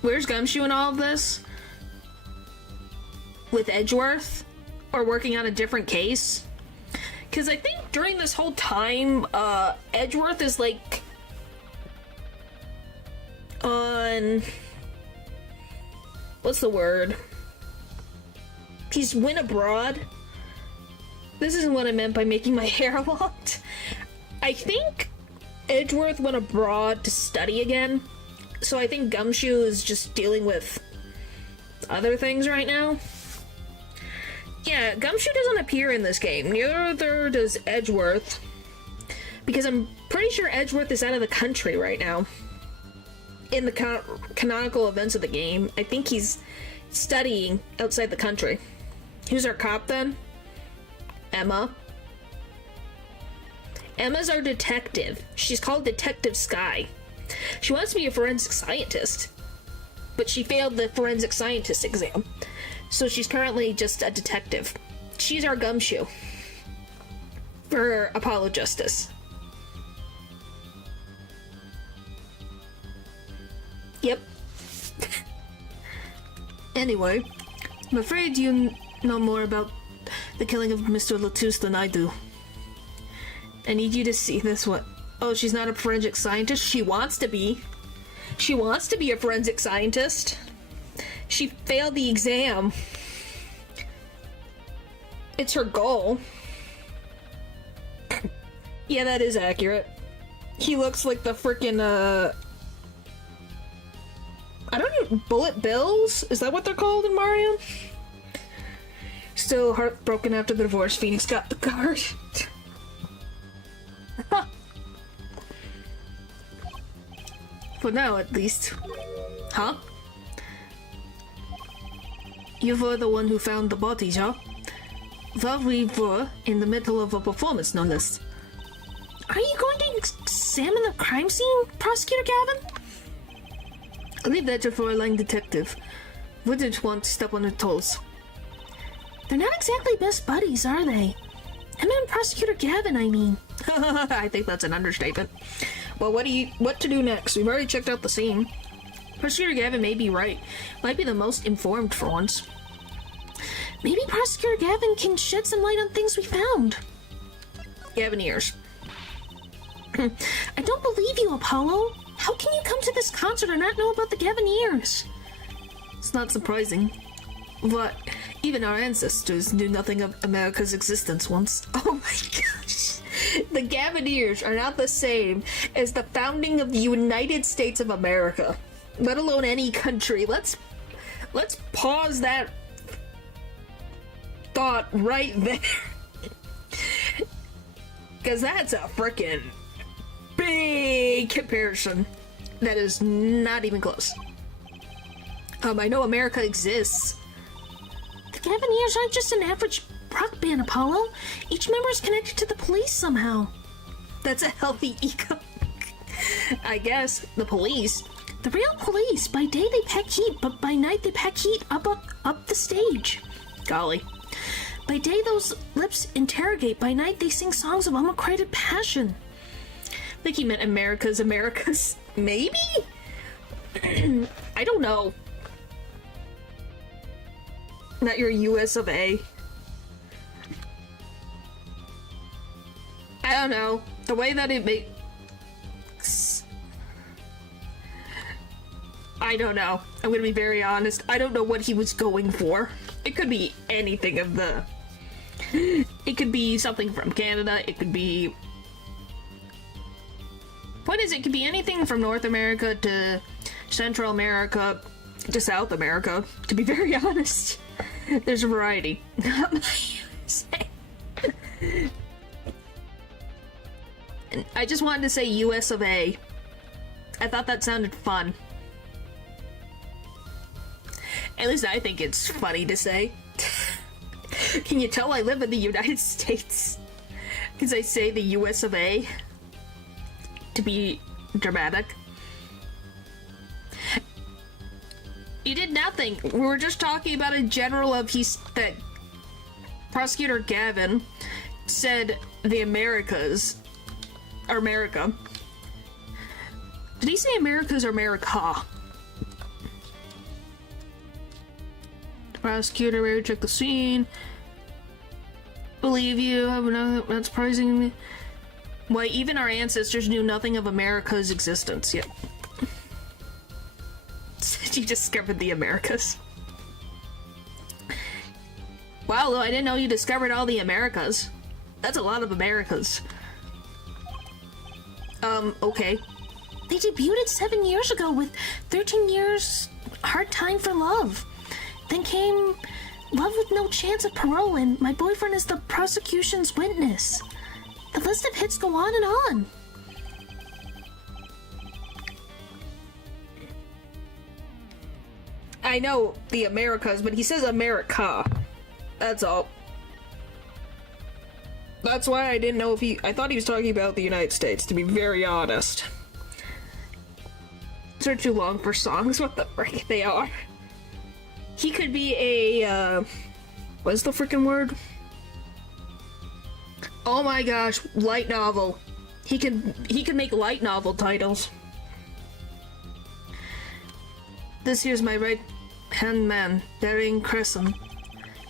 where's Gumshoe in all of this? With Edgeworth? Or working on a different case? Because I think during this whole time, Edgeworth is like on... What's the word? He's went abroad. This isn't what I meant by making my hair long. I think Edgeworth went abroad to study again. So I think Gumshoe is just dealing with other things right now. Yeah, Gumshoe doesn't appear in this game. Neither does Edgeworth. Because I'm pretty sure Edgeworth is out of the country right now. In the canonical events of the game. I think he's studying outside the country. Who's our cop then? Emma. Emma's our detective. She's called Detective Sky. She wants to be a forensic scientist. But she failed the forensic scientist exam. So she's currently just a detective. She's our Gumshoe. For Apollo Justice. Yep. Anyway, I'm afraid you know more about the killing of Mr. Latouche than I do. I need you to see this one. Oh, she's not a forensic scientist? She wants to be. She wants to be a forensic scientist. She failed the exam. It's her goal. Yeah, that is accurate. He looks like the frickin', I don't know, bullet bills? Is that what they're called in Mario? Still heartbroken after the divorce, Phoenix got the card. For now, at least. Huh? You were the one who found the bodies, huh? Well, we were in the middle of a performance, no less. Are you going to examine the crime scene, Prosecutor Gavin? I'll leave that to for a line detective. Wouldn't want to step on her toes. They're not exactly best buddies, are they? Emma and Prosecutor Gavin, I mean. I think that's an understatement. Well, what to do next? We've already checked out the scene. Prosecutor Gavin may be right. Might be the most informed for once. Maybe Prosecutor Gavin can shed some light on things we found. Gavineers. I don't believe you, Apollo. How can you come to this concert and not know about the Gavineers? It's not surprising. But even our ancestors knew nothing of America's existence once. Oh my gosh. The Gavineers are not the same as the founding of the United States of America. Let alone any country. Let's pause that thought right there. Because that's a frickin' big comparison. That is not even close. I know America exists. The Gavineers aren't just an average rock band, Apollo. Each member is connected to the police somehow. That's a healthy ego. I guess. The police. The real police. By day they pack heat, but by night they pack heat up the stage. Golly. By day those lips interrogate. By night they sing songs of unrequited passion. I think he meant America's. Maybe? I don't know. Not your US of A. I don't know. The way that it makes... I don't know. I'm gonna be very honest. I don't know what he was going for. It could be anything of the... It could be something from Canada. It could be is, it could be anything from North America to Central America to South America, to be very honest. There's a variety. And I just wanted to say US of A. I thought that sounded fun. At least I think it's funny to say. Can you tell I live in the United States? Because I say the US of A to be dramatic. You did nothing. We were just talking about a general of that Prosecutor Gavin said the Americas or America. Did he say Americas or America? The prosecutor ready to check the scene. Believe you, that's surprising me. Why, even our ancestors knew nothing of America's existence yet. You discovered the Americas. Wow, I didn't know you discovered all the Americas. That's a lot of Americas. Okay. They debuted 7 years ago with 13 Years Hard Time for Love. Then came Love with No Chance of Parole and My Boyfriend is the Prosecution's Witness. The list of hits go on and on. I know the Americas, but he says America. That's all. That's why I didn't know if I thought he was talking about the United States, to be very honest. These are too long for songs, what the frick they are. He could be a, what's the freaking word? Oh my gosh, light novel. He could make light novel titles. This here's my right-hand man, Darren Cresson.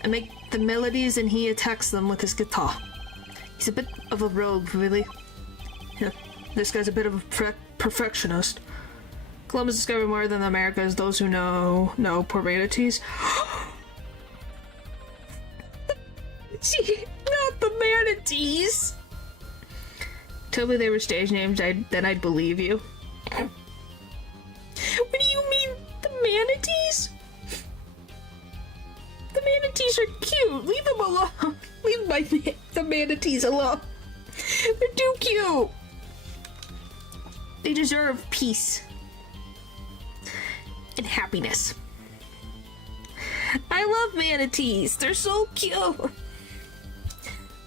I make the melodies and he attacks them with his guitar. He's a bit of a rogue, really. Yeah, this guy's a bit of a perfectionist. Columbus discovered more than the Americas. Those who know poor manatees. Not the manatees! Tell me they were stage names, then I'd believe you. What do you mean, the manatees? The manatees are cute. Leave them alone. Leave the manatees alone. They're too cute. They deserve peace and happiness. I love manatees. They're so cute.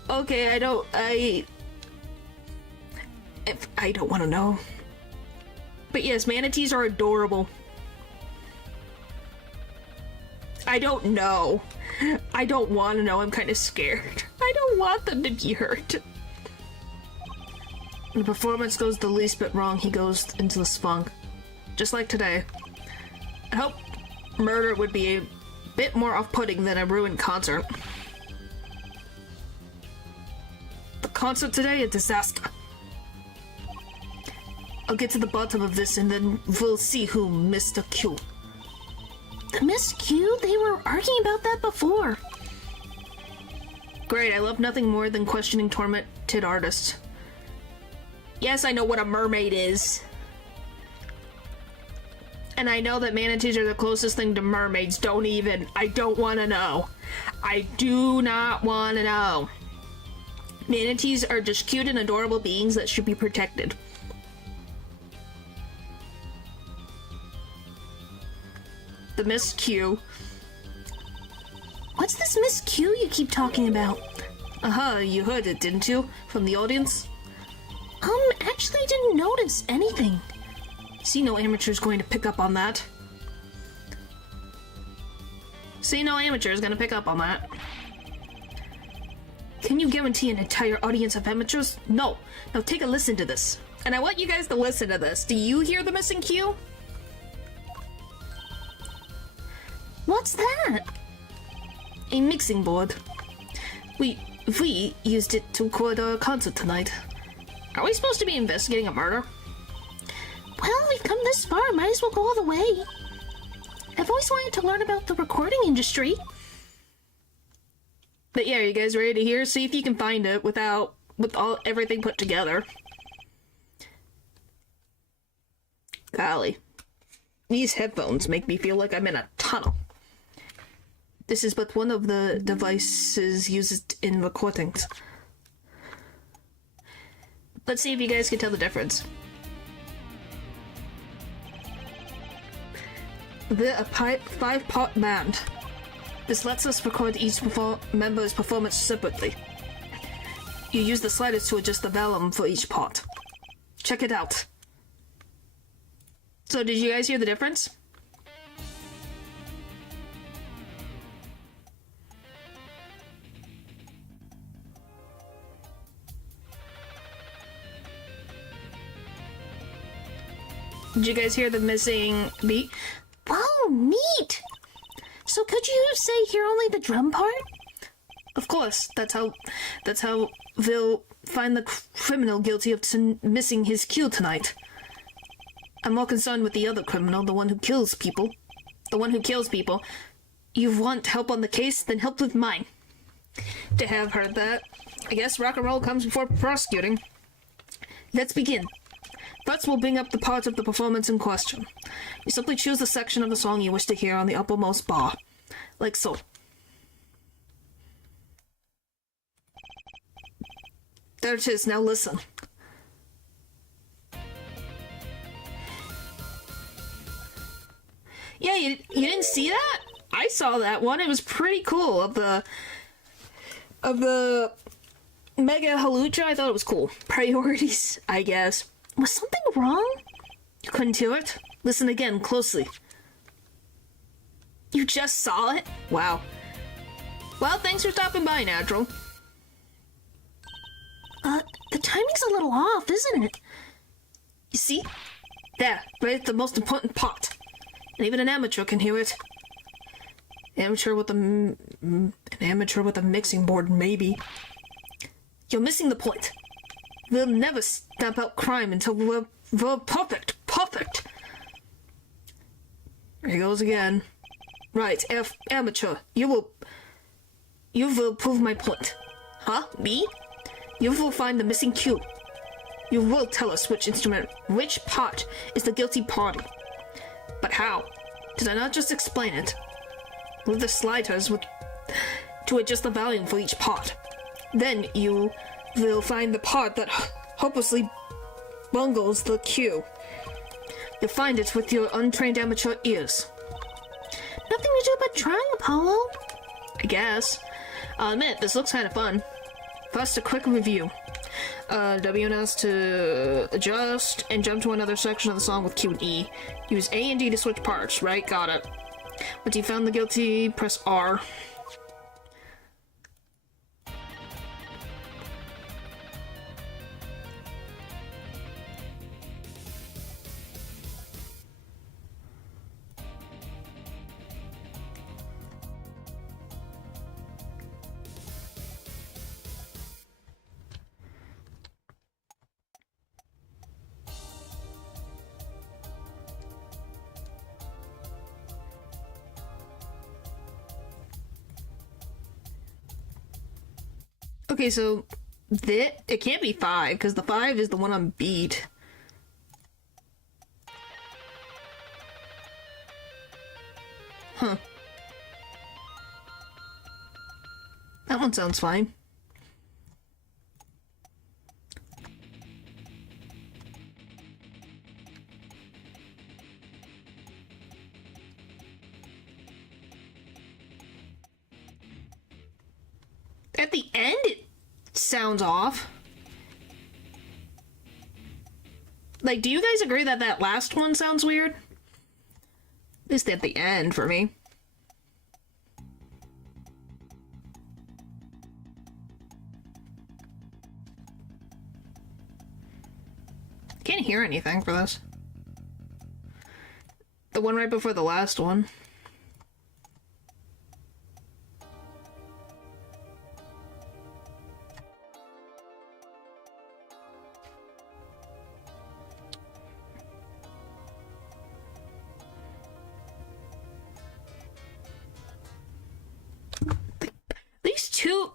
Okay, I don't want to know. But yes, manatees are adorable. I don't know. I don't want to know. I'm kind of scared. I don't want them to be hurt. When the performance goes the least bit wrong, he goes into the spunk. Just like today. I hope murder would be a bit more off-putting than a ruined concert. The concert today, a disaster. I'll get to the bottom of this and then we'll see who Mr. Q. Miss Q? They were arguing about that before. Great, I love nothing more than questioning tormented artists. Yes, I know what a mermaid is. And I know that manatees are the closest thing to mermaids. I don't want to know. I do not want to know. Manatees are just cute and adorable beings that should be protected. The Miss Q. What's this Miss Q you keep talking about? You heard it, didn't you? From the audience? Actually I didn't notice anything. See, no amateur's going to pick up on that. See, no amateur's gonna pick up on that. Can you guarantee an entire audience of amateurs? No. Now take a listen to this. And I want you guys to listen to this. Do you hear the missing Q? What's that? A mixing board. We used it to record our concert tonight. Are we supposed to be investigating a murder? Well, we've come this far, might as well go all the way. I've always wanted to learn about the recording industry. But yeah, are you guys ready to hear? See if you can find it with everything put together. Golly. These headphones make me feel like I'm in a tunnel. This is but one of the devices used in recordings. Let's see if you guys can tell the difference. They're a five-part band. This lets us record each member's performance separately. You use the sliders to adjust the volume for each part. Check it out. So did you guys hear the difference? Did you guys hear the missing beat? Whoa, neat! So could you say hear only the drum part? Of course, that's how they'll find the criminal guilty of missing his cue tonight. I'm more concerned with the other criminal, the one who kills people. The one who kills people. You want help on the case? Then help with mine. To have heard that, I guess rock and roll comes before prosecuting. Let's begin. First, we'll bring up the parts of the performance in question. You simply choose the section of the song you wish to hear on the uppermost bar. Like so. There it is, now listen. Yeah, you didn't see that? I saw that one. It was pretty cool. Of the Mega Halucha, I thought it was cool. Priorities, I guess. Was something wrong? You couldn't hear it? Listen again, closely. You just saw it? Wow. Well, thanks for stopping by, Natural. The timing's a little off, isn't it? You see? There, right at the most important part. And even an amateur can hear it. An amateur with a mixing board, maybe. You're missing the point. We'll never stamp out crime until we're perfect. Perfect! There he goes again. Right, amateur, you will prove my point. Huh? Me? You will find the missing cue. You will tell us which part is the guilty party. But how? Did I not just explain it? With the sliders to adjust the volume for each part. Then you will find the part that hopelessly bungles the cue. You'll find it with your untrained amateur ears. Nothing to do but try, Apollo. I guess. I'll admit, this looks kind of fun. First, a quick review. WNS to adjust and jump to another section of the song with Q and E. Use A and D to switch parts, right? Got it. Once you found the guilty, press R. Okay, so it can't be 5 because the 5 is the one on beat. Huh. That one sounds fine. At the end, it sounds off. Like, do you guys agree that that last one sounds weird? At least at the end, for me. Can't hear anything for this. The one right before the last one.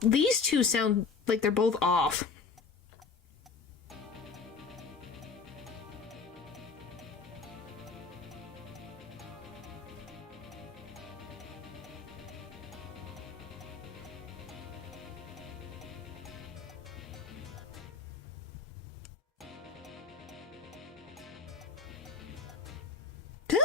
These two sound like they're both off.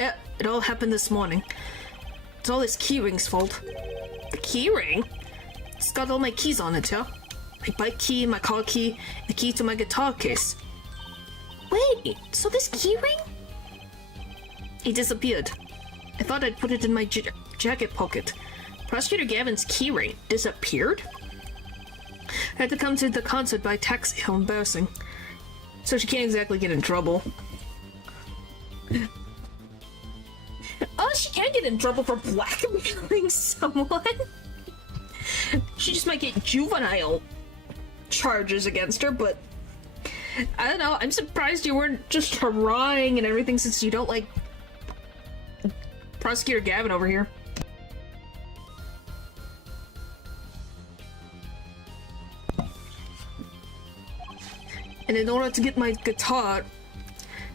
It all happened this morning. It's all this keyring's fault. The keyring? It's got all my keys on it, yeah? My bike key, my car key, the key to my guitar case. Wait, so this keyring? It disappeared. I thought I'd put it in my jacket pocket. Prosecutor Gavin's keyring disappeared? I had to come to the concert by taxi. How embarrassing. So she can't exactly get in trouble. Oh, she can get in trouble for blackmailing someone. She just might get juvenile charges against her, but I don't know. I'm surprised you weren't just trying and everything since you don't like Prosecutor Gavin over here. And in order to get my guitar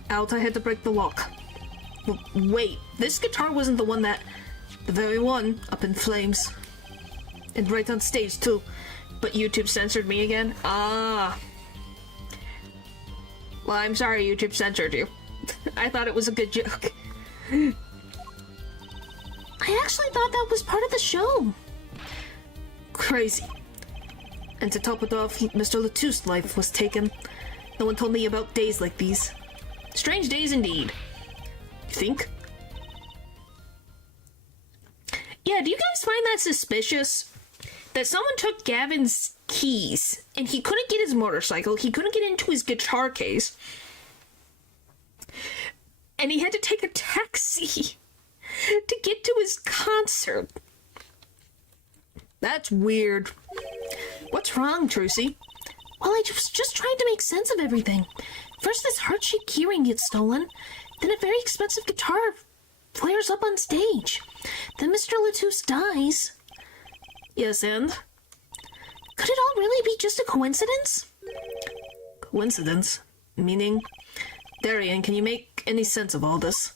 out, I had to break the lock. Wait, this guitar wasn't the one that... The very one, up in flames. And right on stage, too. But YouTube censored me again? Ah. Well, I'm sorry YouTube censored you. I thought it was a good joke. I actually thought that was part of the show. Crazy. And to top it off, Mr. Latouche's life was taken. No one told me about days like these. Strange days indeed. You think? Yeah, do you guys find that suspicious? That someone took Gavin's keys, and he couldn't get his motorcycle, he couldn't get into his guitar case, and he had to take a taxi to get to his concert. That's weird. What's wrong, Trucy? Well, I was just trying to make sense of everything. First, this heart-shaped keyring gets stolen. Then a very expensive guitar flares up on stage. Then Mr. Latouche dies. Yes, and? Could it all really be just a coincidence? Coincidence? Meaning? Darian, can you make any sense of all this?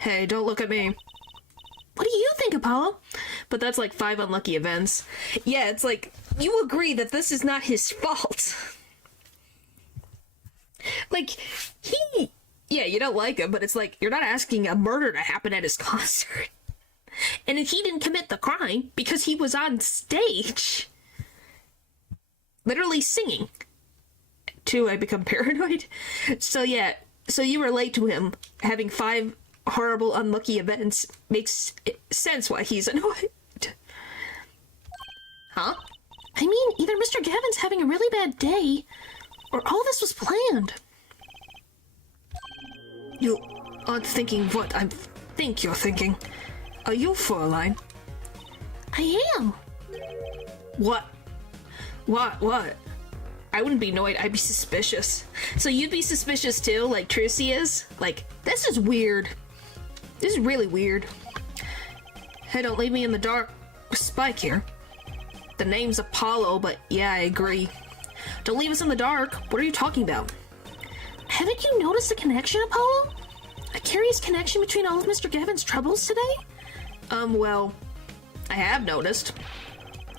Hey, don't look at me. What do you think, Apollo? But that's like 5 unlucky events. Yeah, it's like, you agree that this is not his fault. Like, yeah, you don't like him, but it's like, you're not asking a murder to happen at his concert. And if he didn't commit the crime because he was on stage, literally singing. 2, I become paranoid. So yeah, so you relate to him having 5 horrible, unlucky events. Makes sense why he's annoyed. Huh? I mean, either Mr. Gavin's having a really bad day, or all this was planned. You aren't thinking what I think you're thinking. Are you, Fräulein? I am. What? What? I wouldn't be annoyed, I'd be suspicious. So you'd be suspicious too, like Trucy is? Like, this is weird. This is really weird. Hey, don't leave me in the dark with Spike here. The name's Apollo, but yeah, I agree. Don't leave us in the dark. What are you talking about? Haven't you noticed a connection, Apollo? A curious connection between all of Mr. Gavin's troubles today? Well, I have noticed.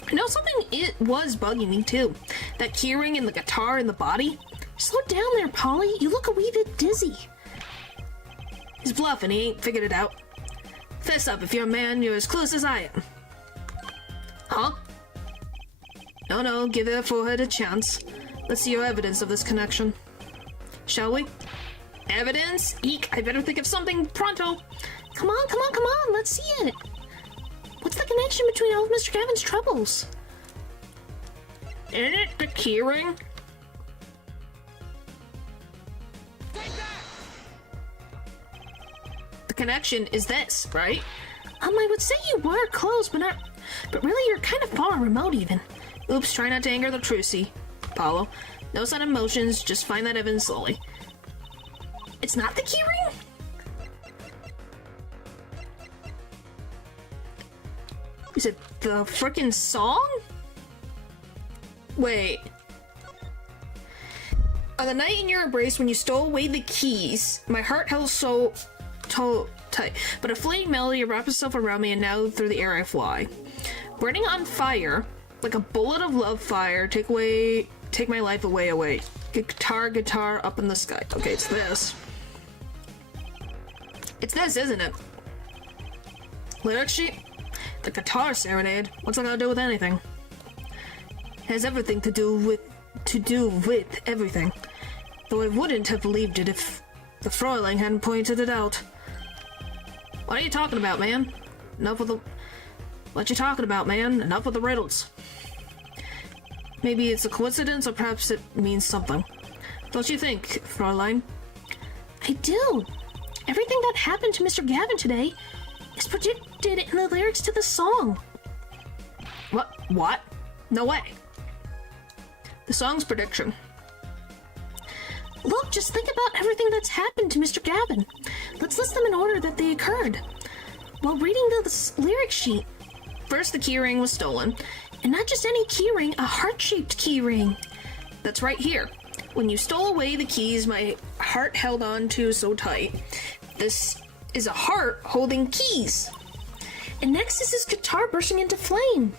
You know, something it was bugging me too. That keyring and the guitar and the body. Slow down there, Polly. You look a wee bit dizzy. He's bluffing, he ain't figured it out. Fess up, if you're a man, you're as close as I am. Huh? No, give their forehead a chance. Let's see your evidence of this connection. Shall we? Evidence? Eek, I better think of something pronto. Come on, let's see it. What's the connection between all of Mr. Gavin's troubles? Isn't it the keyring? The connection is this, right? I would say you were close, but really you're kind of far remote even. Oops, try not to anger the Trucy. Apollo, no sign of emotions, just find that evidence slowly. It's not the keyring? Is it the frickin' song? Wait. On the night in your embrace when you stole away the keys, my heart held so tight, but a fleeting melody wrapped itself around me and now through the air I fly. Burning on fire, like a bullet of love fire, take my life away. Guitar, up in the sky. Okay, it's this. It's this, isn't it? Lyric sheet? The guitar serenade. What's that got to do with anything? Has everything to do with everything. Though I wouldn't have believed it if the Fräulein hadn't pointed it out. What are you talking about, man? Enough with the... What you talking about, man? Enough with the riddles. Maybe it's a coincidence, or perhaps it means something. Don't you think, Fräulein? I do. Everything that happened to Mr. Gavin today is predicted in the lyrics to the song. What? No way. The song's prediction. Look, just think about everything that's happened to Mr. Gavin. Let's list them in order that they occurred. While reading the lyric sheet, First, the keyring was stolen. and not just any keyring, a heart-shaped keyring. That's right here. When you stole away the keys my heart held on to so tight. This is a heart holding keys. And next is his guitar bursting into flame.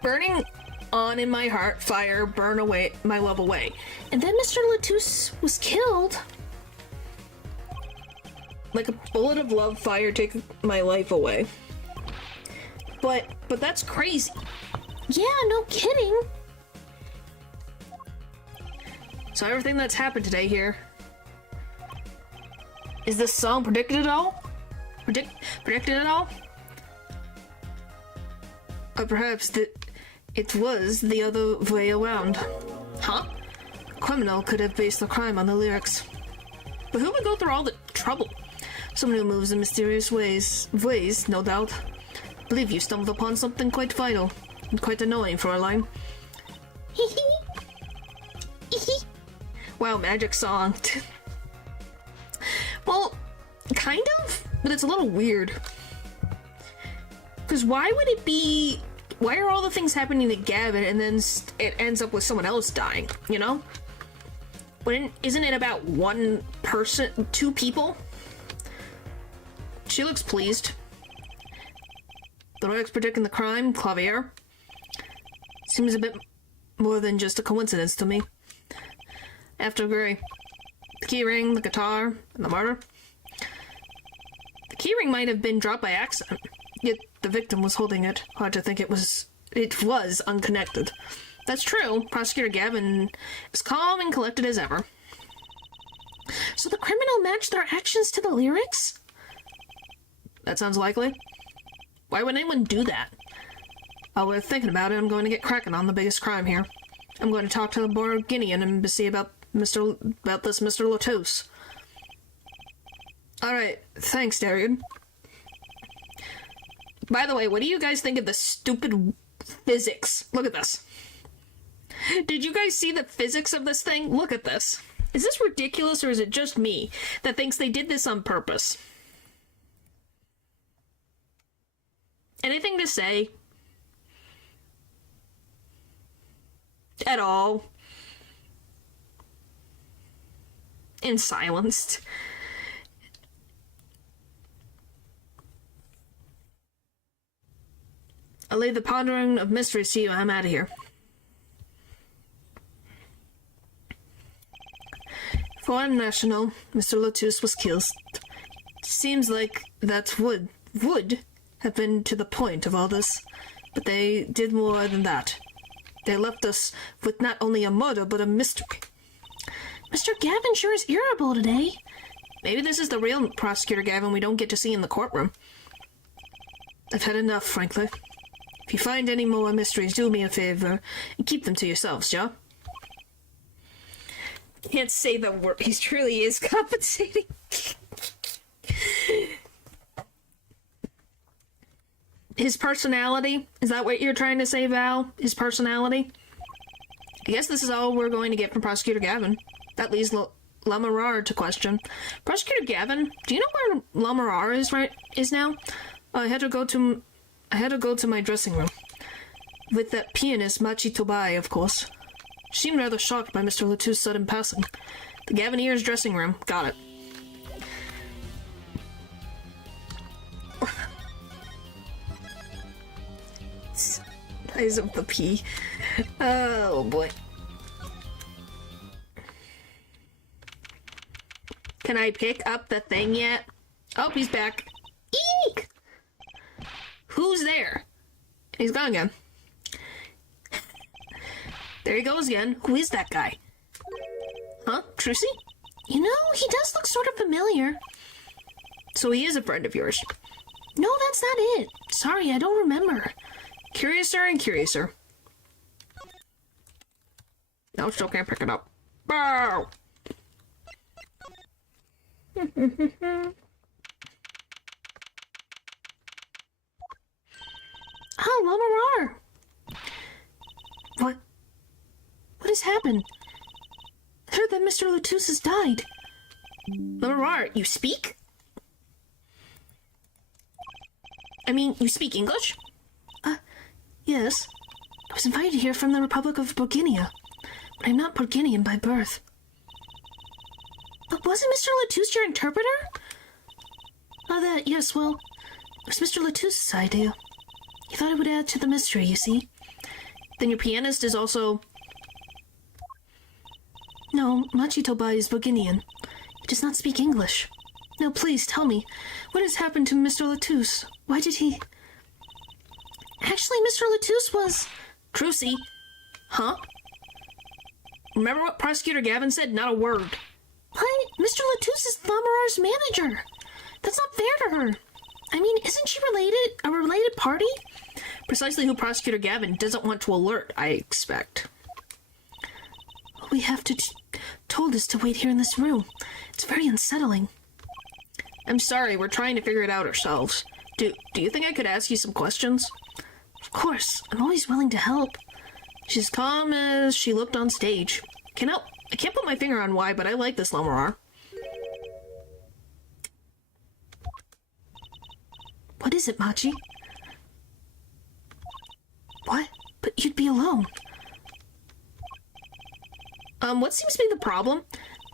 Burning on in my heart, fire, burn away my love away. And then Mr. Latouche was killed. Like a bullet of love, fire, take my life away. But that's crazy. Yeah, no kidding. So everything that's happened today here. Is this song predicted at all? Predicted at all? Or perhaps it was the other way around. Huh? A criminal could have based the crime on the lyrics. But who would go through all the trouble? Someone who moves in mysterious ways, no doubt. I believe you stumbled upon something quite vital and quite annoying, Fräulein. Wow, magic song. Well, kind of, but it's a little weird. Because why would it be... Why are all the things happening to Gavin and then it ends up with someone else dying, you know? Isn't it about one person, two people? She looks pleased. The lyrics predicting the crime, Clavier. Seems a bit more than just a coincidence to me. I have to agree. The keyring, the guitar, and the murder. The keyring might have been dropped by accident, yet the victim was holding it. Hard to think it was unconnected. That's true. Prosecutor Gavin is calm and collected as ever. So the criminal matched their actions to the lyrics? That sounds likely. Why would anyone do that? While we're thinking about it, I'm going to get cracking on the biggest crime here. I'm going to talk to the Borginian embassy about this Mr. Latouche. Alright, thanks, Darian. By the way, what do you guys think of the stupid physics? Look at this. Did you guys see the physics of this thing? Look at this. Is this ridiculous, or is it just me that thinks they did this on purpose? Anything to say? At all? And silenced. I'll leave the pondering of mysteries to you. I'm out of here. Foreign national, Mr. Latouche was killed. Seems like that would have been to the point of all this, but they did more than that. They left us with not only a murder, but a mystery. Mr. Gavin sure is irritable today. Maybe this is the real Prosecutor Gavin we don't get to see in the courtroom. I've had enough, frankly. If you find any more mysteries, do me a favor and keep them to yourselves, yeah? Can't say the word. He truly is compensating. His personality? Is that what you're trying to say, Val? His personality? I guess this is all we're going to get from Prosecutor Gavin. That leaves Lamarar to question. Prosecutor Gavin, do you know where Lamarar is now? I had to go to my dressing room. With that pianist, Machi Tobai, of course. She seemed rather shocked by Mr. Latouche's sudden passing. The Gavineer's dressing room. Got it. Size of the P. Oh boy. Can I pick up the thing yet? Oh, he's back. Eek! Who's there? He's gone again. There he goes again. Who is that guy? Huh? Trucy? You know, he does look sort of familiar. So he is a friend of yours. No, that's not it. Sorry, I don't remember. Curiouser and curiouser. No, still can't pick it up. Bow! Oh, Lamarar! What has happened? I heard that Mr. Latus has died. Lamarar, you speak? I mean, you speak English? Yes. I was invited here from the Republic of Burguinia, but I'm not Burguinian by birth. But wasn't Mr. Latus your interpreter? Yes, well, it was Mr. Latus's idea. He thought it would add to the mystery, you see. Then your pianist is also... No, Machitobai is Burguinian. He does not speak English. Now, please tell me, what has happened to Mr. Latus? Why did he... Actually, Mr. Latus was... Trucy? Huh? Remember what Prosecutor Gavin said? Not a word. What? Mr. Latus is Lamarar's manager. That's not fair to her. I mean, isn't she a related party? Precisely who Prosecutor Gavin doesn't want to alert, I expect. We have told us to wait here in this room. It's very unsettling. I'm sorry, we're trying to figure it out ourselves. Do you think I could ask you some questions? Of course, I'm always willing to help. She's calm as she looked on stage. I can't put my finger on why, but I like this Lamarar. What is it, Machi? What? But you'd be alone. What seems to be the problem?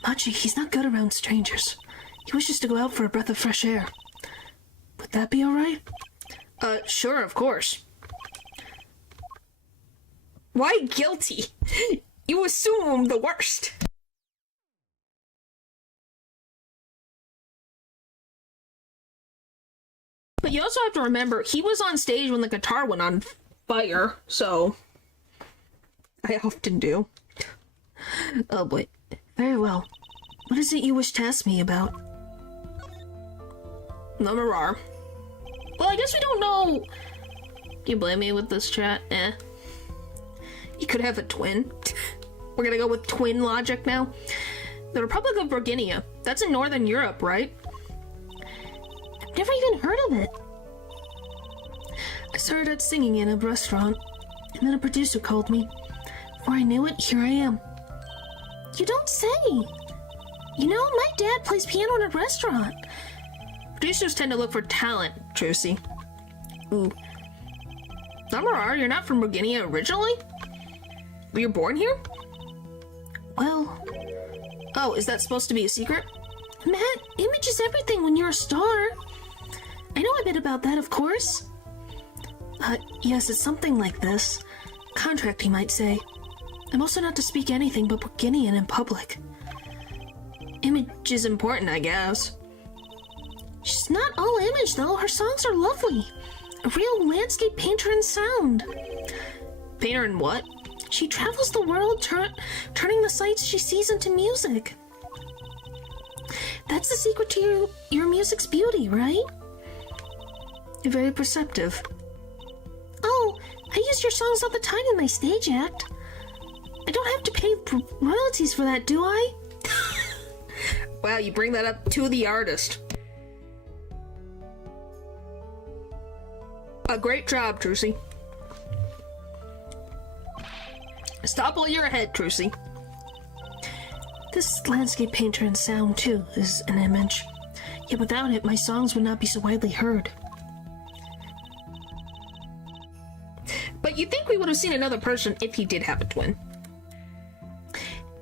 Machi, he's not good around strangers. He wishes to go out for a breath of fresh air. Would that be alright? Sure, of course. Why guilty? You assume the worst. But you also have to remember, he was on stage when the guitar went on fire, so... I often do. Oh boy. Very well. What is it you wish to ask me about? Lamarar. Well, I guess we don't know... Do you blame me with this chat? You could have a twin. We're gonna go with twin logic now. The Republic of Burguinia. That's in Northern Europe, right? I've never even heard of it. I started out singing in a restaurant, and then a producer called me. Before I knew it, here I am. You don't say! You know, my dad plays piano in a restaurant. Producers tend to look for talent, Trucy. Ooh. Lamarar, you're not from Burguinia originally? Were you born here? Well... Oh, is that supposed to be a secret? Matt, image is everything when you're a star. I know a bit about that, of course. Yes, it's something like this. Contract, you might say. I'm also not to speak anything but Burguinian in public. Image is important, I guess. She's not all image, though. Her songs are lovely. A real landscape painter in sound. Painter in what? She travels the world, turning the sights she sees into music. That's the secret to your music's beauty, right? You're very perceptive. Oh, I use your songs all the time in my stage act. I don't have to pay royalties for that, do I? Wow, you bring that up to the artist. A great job, Trucy. Stop while you're ahead, Trucy. This landscape painter in sound, too, is an image. Yet without it, my songs would not be so widely heard. But you'd think we would have seen another person if he did have a twin.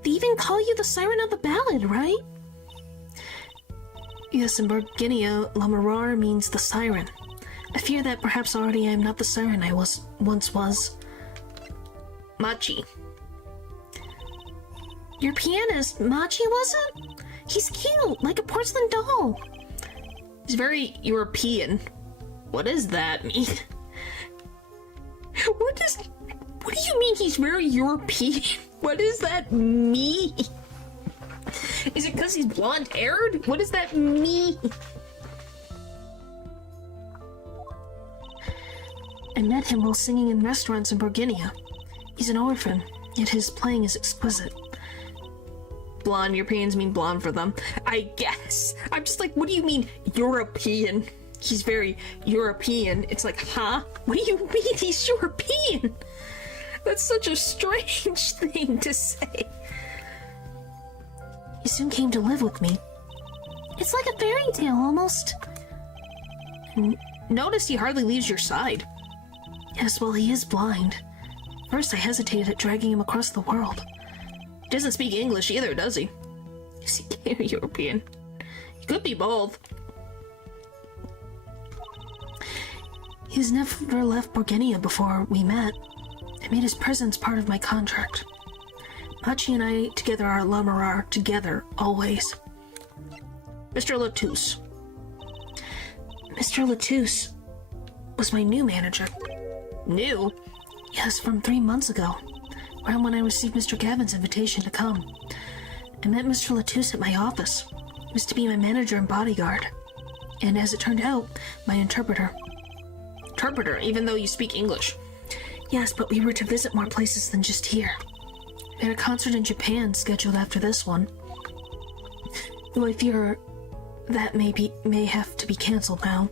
They even call you the siren of the ballad, right? Yes, in Burguinia, Lamarar means the siren. I fear that perhaps already I am not the siren I once was. Machi. Your pianist, Machi, was it? He's cute, like a porcelain doll. He's very European. What does that mean? What do you mean he's very European? What does that mean? Is it because he's blonde-haired? What does that mean? I met him while singing in restaurants in Borginia. He's an orphan, yet his playing is exquisite. Blonde Europeans mean blonde for them. I guess. I'm just like, what do you mean European? He's very European. It's like, huh? What do you mean he's European? That's such a strange thing to say. He soon came to live with me. It's like a fairy tale, almost. Notice he hardly leaves your side. Yes, well, he is blind. First, I hesitated at dragging him across the world. He doesn't speak English either, does he? Is he gay or European? He could be both. He's never left Borginia before we met. I made his presence part of my contract. Machi and I together are Lamarar, together, always. Mr. Latouche. Mr. Latouche was my new manager. New? Yes, from 3 months ago, around when I received Mr. Gavin's invitation to come. I met Mr. Latouche at my office. He was to be my manager and bodyguard. And as it turned out, my interpreter. Interpreter, even though you speak English. Yes, but we were to visit more places than just here. We had a concert in Japan scheduled after this one. Though I fear that may have to be cancelled now.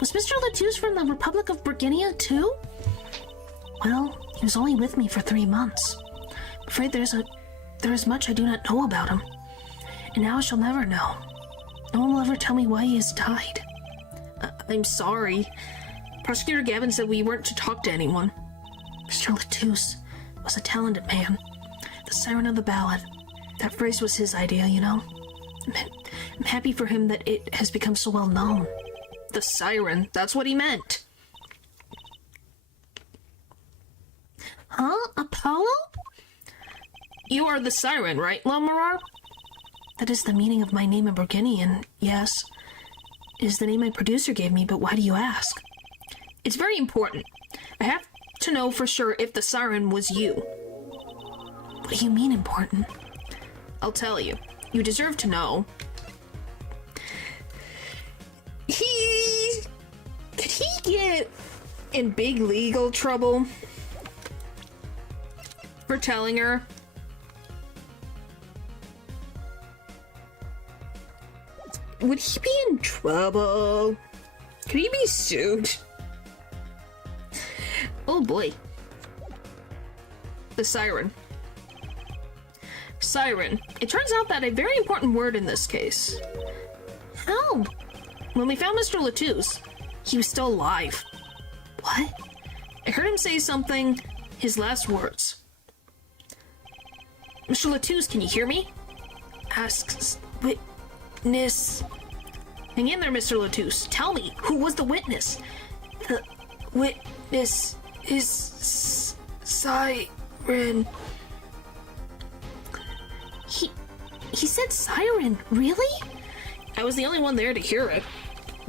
Was Mr. Latouche from the Republic of Borginia, too? Well, he was only with me for 3 months. I'm afraid there is much I do not know about him. And now I shall never know. No one will ever tell me why he has died. I'm sorry. Prosecutor Gavin said we weren't to talk to anyone. Mr. Latouche was a talented man. The siren of the ballad. That phrase was his idea, you know? I'm happy for him that it has become so well known. The siren, that's what he meant. Huh? Apollo? You are the siren, right, Lamarar? That is the meaning of my name in Borginian, yes. It is the name my producer gave me, but why do you ask? It's very important. I have to know for sure if the siren was you. What do you mean important? I'll tell you. You deserve to know. Could he get in big legal trouble for telling her? Would he be in trouble? Could he be sued? Oh boy. The siren. Siren. It turns out that a very important word in this case. How? When we found Mr. Latouche, he was still alive. What? I heard him say something, his last words. Mr. Latouche, can you hear me? Asks witness. Hang in there, Mr. Latouche. Tell me, who was the witness? The witness is siren. He said siren, really? I was the only one there to hear it,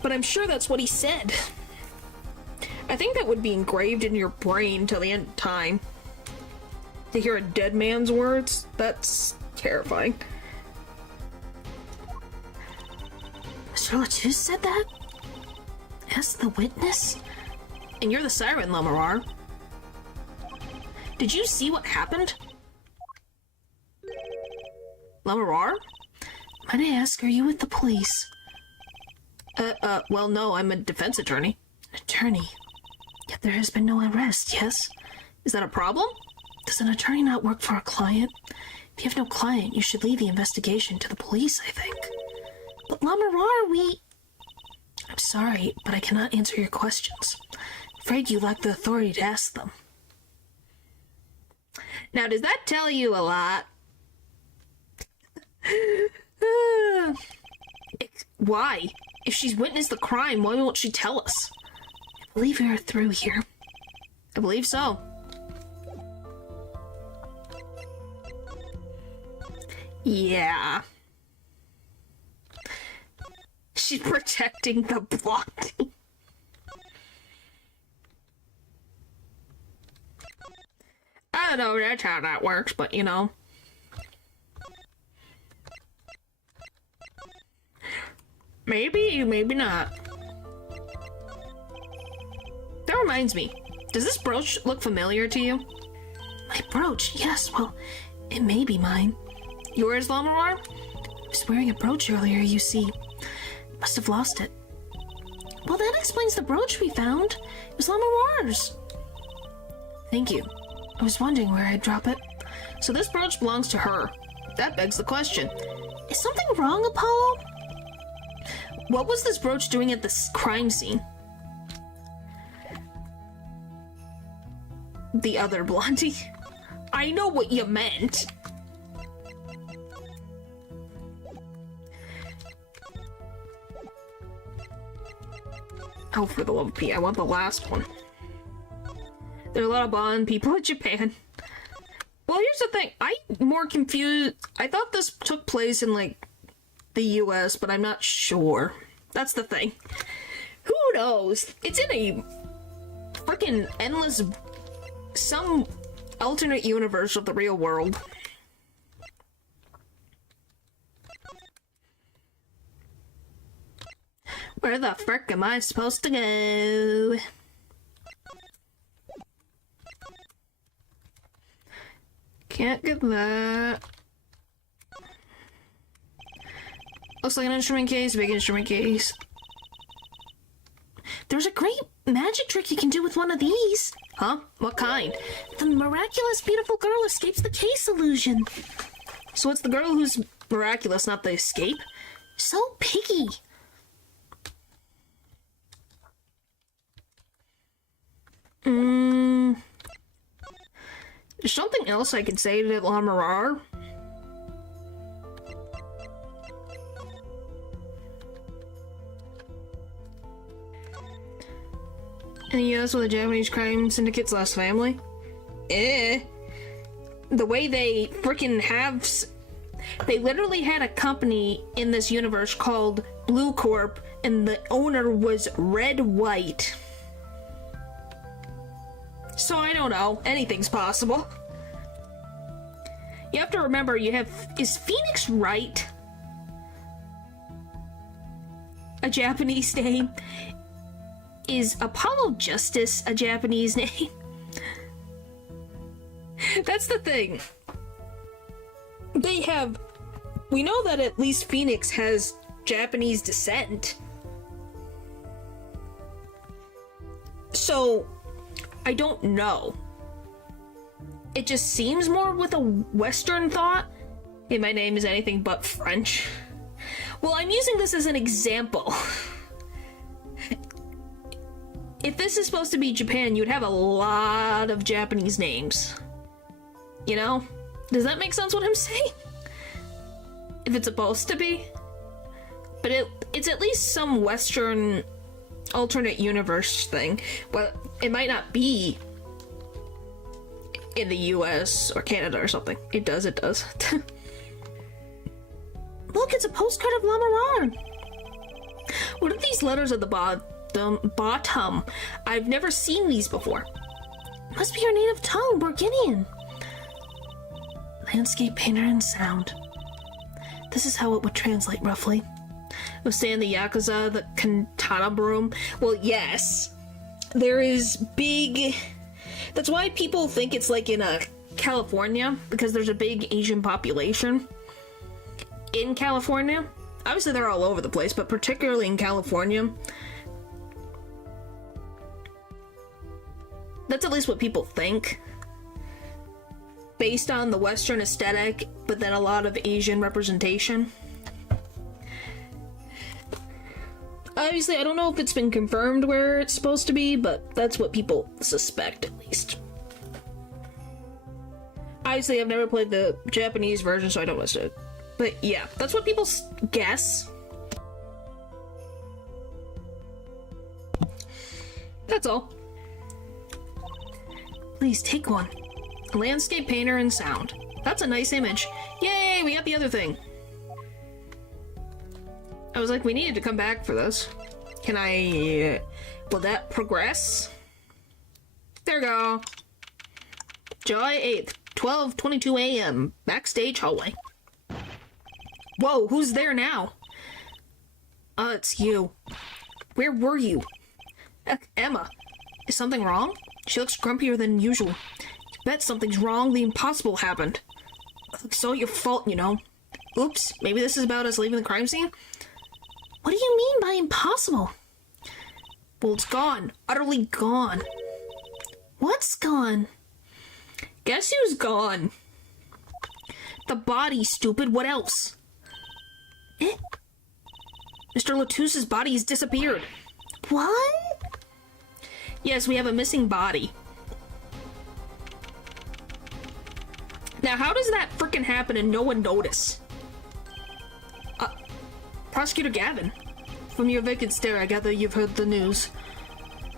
but I'm sure that's what he said. I think that would be engraved in your brain till the end of time. To hear a dead man's words, that's terrifying. Mr. Latouche said that? As the witness? And you're the siren, Lamarar. Did you see what happened? Lamarar? Might I ask, are you with the police? Well, no, I'm a defense attorney. An attorney? Yet there has been no arrest, yes? Is that a problem? Does an attorney not work for a client? If you have no client, you should leave the investigation to the police, I think. But Lamarar, I'm sorry, but I cannot answer your questions. I'm afraid you lack the authority to ask them. Now, does that tell you a lot? Why? If she's witnessed the crime, why won't she tell us? I believe we are through here. I believe so. Yeah. She's protecting the blondie. I don't know, that's how that works, but you know. Maybe, maybe not. That reminds me. Does this brooch look familiar to you? My brooch, yes, well, it may be mine. Yours, Lamar? I was wearing a brooch earlier, you see. Must have lost it. Well, that explains the brooch we found. It was Lamar's. Thank you. I was wondering where I'd drop it. So this brooch belongs to her. That begs the question. Is something wrong, Apollo? What was this brooch doing at this crime scene? The other blondie. I know what you meant. Oh, for the love of Pete, I want the last one. There are a lot of Bond people in Japan. Well, here's the thing. I'm more confused. I thought this took place in, like, the US, but I'm not sure. That's the thing. Who knows? It's in a freaking endless... some alternate universe of the real world. Where the frick am I supposed to go? Can't get that. Looks like an instrument case, big instrument case. There's a great magic trick you can do with one of these. Huh? What kind? The miraculous beautiful girl escapes the case illusion. So it's the girl who's miraculous, not the escape? So piggy. There's something else I could say to Lamarar. In the US with the Japanese crime syndicate's last family? The way they freaking have... They literally had a company in this universe called Blue Corp, and the owner was Red White. So I don't know. Anything's possible. You have to remember, you have... Is Phoenix Wright a Japanese name? Is Apollo Justice a Japanese name? That's the thing. They have... We know that at least Phoenix has Japanese descent. So, I don't know. It just seems more with a Western thought. Hey, my name is anything but French. Well, I'm using this as an example. If this is supposed to be Japan, you'd have a lot of Japanese names. You know? Does that make sense what I'm saying? If it's supposed to be. But it's at least some Western alternate universe thing. Well, it might not be in the US or Canada or something. It does. Look, it's a postcard of Lamarar. What are these letters at the bottom? I've never seen these before. Must be your native tongue, Borginian. Landscape painter and sound. This is how it would translate roughly. Was saying the Yakuza, the Katana broom. Well, yes. There is big... That's why people think it's like in California, because there's a big Asian population in California. Obviously they're all over the place, but particularly in California. That's at least what people think. Based on the Western aesthetic, but then a lot of Asian representation. Obviously, I don't know if it's been confirmed where it's supposed to be, but that's what people suspect, at least. Obviously, I've never played the Japanese version, so I don't know. But yeah, that's what people guess. That's all. Please take one. A landscape painter and sound. That's a nice image. Yay, we got the other thing. I was like, we needed to come back for this. Can I... will that progress? There we go. July 8th, 12:22 a.m. Backstage hallway. Whoa, who's there now? It's you. Where were you? Emma. Is something wrong? She looks grumpier than usual. You bet something's wrong. The impossible happened. It's all your fault, you know. Oops, maybe this is about us leaving the crime scene? What do you mean by impossible? Well, it's gone. Utterly gone. What's gone? Guess who's gone? The body, stupid. What else? Mr. Latous's body has disappeared. What? Yes, we have a missing body. Now, how does that frickin' happen and no one notice? Prosecutor Gavin. From your vacant stare, I gather you've heard the news.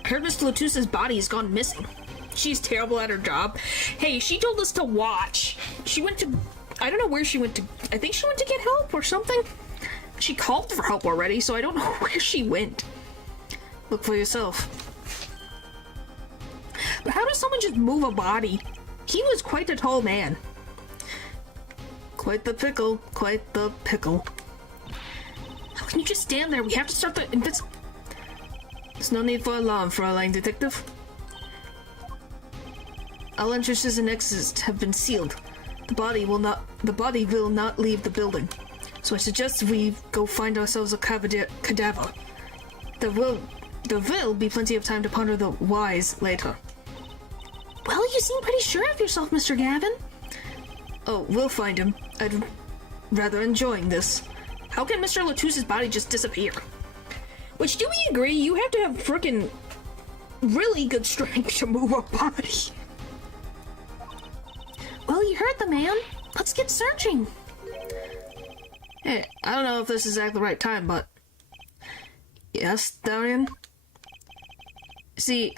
I heard Mr. Latous's body has gone missing. She's terrible at her job. Hey, she told us to watch. She went to... I don't know where she went to... I think she went to get help or something. She called for help already, so I don't know where she went. Look for yourself. But how does someone just move a body? He was quite a tall man. Quite the pickle. Quite the pickle. How can you just stand there? We have to start the... There's no need for alarm, Fraulein Detective. All entrances and exits have been sealed. The body will not leave the building. So I suggest we go find ourselves a cadaver. There will be plenty of time to ponder the whys later. Well, you seem pretty sure of yourself, Mr. Gavin. Oh, we'll find him. I'd rather enjoying this. How can Mr. Latous's body just disappear? Which, do we agree, you have to have frickin' really good strength to move a body. Well, you heard the man. Let's get searching. Hey, I don't know if this is exactly the right time, but... Yes, Darian? See,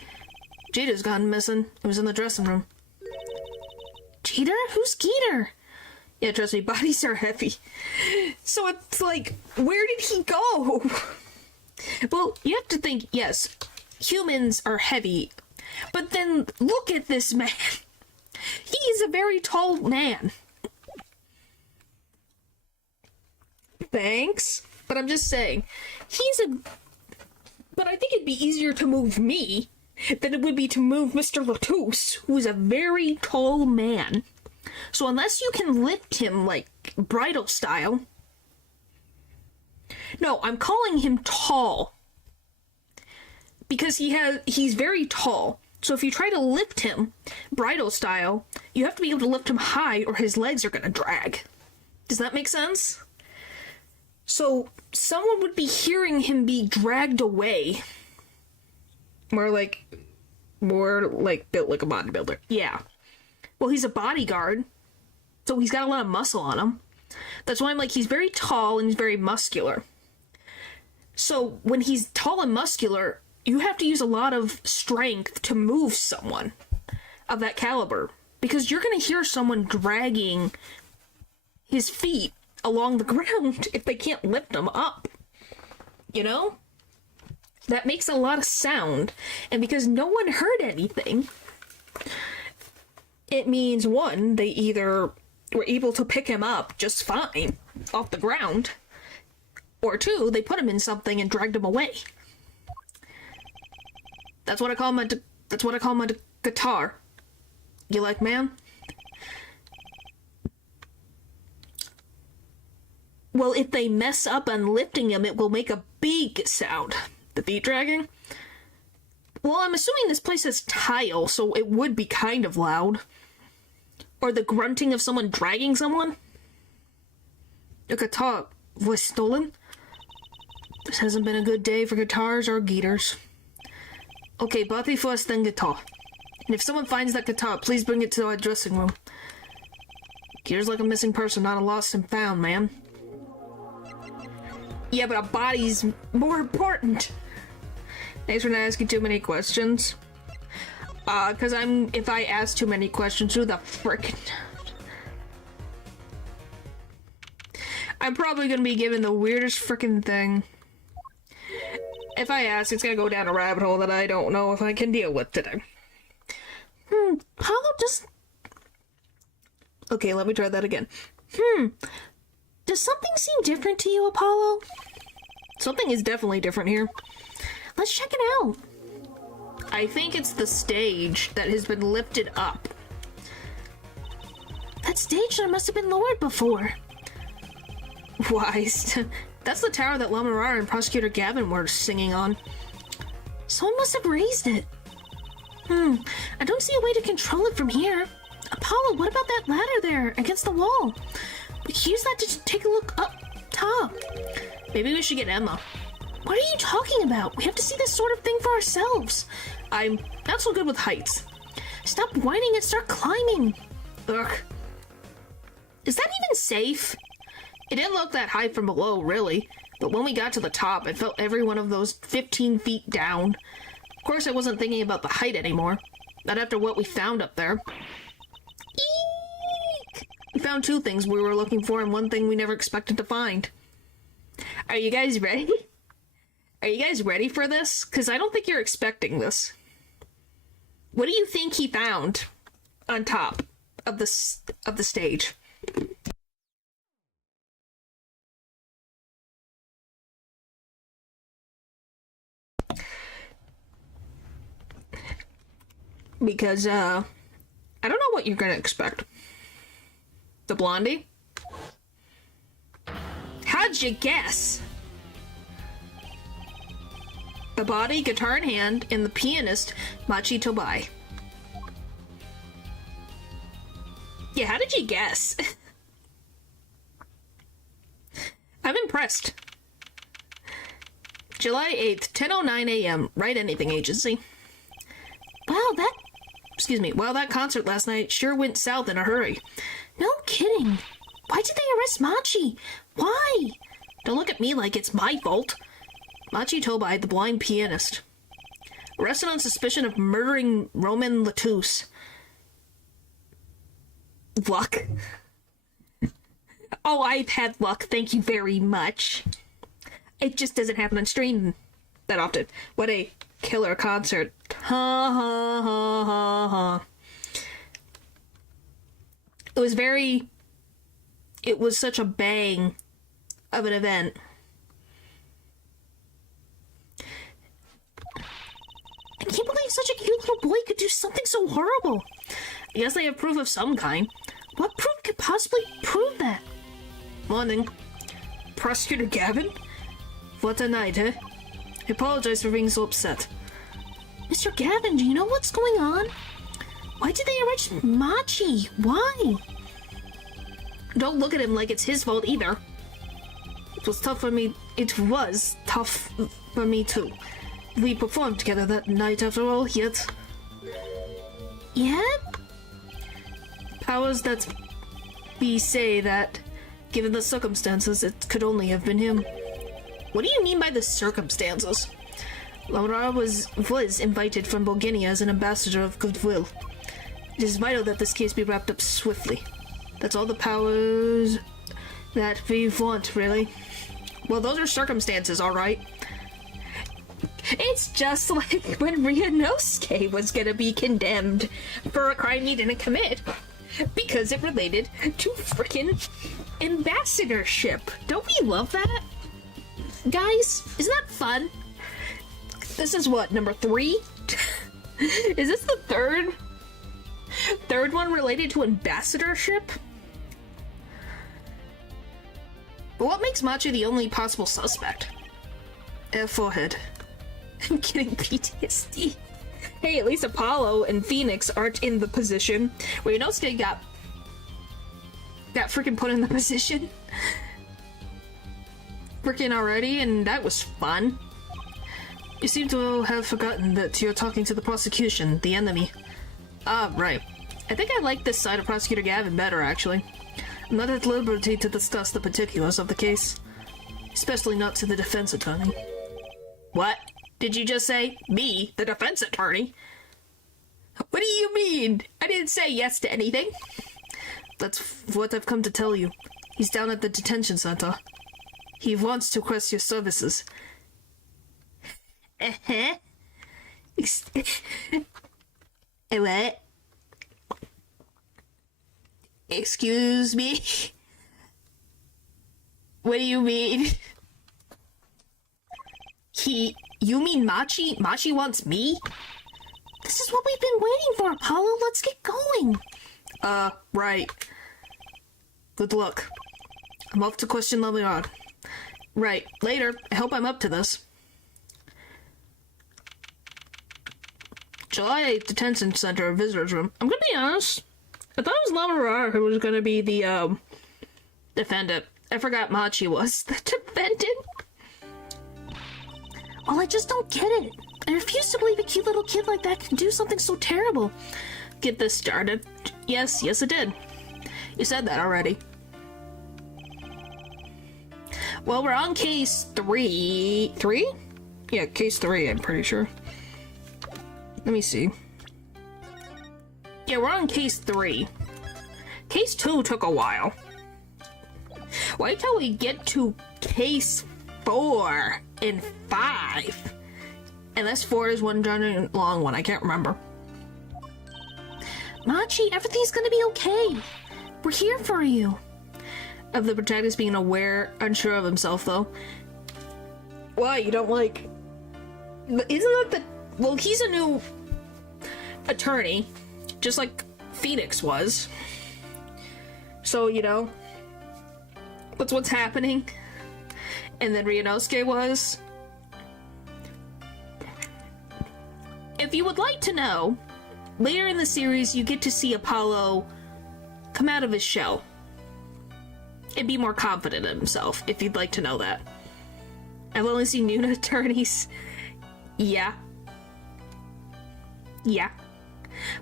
Jeter's gone missing. It was in the dressing room. Jeter? Who's Jeter? Yeah, trust me, bodies are heavy. So it's like, where did he go? Well, you have to think, yes, humans are heavy. But then, look at this man. He is a very tall man. Thanks. But I'm just saying, but I think it'd be easier to move me than it would be to move Mr. Latous, who is a very tall man. So unless you can lift him, like, bridal style... No, I'm calling him tall. Because he's very tall. So if you try to lift him, bridal style, you have to be able to lift him high or his legs are gonna drag. Does that make sense? So someone would be hearing him be dragged away. More like built like a bodybuilder. Yeah. Well, he's a bodyguard, so he's got a lot of muscle on him. That's why I'm like, he's very tall and he's very muscular. So when he's tall and muscular, you have to use a lot of strength to move someone of that caliber. Because you're going to hear someone dragging his feet along the ground if they can't lift them up. You know? That makes a lot of sound. And because no one heard anything, it means, one, they either were able to pick him up just fine off the ground, or two, they put him in something and dragged him away. That's what I call my guitar. You like, man? Well, if they mess up on lifting him, it will make a big sound. The feet dragging? Well, I'm assuming this place has tile, so it would be kind of loud. Or the grunting of someone dragging someone? A guitar was stolen? This hasn't been a good day for guitars or guitars. Okay, body first, then guitar. And if someone finds that guitar, please bring it to our dressing room. Gear's like a missing person, not a lost and found, man. Yeah, but a body's more important. Thanks for not asking too many questions. Cause if I ask too many questions, who the frick? I'm probably gonna be given the weirdest freaking thing. If I ask, it's gonna go down a rabbit hole that I don't know if I can deal with today. Apollo just... Okay, let me try that again. Does something seem different to you, Apollo? Something is definitely different here. Let's check it out. I think it's the stage that has been lifted up. That stage there must have been lowered before. Wise. That's the tower that Lamarar and Prosecutor Gavin were singing on. Someone must have raised it. I don't see a way to control it from here. Apollo, what about that ladder there against the wall? We could use that to take a look up top. Maybe we should get Emma. What are you talking about? We have to see this sort of thing for ourselves. I'm not so good with heights. Stop whining and start climbing. Ugh. Is that even safe? It didn't look that high from below, really. But when we got to the top, I felt every one of those 15 feet down. Of course, I wasn't thinking about the height anymore. Not after what we found up there. Eek! We found two things we were looking for and one thing we never expected to find. Are you guys ready? Are you guys ready for this? Because I don't think you're expecting this. What do you think he found on top of the stage? Because, I don't know what you're gonna expect. The blondie? How'd you guess? The body, guitar in hand, and the pianist, Machi Tobai. Yeah, how did you guess? I'm impressed. July 8th, 10:09 a.m. Write Anything Agency. Wow, that concert last night sure went south in a hurry. No kidding. Why did they arrest Machi? Why? Don't look at me like it's my fault. Machi Tobai, the blind pianist. Arrested on suspicion of murdering Roman Latouche. Luck. Oh, I've had luck, thank you very much. It just doesn't happen on stream that often. What a killer concert. Ha ha ha ha ha. It was such a bang of an event. I can't believe such a cute little boy could do something so horrible. I guess they have proof of some kind. What proof could possibly prove that? Morning. Prosecutor Gavin? What a night, eh? I apologize for being so upset. Mr. Gavin, do you know what's going on? Why did they arrest Machi? Why? Don't look at him like it's his fault either. It was tough for me. It was tough for me too. We performed together that night after all, yet... Yeah? Powers that be say that, given the circumstances, it could only have been him. What do you mean by the circumstances? Laura was invited from Bulgaria as an ambassador of goodwill. It is vital that this case be wrapped up swiftly. That's all the powers that we want, really. Well, those are circumstances, alright. It's just like when Ryunosuke was gonna be condemned for a crime he didn't commit because it related to frickin' ambassadorship. Don't we love that? Guys, isn't that fun? This is what, number 3? Is this the third one related to ambassadorship? But what makes Machi the only possible suspect? Forehead. I'm getting PTSD. Hey, at least Apollo and Phoenix aren't in the position where Inosuke got freaking put in the position. Freaking already, and that was fun. You seem to have forgotten that you're talking to the prosecution, the enemy. Ah, right. I think I like this side of Prosecutor Gavin better, actually. I'm not at liberty to discuss the particulars of the case. Especially not to the defense attorney. What? Did you just say, me, the defense attorney? What do you mean? I didn't say yes to anything. That's what I've come to tell you. He's down at the detention center. He wants to request your services. Uh-huh. What? Excuse me? What do you mean? You mean Machi? Machi wants me? This is what we've been waiting for, Apollo. Let's get going. Right. Good luck. I'm off to question Lemonade. Right, later. I hope I'm up to this. July 8th, detention center, visitor's room. I'm gonna be honest. I thought it was Lemonade who was gonna be the, defendant. I forgot Machi was the defendant. Well, I just don't get it. I refuse to believe a cute little kid like that can do something so terrible. Get this started. Yes, it did. You said that already. Well, we're on case 3. 3? Yeah, case 3, I'm pretty sure. Let me see. Yeah, we're on case 3. Case 2 took a while. Wait till we get to case 4 and 5. Unless 4 is one giant long one, I can't remember. Machi, everything's gonna be okay. We're here for you. Of the protagonist being unsure of himself, though. Why? You don't like... Isn't that the... Well, he's a new attorney, just like Phoenix was. So, you know, that's what's happening. And then Ryunosuke was. If you would like to know, later in the series you get to see Apollo come out of his shell and be more confident in himself, if you'd like to know that. I've only seen new attorneys. Yeah.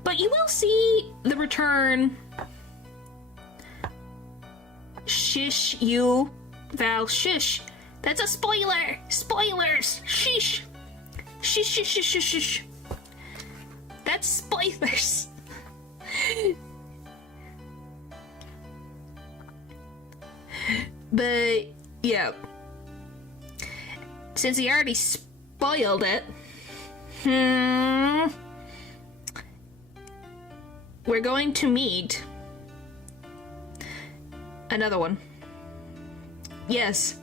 But you will see the return. Shish, you. Val, shish. That's a spoiler! Spoilers! Shish! Shish. That's spoilers. But, yeah. Since he already spoiled it, we're going to meet another one. Yes.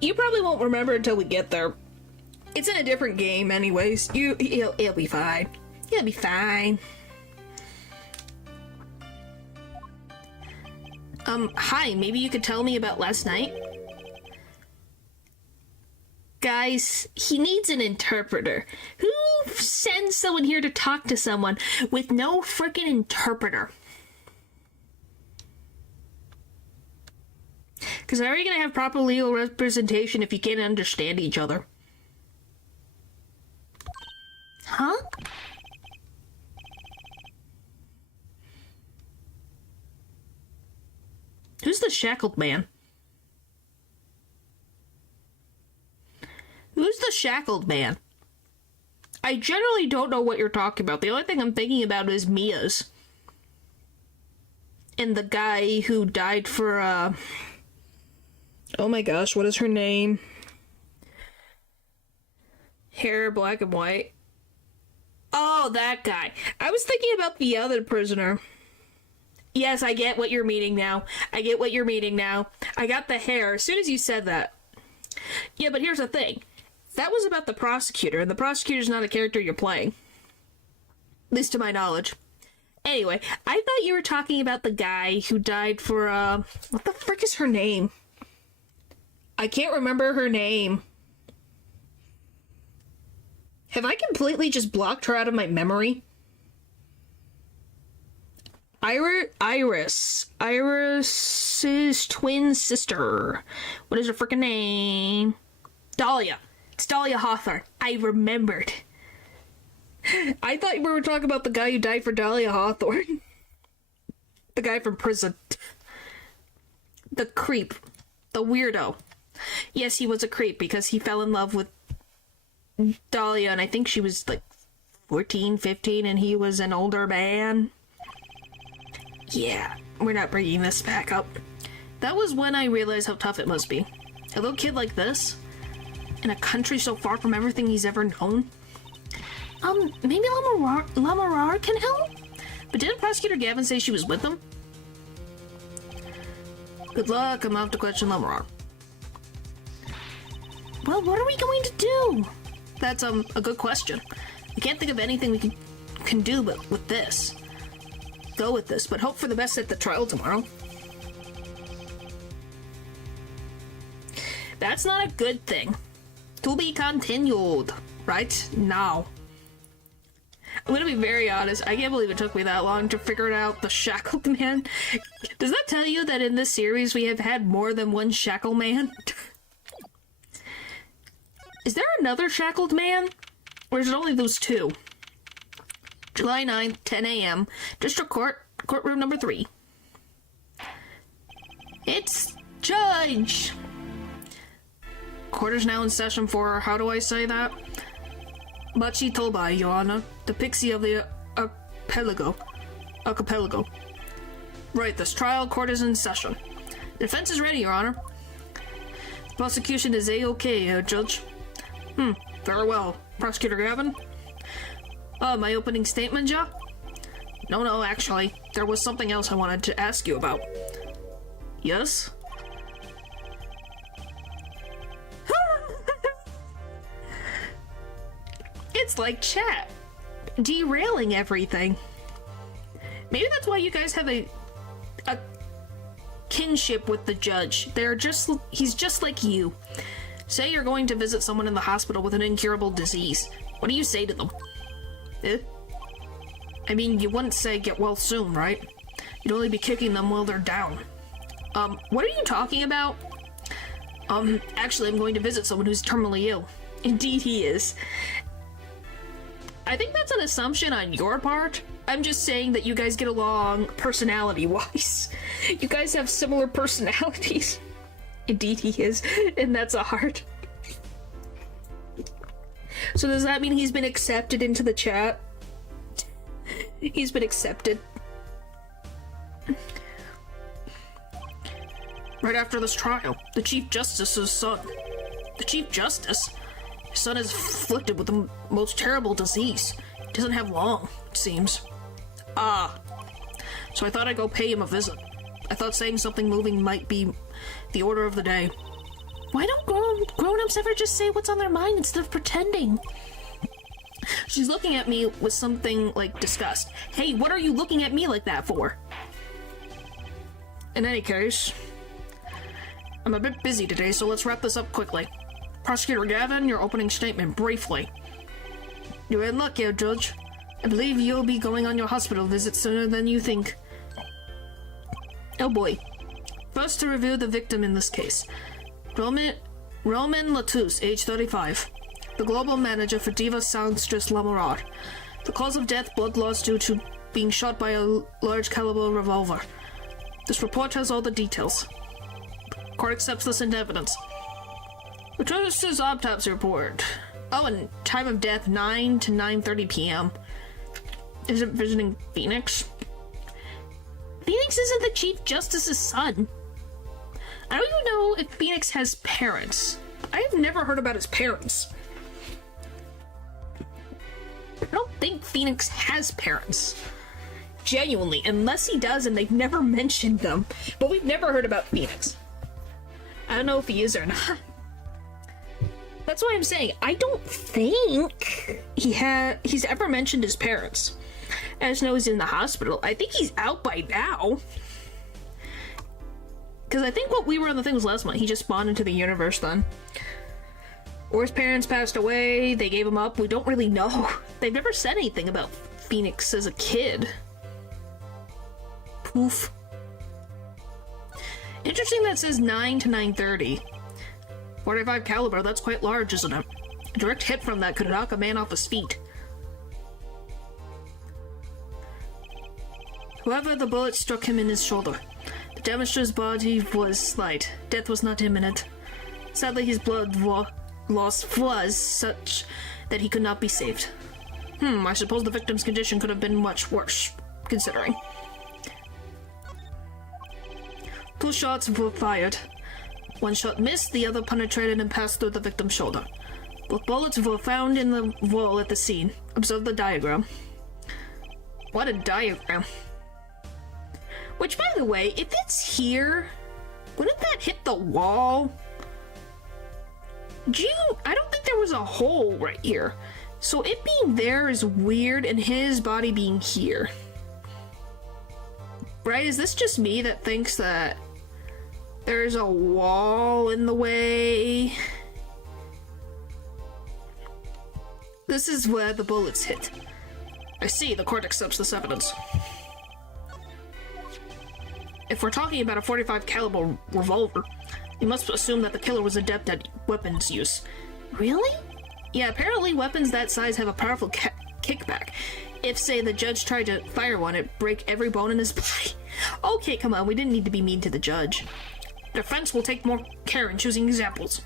You probably won't remember until we get there. It's in a different game anyways. It'll be fine. It'll be fine. Hi, maybe you could tell me about last night? Guys, he needs an interpreter. Who sends someone here to talk to someone with no frickin' interpreter? Because how are you gonna have proper legal representation if you can't understand each other? Huh? Who's the shackled man? Who's the shackled man? I generally don't know what you're talking about. The only thing I'm thinking about is Mia's. And the guy who died for, oh my gosh, what is her name? Hair, black and white. Oh, that guy. I was thinking about the other prisoner. Yes, I get what you're meaning now. I got the hair as soon as you said that. Yeah, but here's the thing. That was about the prosecutor, and the prosecutor's not a character you're playing. At least to my knowledge. Anyway, I thought you were talking about the guy who died for, what the frick is her name? I can't remember her name. Have I completely just blocked her out of my memory? Iris's twin sister. What is her freaking name? Dahlia. It's Dahlia Hawthorne. I remembered. I thought we were talking about the guy who died for Dahlia Hawthorne. The guy from prison. The creep. The weirdo. Yes, he was a creep because he fell in love with Dahlia, and I think she was like 14, 15, and he was an older man. Yeah, we're not bringing this back up. That was when I realized how tough it must be. A little kid like this, in a country so far from everything he's ever known. Maybe Lamarar can help? But didn't Prosecutor Gavin say she was with him? Good luck, I'm out to question Lamarar. Well, what are we going to do? That's, a good question. I can't think of anything we can do but with this. Go with this, but hope for the best at the trial tomorrow. That's not a good thing. To be continued. Right now. I'm gonna be very honest, I can't believe it took me that long to figure out the shackled man. Does that tell you that in this series we have had more than one shackled man? Is there another shackled man? Or is it only those two? July 9th, 10 a.m. District Court, courtroom number 3. It's Judge! Court is now in session for, how do I say that? Machi Tobai, Your Honor. The pixie of the archipelago. Right, this trial court is in session. The defense is ready, Your Honor. The prosecution is A-OK, Judge. Very well. Prosecutor Gavin? My opening statement, ja? No, actually. There was something else I wanted to ask you about. Yes? It's like chat. Derailing everything. Maybe that's why you guys have a kinship with the judge. He's just like you. Say you're going to visit someone in the hospital with an incurable disease. What do you say to them? I mean, you wouldn't say get well soon, right? You'd only be kicking them while they're down. What are you talking about? Actually, I'm going to visit someone who's terminally ill. Indeed he is. I think that's an assumption on your part. I'm just saying that you guys get along personality-wise. You guys have similar personalities. Indeed he is, and that's a heart. So does that mean he's been accepted into the chat? He's been accepted. Right after this trial, the Chief Justice's son. The Chief Justice? His son is afflicted with the most terrible disease. He doesn't have long, it seems. So I thought I'd go pay him a visit. I thought saying something moving might be the order of the day. Why don't grown-ups ever just say what's on their mind instead of pretending? She's looking at me with something like disgust. Hey, what are you looking at me like that for? In any case, I'm a bit busy today, so let's wrap this up quickly. Prosecutor Gavin, your opening statement, briefly. You're in luck here, Judge. I believe you'll be going on your hospital visit sooner than you think. Oh boy. First to review the victim in this case. Roman Latus, age 35. The global manager for Diva Songstress Lamourard. The cause of death, blood loss due to being shot by a large caliber revolver. This report has all the details. Court accepts this into evidence. Latus's autopsy report. Oh, and time of death 9 to 9:30 p.m. Is it visiting Phoenix? Phoenix isn't the Chief Justice's son. I don't even know if Phoenix has parents. I have never heard about his parents. I don't think Phoenix has parents. Genuinely, unless he does and they've never mentioned them. But we've never heard about Phoenix. I don't know if he is or not. That's why I'm saying, I don't think he's ever mentioned his parents. I just know he's in the hospital. I think he's out by now. Because I think what we were on the thing was last month. He just spawned into the universe then. Or his parents passed away, they gave him up. We don't really know. They've never said anything about Phoenix as a kid. Poof. Interesting that it says 9 to 9:30. 45 caliber, that's quite large, isn't it? A direct hit from that could knock a man off his feet. However, the bullet struck him in his shoulder. The damage to his body was slight. Death was not imminent. Sadly, his blood loss was such that he could not be saved. I suppose the victim's condition could have been much worse, considering. 2 shots were fired. 1 shot missed, the other penetrated and passed through the victim's shoulder. Both bullets were found in the wall at the scene. Observe the diagram. What a diagram. Which, by the way, if it's here, wouldn't that hit the wall? I don't think there was a hole right here. So it being there is weird, and his body being here. Right? Is this just me that thinks that there's a wall in the way? This is where the bullets hit. I see, the court accepts this evidence. If we're talking about a .45 caliber revolver, we must assume that the killer was adept at weapons use. Really? Yeah, apparently weapons that size have a powerful kickback. If, say, the judge tried to fire one, it'd break every bone in his body. Okay, come on, we didn't need to be mean to the judge. Defense will take more care in choosing examples.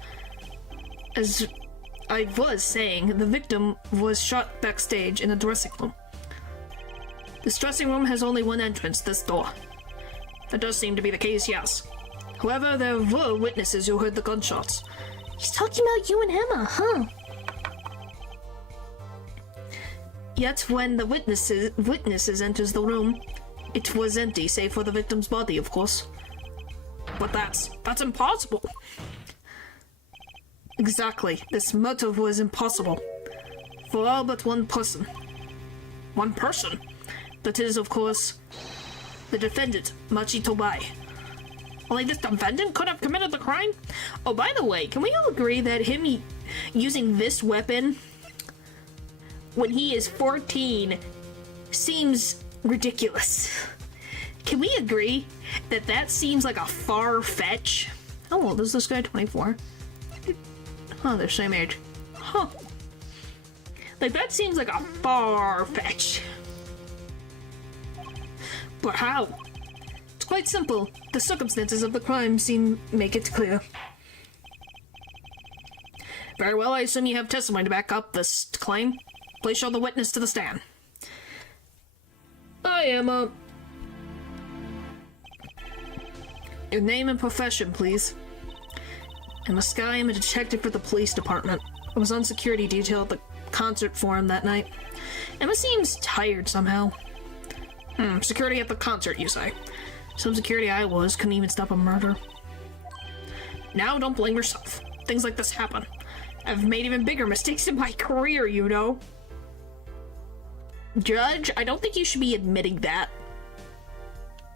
As I was saying, the victim was shot backstage in a dressing room. This dressing room has only one entrance, this door. That does seem to be the case, yes. However, there were witnesses who heard the gunshots. He's talking about you and Emma, huh? Yet when the witnesses enters the room, it was empty, save for the victim's body, of course. But that's impossible. Exactly, this motive was impossible. For all but one person. One person? That is, of course, the defendant, Machi Tobai. Only this defendant could have committed the crime? Oh, by the way, can we all agree that him using this weapon when he is 14 seems ridiculous? Can we agree that that seems like a far fetch? How old is this guy? 24? Huh, they're same age. Huh. Like, that seems like a far fetch. But how? It's quite simple. The circumstances of the crime make it clear. Very well, I assume you have testimony to back up this claim. Please show the witness to the stand. I am Your name and profession, please. I'm a Sky. I'm a detective for the police department. I was on security detail at the concert for him that night. Emma seems tired somehow. Security at the concert, you say? Some security I was couldn't even stop a murder. Now, don't blame yourself. Things like this happen. I've made even bigger mistakes in my career, you know. Judge, I don't think you should be admitting that.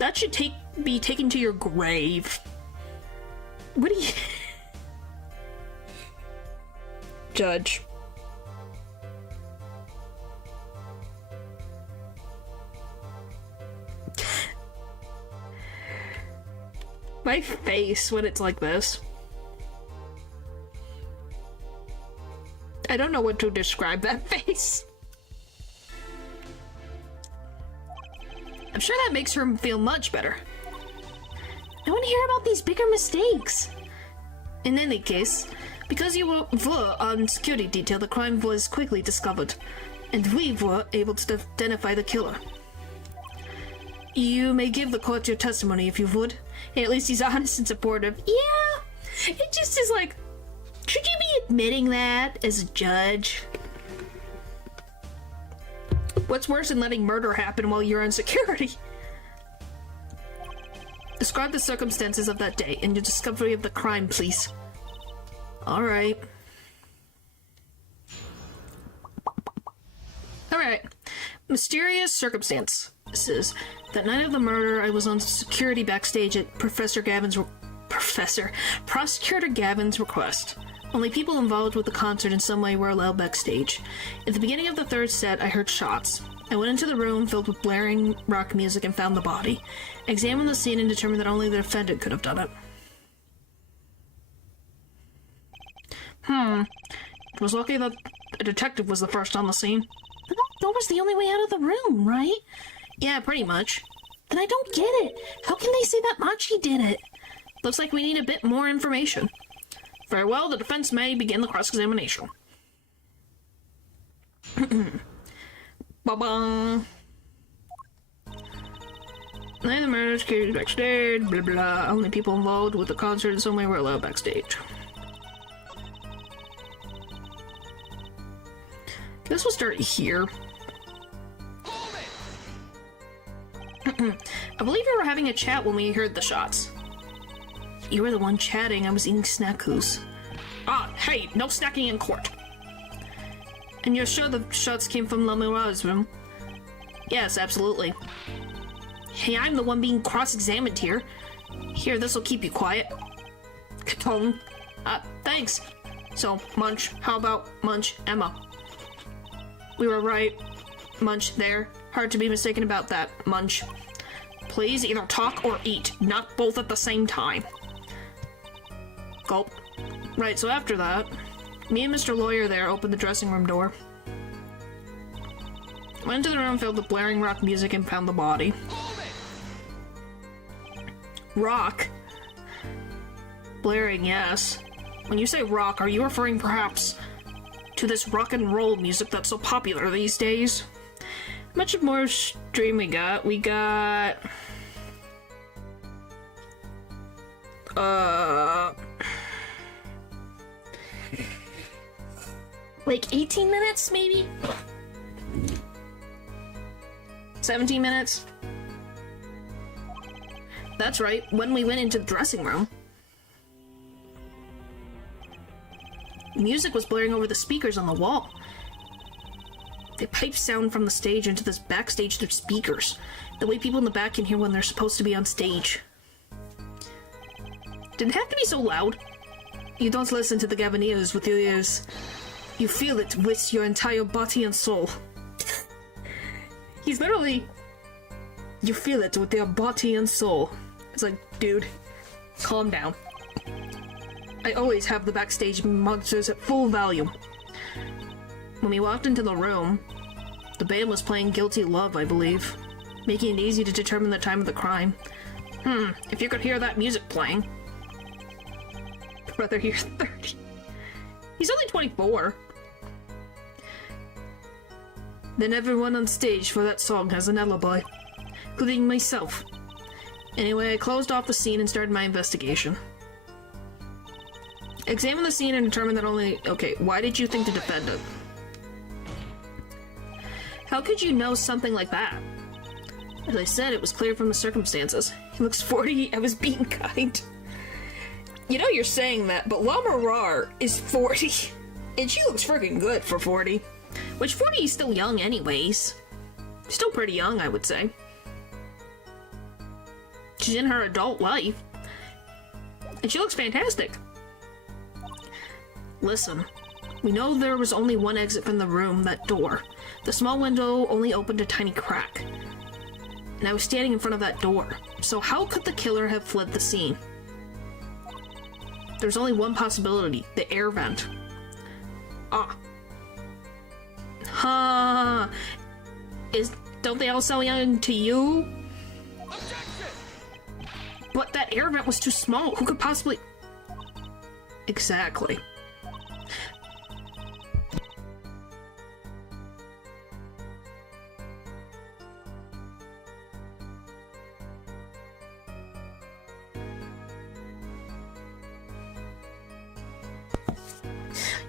That should be taken to your grave. What do you... Judge. My face when it's like this. I don't know what to describe that face. I'm sure that makes her feel much better. I want to hear about these bigger mistakes. In any case, because you were on security detail, the crime was quickly discovered, and we were able to identify the killer. You may give the court your testimony if you would. Hey, at least he's honest and supportive. Yeah, it just is like, should you be admitting that as a judge? What's worse than letting murder happen while you're on security? Describe the circumstances of that day and your discovery of the crime, please. Alright. Alright. Mysterious circumstances. That night of the murder, I was on security backstage at Prosecutor Gavin's request. Only people involved with the concert in some way were allowed backstage. At the beginning of the third set, I heard shots. I went into the room filled with blaring rock music and found the body. I examined the scene and determined that only the defendant could have done it. It was lucky that a detective was the first on the scene. But that door was the only way out of the room, right? Yeah, pretty much. Then I don't get it. How can they say that Machi did it? Looks like we need a bit more information. Very well, the defense may begin the cross-examination. Ba-bum. None of the murders carried backstage, blah blah. Only people involved with the concert in some way were allowed backstage. Guess we'll start here. I believe we were having a chat when we heard the shots. You were the one chatting, I was eating snackoos. Ah, hey, no snacking in court. And you're sure the shots came from Lamura's room? Yes, absolutely. Hey, I'm the one being cross-examined here. Here, this'll keep you quiet. Katong. Thanks. So, Munch, how about Munch, Emma? We were right. Munch, there. Hard to be mistaken about that, Munch. Please either talk or eat, not both at the same time. Gulp. Right, so after that, me and Mr. Lawyer there opened the dressing room door. Went into the room filled with blaring rock music and found the body. Rock? Blaring, yes. When you say rock, are you referring perhaps to this rock and roll music that's so popular these days? How much more stream we got? We got... like 18 minutes, maybe? 17 minutes? That's right, when we went into the dressing room. Music was blaring over the speakers on the wall. They pipe sound from the stage into this backstage through speakers, the way people in the back can hear when they're supposed to be on stage. Did it have to be so loud? You don't listen to the Gaviniers with your ears. You feel it with your entire body and soul. He's literally... You feel it with your body and soul. It's like, dude, calm down. I always have the backstage monsters at full volume. When we walked into the room, the band was playing Guilty Love, I believe, making it easy to determine the time of the crime. If you could hear that music playing. Brother, you're 30. He's only 24. Then everyone on stage for that song has an alibi, including myself. Anyway, I closed off the scene and started my investigation. Examine the scene and determine that only... Okay, why did you think to defend it? How could you know something like that? As I said, it was clear from the circumstances. He looks 40, I was being kind. You know you're saying that, but Lamarar is 40. And she looks freaking good for 40. Which 40 is still young anyways. Still pretty young, I would say. She's in her adult life. And she looks fantastic. Listen, we know there was only one exit from the room, that door. The small window only opened a tiny crack. And I was standing in front of that door. So how could the killer have fled the scene? There's only one possibility, the air vent. Ah. Huh. Don't they all sound young to you? But that air vent was too small. Who could possibly... Exactly.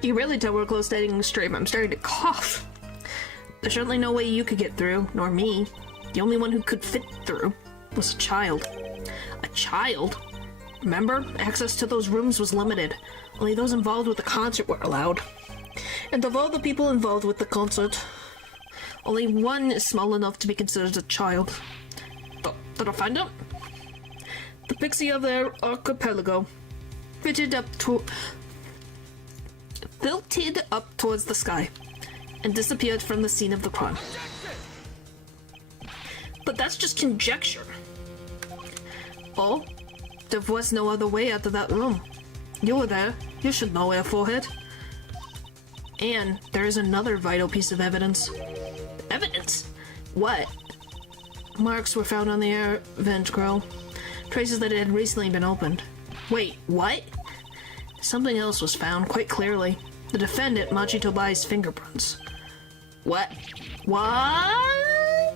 You can really tell we're close to ending the stream. I'm starting to cough. There's certainly no way you could get through, nor me. The only one who could fit through was a child. A child? Remember? Access to those rooms was limited. Only those involved with the concert were allowed. And of all the people involved with the concert, only one is small enough to be considered a child. The defendant? The pixie of their archipelago, tilted up towards the sky, and disappeared from the scene of the crime. But that's just conjecture. Oh, there was no other way out of that room. You were there. You should know, Air Forehead. And there is another vital piece of evidence. Evidence? What? Marks were found on the air vent grill. Traces that it had recently been opened. Wait, what? Something else was found, quite clearly. The defendant, Machi Tobai's fingerprints. What? What?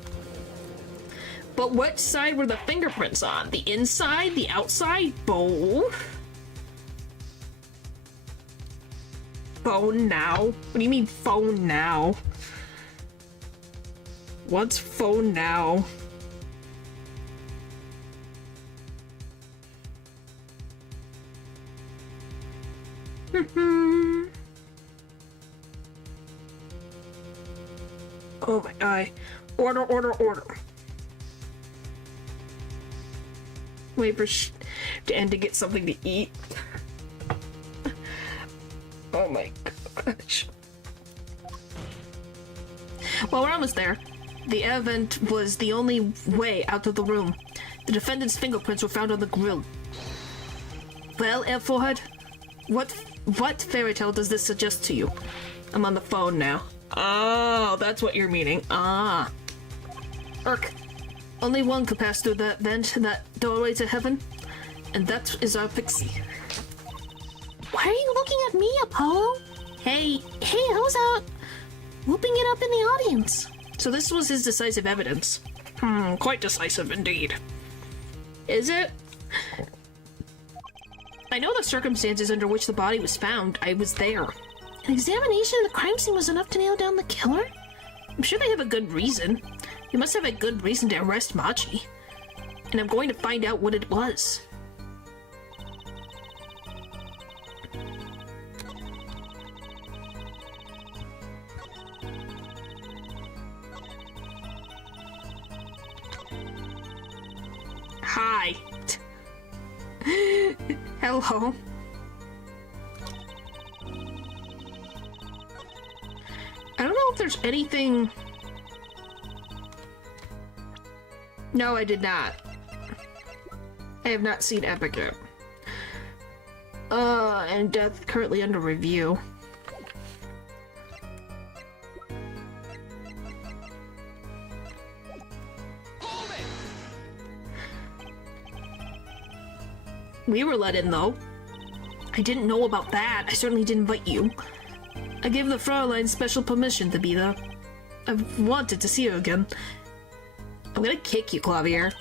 But what side were the fingerprints on? The inside? The outside? Both? Phone now? What do you mean phone now? What's phone now? Oh my god. Order, order, order. Wait for to end to get something to eat. Oh my gosh. Well, we're almost there. The event was the only way out of the room. The defendant's fingerprints were found on the grill. Well, Elford, what fairy tale does this suggest to you? I'm on the phone now. Oh, that's what you're meaning. Ah. Urk. Only one could pass through that vent, that doorway to heaven, and that is our pixie. Why are you looking at me, Apollo? Hey, How's that? Whooping it up in the audience. so this was his decisive evidence. Quite decisive indeed. Is it? I know the circumstances under which the body was found. I was there. An examination of the crime scene was enough to nail down the killer? I'm sure they have a good reason. You must have a good reason to arrest Machi. And I'm going to find out what it was. Hi. Hello. I don't know if there's anything... No, I did not. I have not seen Epic yet. And Death currently under review. We were let in, though. I didn't know about that. I certainly didn't invite you. I gave the Fraulein special permission to be there. I've wanted to see her again. I'm gonna kick you, Clavier.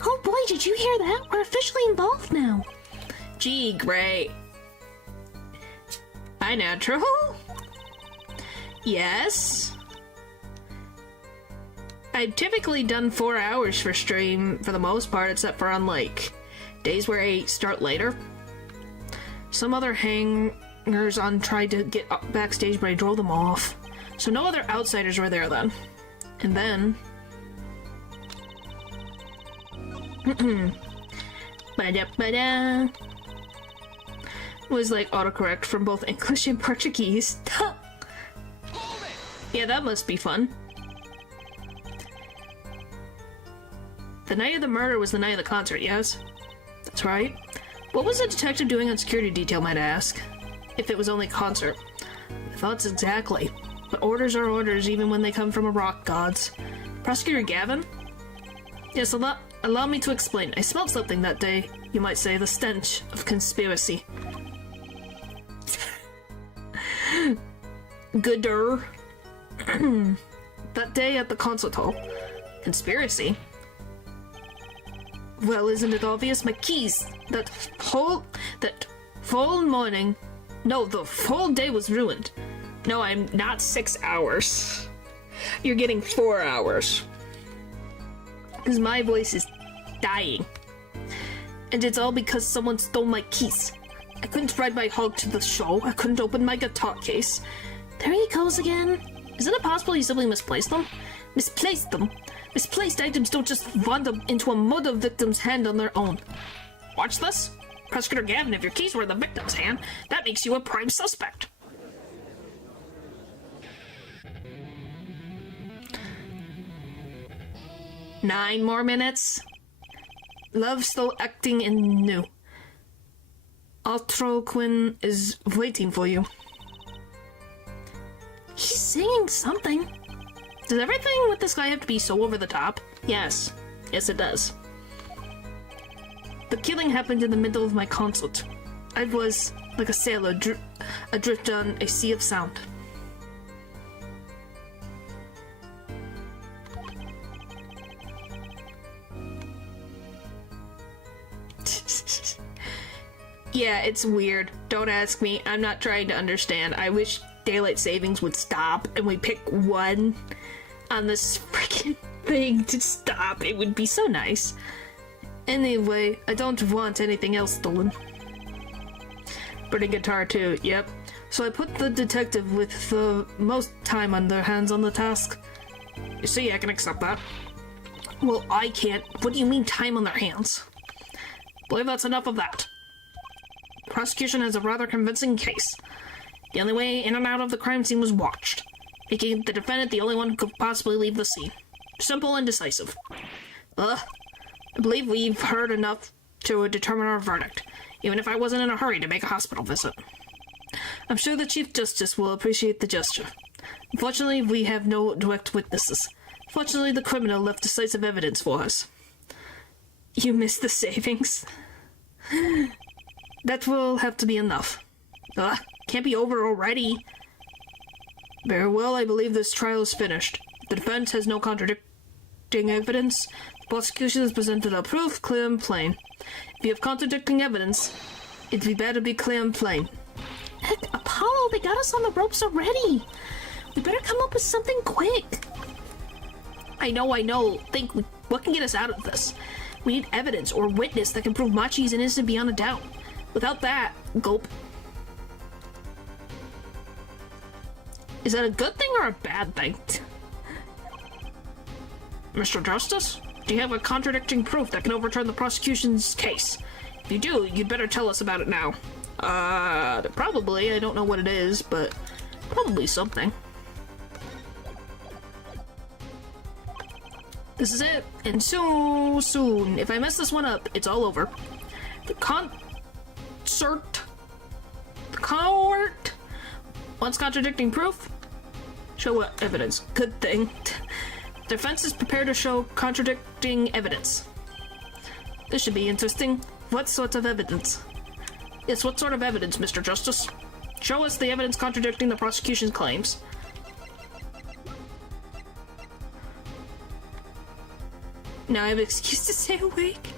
Oh boy, did you hear that? We're officially involved now. Gee, great. Hi, Natural. Yes? I've typically done 4 hours for stream for the most part, except for on, like, days where I start later. Some other hangers on tried to get up backstage, but I drove them off. So no other outsiders were there then. And then... Ba-da-ba-da. Was like autocorrect from both English and Portuguese. Yeah, that must be fun. The night of the murder was the night of the concert, yes? That's right. What was the detective doing on security detail, might I ask? If it was only concert. My thoughts exactly. But orders are orders, even when they come from a rock gods. Prosecutor Gavin? Yes, allow me to explain. I smelled something that day. You might say the stench of conspiracy. Gooder. That day at the concert hall. Conspiracy? Well, isn't it obvious? My keys! That whole morning... No, the whole day was ruined. No, I'm not 6 hours. You're getting 4 hours. Because my voice is dying. And it's all because someone stole my keys. I couldn't ride my hog to the show. I couldn't open my guitar case. There he goes again. Isn't it possible he simply misplaced them? Misplaced them? Misplaced items don't just wander into a murder victim's hand on their own. Watch this. Prosecutor Gavin, if your keys were in the victim's hand, that makes you a prime suspect. Nine more minutes. Love still acting in new. Quinn is waiting for you. He's singing something. Does everything with this guy have to be so over the top? Yes. Yes, it does. The killing happened in the middle of my concert. I was like a sailor adrift on a sea of sound. Yeah, it's weird. Don't ask me. I'm not trying to understand. I wish daylight savings would stop and we pick one on this freaking thing to stop. It would be so nice. Anyway, I don't want anything else stolen. Pretty guitar too, yep. So I put the detective with the most time on their hands on the task. You see, I can accept that. Well, I can't. What do you mean time on their hands? Believe that's enough of that. Prosecution has a rather convincing case. The only way in and out of the crime scene was watched, making the defendant the only one who could possibly leave the scene. Simple and decisive. I believe we've heard enough to determine our verdict, even if I wasn't in a hurry to make a hospital visit. I'm sure the Chief Justice will appreciate the gesture. Unfortunately, we have no direct witnesses. Fortunately, the criminal left decisive evidence for us. You missed the savings? That will have to be enough. Can't be over already. Very well, I believe this trial is finished. The defense has no contradicting evidence. The prosecution has presented a proof, clear and plain. If you have contradicting evidence, it'd be better be clear and plain. Heck, Apollo, they got us on the ropes already. We better come up with something quick. I know. Think, what can get us out of this? We need evidence or witness that can prove Machi is innocent beyond a doubt. Without that, gulp. Is that a good thing or a bad thing? Mr. Justice, do you have a contradicting proof that can overturn the prosecution's case? If you do, you'd better tell us about it now. Probably. I don't know what it is, but probably something. This is it, and so soon. If I mess this one up, it's all over. The court wants contradicting proof? Show what evidence? Good thing. Defense is prepared to show contradicting evidence. This should be interesting. What sort of evidence? Yes, what sort of evidence, Mr. Justice? Show us the evidence contradicting the prosecution's claims. Now I have an excuse to stay awake.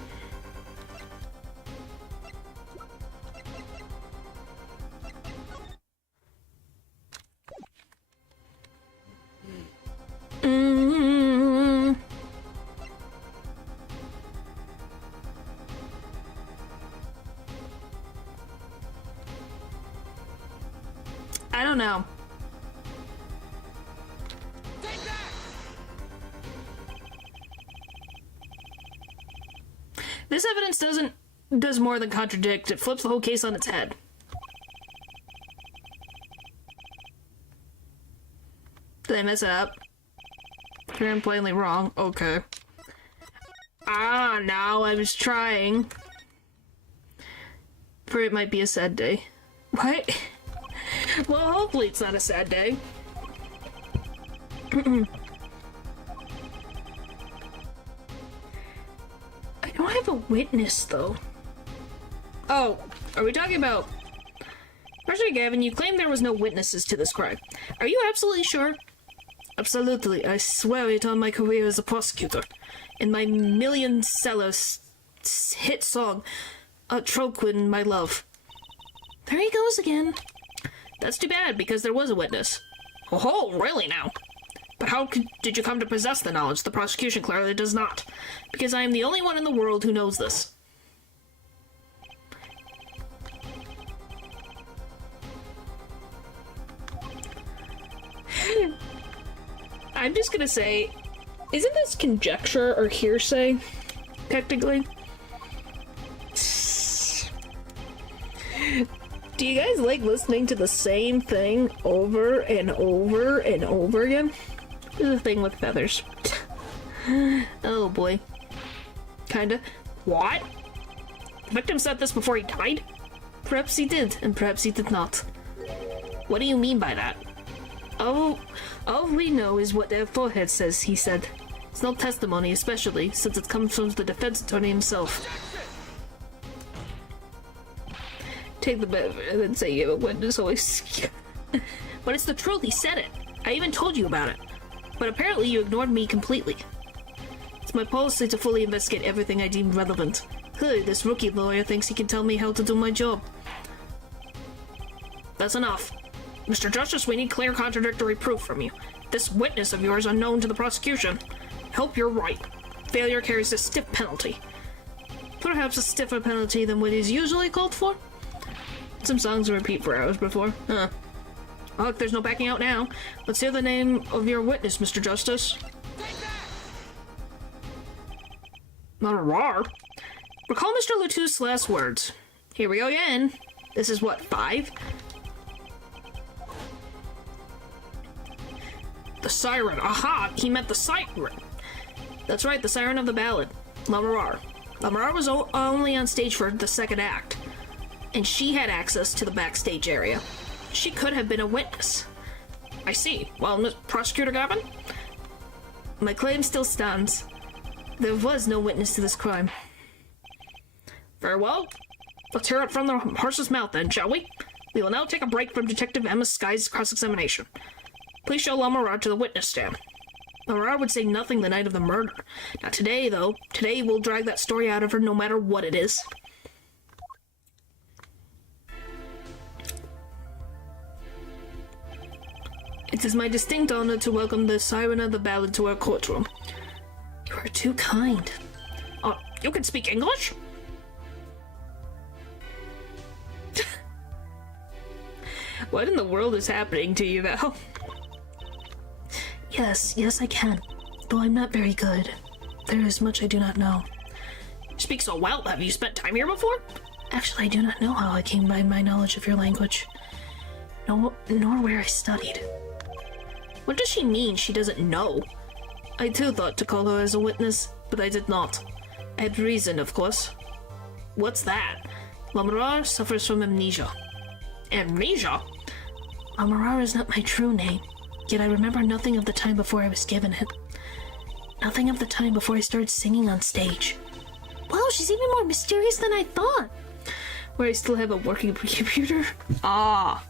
I don't know. This evidence does more than contradict. It flips the whole case on its head. Did I mess it up? Clear and plainly wrong. Okay. No, I was trying. For it might be a sad day. What? Well, hopefully it's not a sad day. I don't have a witness, though. Oh, are we talking about... Marjorie Gavin, you claim there was no witnesses to this crime. Are you absolutely sure? Absolutely. I swear it on my career as a prosecutor. In my million-seller hit song, Troquin, My Love. There he goes again. That's too bad, because there was a witness. Oh, really now? But how did you come to possess the knowledge? The prosecution clearly does not. Because I am the only one in the world who knows this. I'm just gonna say, isn't this conjecture or hearsay, technically? Do you guys like listening to the same thing over and over and over again? This is a thing with feathers. Oh boy. Kinda. What? The victim said this before he died? Perhaps he did, and perhaps he did not. What do you mean by that? Oh, all we know is what their forehead says, he said. It's no testimony, especially since it comes from the defense attorney himself. Take the bet and say you have a witness always. But it's the truth, he said it. I even told you about it. But apparently you ignored me completely. It's my policy to fully investigate everything I deem relevant. Hey, this rookie lawyer thinks he can tell me how to do my job. That's enough. Mr. Justice, we need clear contradictory proof from you. This witness of yours unknown to the prosecution. Hope you're right. Failure carries a stiff penalty. Perhaps a stiffer penalty than what is usually called for? Some songs repeat for hours before. Huh. Oh, look, there's no backing out now. Let's hear the name of your witness, Mr. Justice. Not a roar. Recall Mr. Latou's last words. Here we go again. This is what, 5? The siren. Aha! He meant the siren. That's right, the siren of the ballad. Lamarar. Lamarar was only on stage for the second act, and she had access to the backstage area. She could have been a witness. I see. Well, Prosecutor Gavin? My claim still stands. There was no witness to this crime. Very well. Let's hear it from the horse's mouth then, shall we? We will now take a break from Detective Emma Sky's cross-examination. Please show Lamarar to the witness stand. Lamarar would say nothing the night of the murder. Now today, though, we'll drag that story out of her no matter what it is. It is my distinct honor to welcome the siren of the ballad to our courtroom. You are too kind. Oh, you can speak English? What in the world is happening to you, Val? Yes, I can. Though I'm not very good. There is much I do not know. You speak so well. Have you spent time here before? Actually, I do not know how I came by my knowledge of your language. No, nor where I studied. What does she mean she doesn't know? I too thought to call her as a witness, but I did not. I had reason, of course. What's that? Lamarar suffers from amnesia. Amnesia? Lamarar is not my true name, yet I remember nothing of the time before I was given it. Nothing of the time before I started singing on stage. Wow, she's even more mysterious than I thought. Where I still have a working computer? Ah.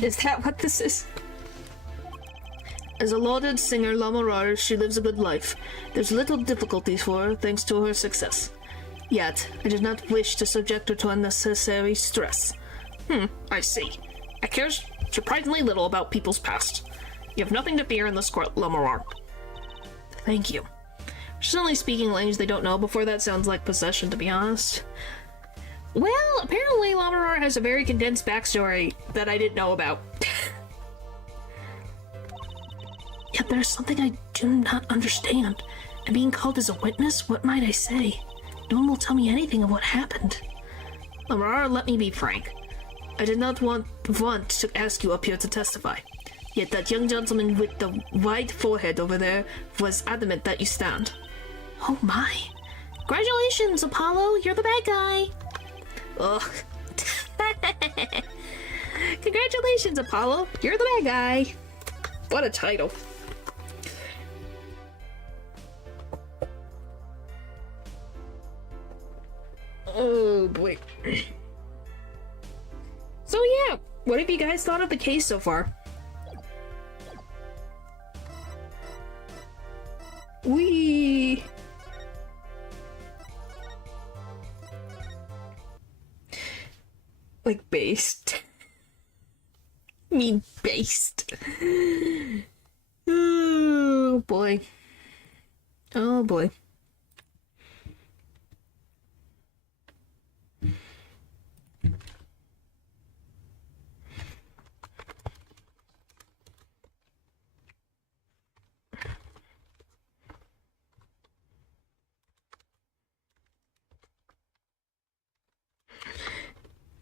Is that what this is? As a lauded singer, Lamarar, she lives a good life. There's little difficulties for her, thanks to her success. Yet, I did not wish to subject her to unnecessary stress. I see. I care surprisingly little about people's past. You have nothing to fear in this court, Lamarar. Thank you. She's only speaking language they don't know. Before that sounds like possession, to be honest. Well, apparently Lamarar has a very condensed backstory that I didn't know about. Yet there's something I do not understand. And being called as a witness, what might I say? No one will tell me anything of what happened. Lamarar, let me be frank. I did not want to ask you up here to testify. Yet that young gentleman with the white forehead over there was adamant that you stand. Oh my. Congratulations, Apollo, you're the bad guy. Ugh. Congratulations, Apollo, you're the bad guy. What a title. Oh boy. So yeah, what have you guys thought of the case so far? Wee. Like based. I mean based. Oh boy. Oh boy.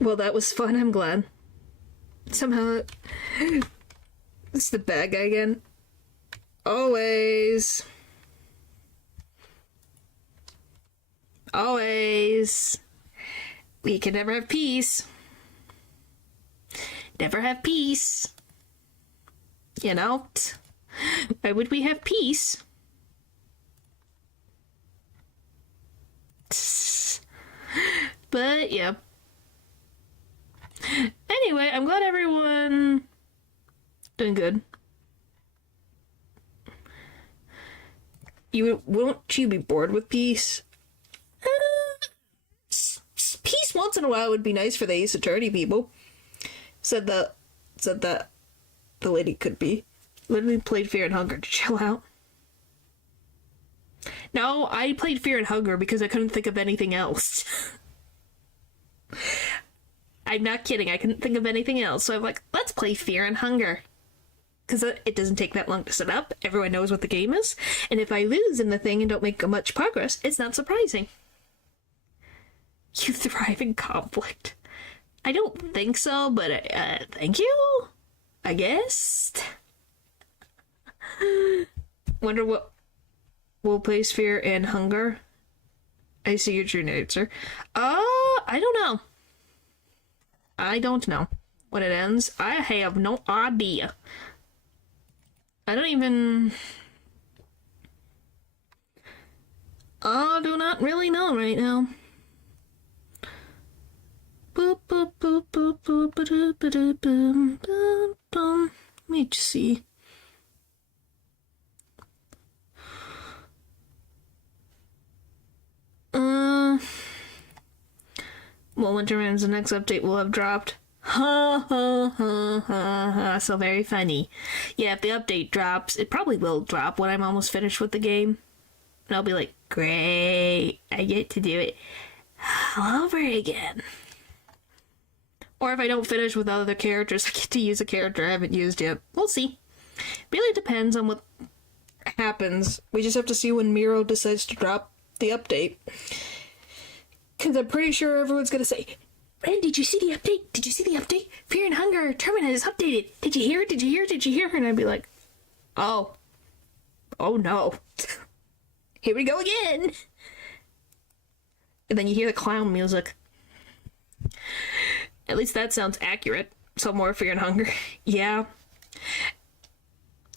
Well, that was fun, I'm glad. Somehow... It's the bad guy again. Always. Always. We can never have peace. Never have peace. You know? Why would we have peace? But, yeah. Anyway, I'm glad everyone doing good. Won't you be bored with peace? once in a while it would be nice for the Ace Attorney people. Said that the lady could be. Literally played Fear and Hunger to chill out. No, I played Fear and Hunger because I couldn't think of anything else. I'm not kidding, I couldn't think of anything else, so I'm like, let's play Fear and Hunger. Because it doesn't take that long to set up, everyone knows what the game is, and if I lose in the thing and don't make much progress, it's not surprising. You thrive in conflict. I don't think so, but thank you? I guess? Wonder what will place Fear and Hunger? I see your true answer. I don't know. I don't know when it ends. I have no idea. I don't even... I do not really know right now. Boop, boop, boop, boop, boop, ba-doop, ba-doop, boom, boom, boom. Let me just see. Well, Winterman's the next update will have dropped. Ha ha ha ha ha. So very funny. Yeah, if the update drops, it probably will drop when I'm almost finished with the game. And I'll be like, great, I get to do it all over again. Or if I don't finish with other characters, I get to use a character I haven't used yet. We'll see. Really depends on what happens. We just have to see when Miro decides to drop the update. Because I'm pretty sure everyone's going to say, Ren, did you see the update? Did you see the update? Fear and Hunger Terminus is updated. Did you hear it? Did you hear it? Did you hear it? And I'd be like, oh no. Here we go again. And then you hear the clown music. At least that sounds accurate. Some more Fear and Hunger. Yeah.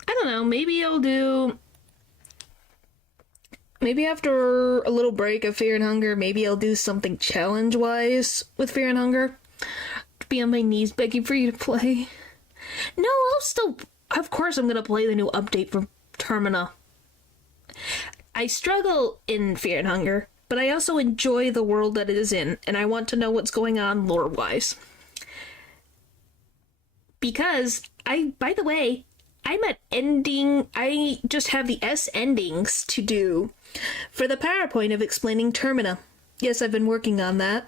I don't know. Maybe I'll do... Maybe after a little break of Fear and Hunger, maybe I'll do something challenge-wise with Fear and Hunger. To be on my knees begging for you to play. No, I'll still... Of course I'm gonna play the new update for Termina. I struggle in Fear and Hunger, but I also enjoy the world that it is in, and I want to know what's going on lore-wise. Because, by the way, I'm at ending... I just have the S endings to do for the PowerPoint of explaining Termina. Yes, I've been working on that.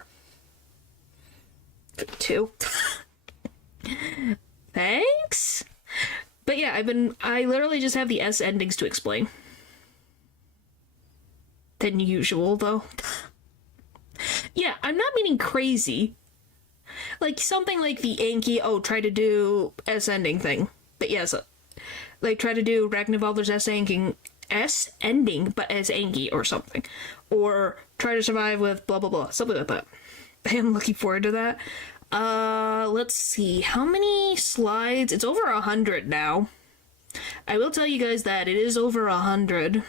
Two. Thanks? But yeah, I literally just have the S endings to explain. Than usual, though. Yeah, I'm not meaning crazy. Like, something like the Anki, try to do S ending thing. But yes, like, try to do Ragnarvalder's S ending, but as Anki or something. Or try to survive with blah blah blah. Something like that. I am looking forward to that. Let's see. How many slides? It's over 100 now. I will tell you guys that. It is over 100.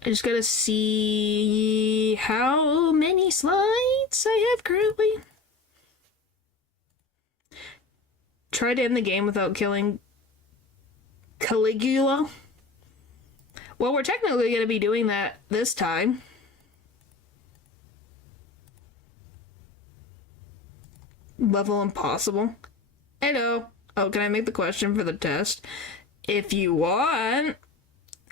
I just gotta see how many slides I have currently. Try to end the game without killing Caligula. Well, we're technically going to be doing that this time. Level impossible. Hello. Oh, can I make the question for the test? If you want.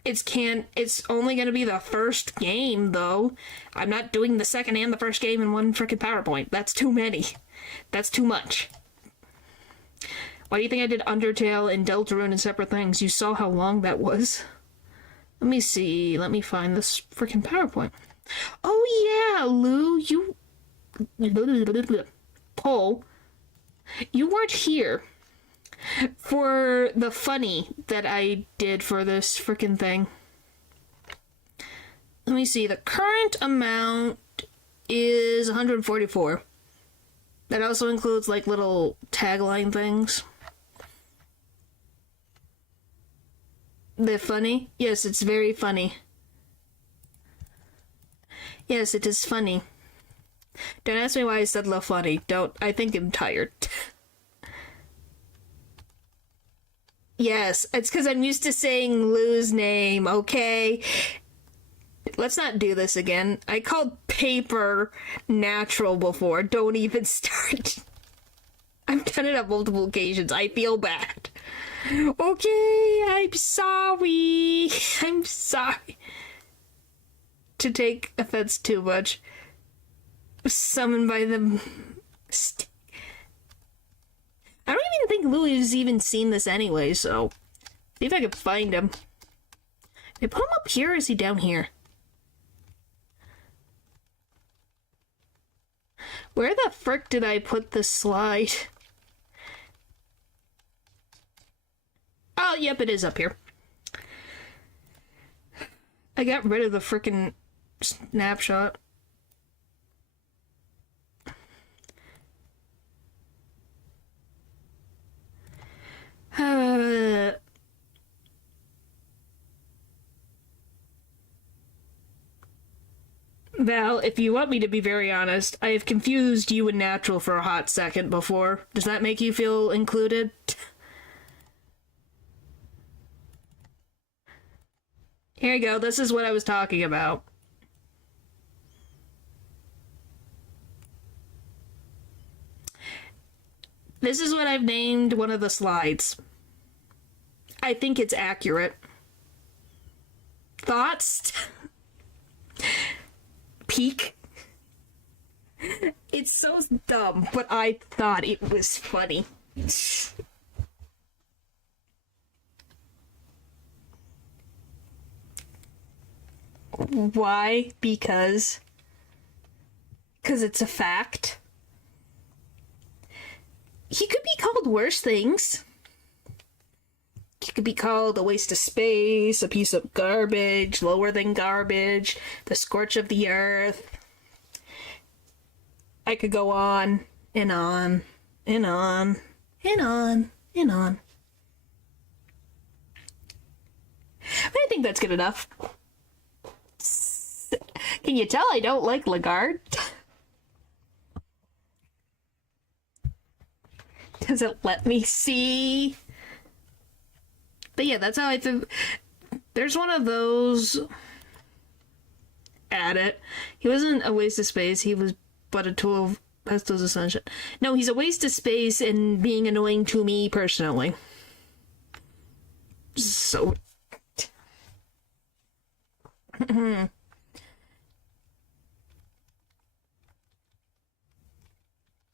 It's only going to be the first game, though. I'm not doing the second and the first game in one frickin' PowerPoint. That's too many. That's too much. Why do you think I did Undertale and Deltarune in separate things? You saw how long that was. Let me see. Let me find this freaking PowerPoint. Oh yeah, Lou, you... Paul, you weren't here for the funny that I did for this freaking thing. Let me see. The current amount is 144. That also includes, like, little tagline things. They're funny? Yes, it's very funny. Yes, it is funny. Don't ask me why I said love funny. Don't. I think I'm tired. Yes, it's because I'm used to saying Lou's name, okay? Let's not do this again. I called paper natural before. Don't even start. I've done it on multiple occasions. I feel bad. Okay, I'm sorry. I'm sorry. To take offense too much. Summoned by the... I don't even think Louis has even seen this anyway, so... See if I can find him. Did I put him up here or is he down here? Where the frick did I put the slide? Oh, yep, it is up here. I got rid of the frickin' snapshot. Val, if you want me to be very honest, I have confused you and Natural for a hot second before. Does that make you feel included? Here you go, this is what I was talking about. This is what I've named one of the slides. I think it's accurate. Thoughts? Peak? It's so dumb, but I thought it was funny. Why? Because it's a fact. He could be called worse things. He could be called a waste of space, a piece of garbage, lower than garbage, the scorch of the earth. I could go on and on and on and on and on. But I think that's good enough. Can you tell I don't like Lagarde? Does it let me see? But yeah, that's how I think. There's one of those at it. He wasn't a waste of space. He was but a tool of Pesto's ascension. No, he's a waste of space and being annoying to me personally. So...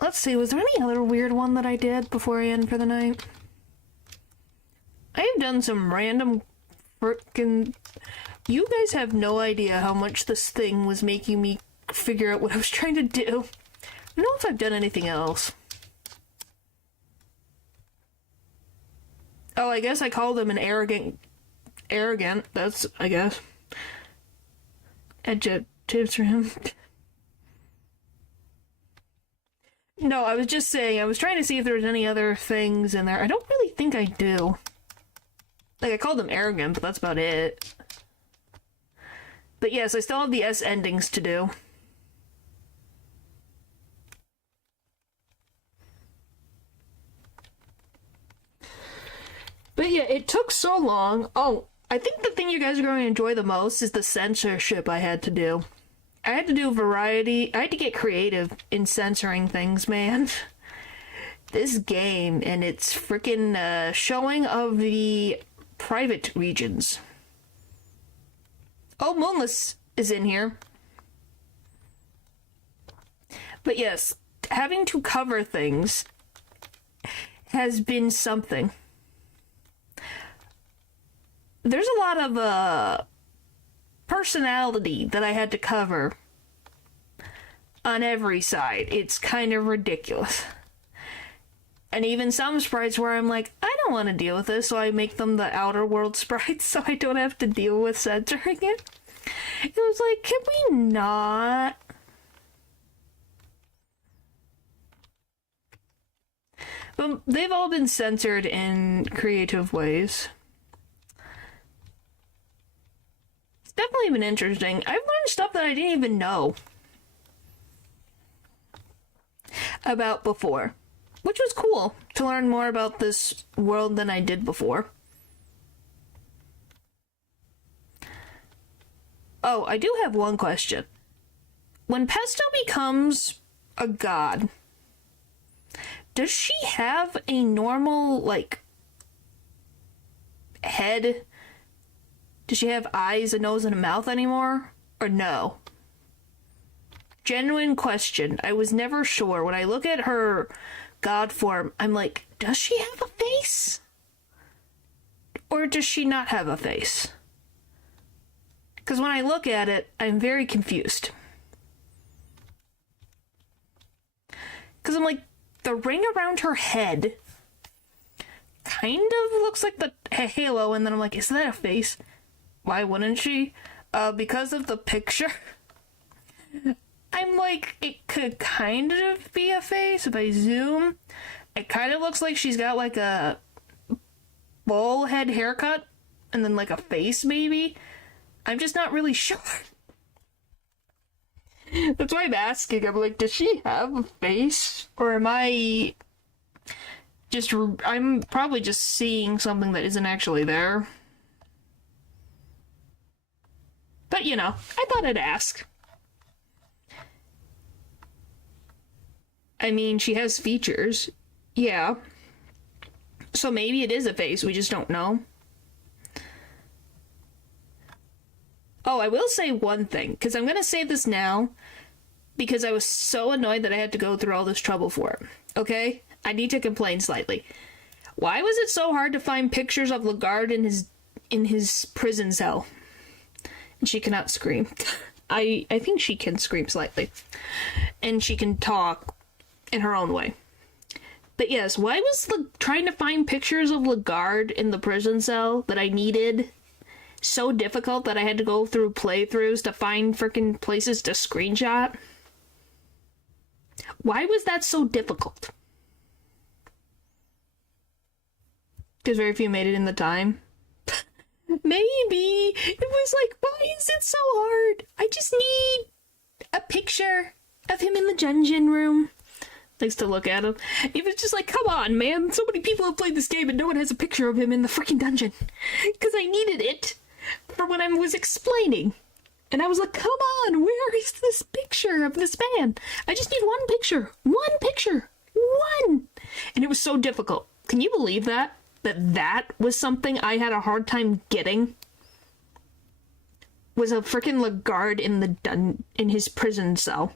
Let's see, was there any other weird one that I did before I end for the night? I have done some random frickin'... You guys have no idea how much this thing was making me figure out what I was trying to do. I don't know if I've done anything else. Oh, I guess I called him an arrogant... Arrogant, that's, I guess. Adjectives for him. No, I was just saying, I was trying to see if there was any other things in there. I don't really think I do. Like, I called them arrogant, but that's about it. But yes, I still have the S endings to do. But yeah, it took so long. Oh, I think the thing you guys are going to enjoy the most is the censorship I had to do. I had to do variety. I had to get creative in censoring things, man. This game and its freaking showing of the private regions. Oh, Moonless is in here. But yes, having to cover things has been something. There's a lot of personality that I had to cover on every side. It's kind of ridiculous. And even some sprites where I'm like, I don't want to deal with this, so I make them the outer world sprites so I don't have to deal with censoring it. It was like, can we not? But they've all been censored in creative ways. It's definitely been interesting. I've learned stuff that I didn't even know about before, which was cool to learn more about this world than I did before. Oh, I do have one question. When Pesto becomes a god, does she have a normal, like, head? Does she have eyes, a nose, and a mouth anymore? Or no? Genuine question. I was never sure. When I look at her god form, I'm like, does she have a face? Or does she not have a face? Because when I look at it, I'm very confused. Because I'm like, the ring around her head kind of looks like the halo, and then I'm like, is that a face? Why wouldn't she? Because of the picture. I'm like, it could kind of be a face. If I zoom, it kind of looks like she's got like a bowl head haircut, and then like a face maybe. I'm just not really sure. That's why I'm asking. I'm like, does she have a face? Or am I just... I'm probably just seeing something that isn't actually there. But, you know, I thought I'd ask. I mean, she has features. Yeah. So maybe it is a face, we just don't know. Oh, I will say one thing, because I'm going to say this now, because I was so annoyed that I had to go through all this trouble for it. Okay? I need to complain slightly. Why was it so hard to find pictures of Lagarde in his prison cell? And she cannot scream. I think she can scream slightly. And she can talk in her own way. But yes, why was trying to find pictures of Lagarde in the prison cell that I needed so difficult that I had to go through playthroughs to find freaking places to screenshot? Why was that so difficult? Because very few made it in the time. Maybe. It was like, why is it so hard? I just need a picture of him in the dungeon room. Thanks to look at him. It was just like, come on, man. So many people have played this game and no one has a picture of him in the freaking dungeon. Because I needed it for when I was explaining. And I was like, come on, where is this picture of this man? I just need one picture. One picture. One. And it was so difficult. Can you believe that? That was something I had a hard time getting? Was a freaking Lagarde in his prison cell.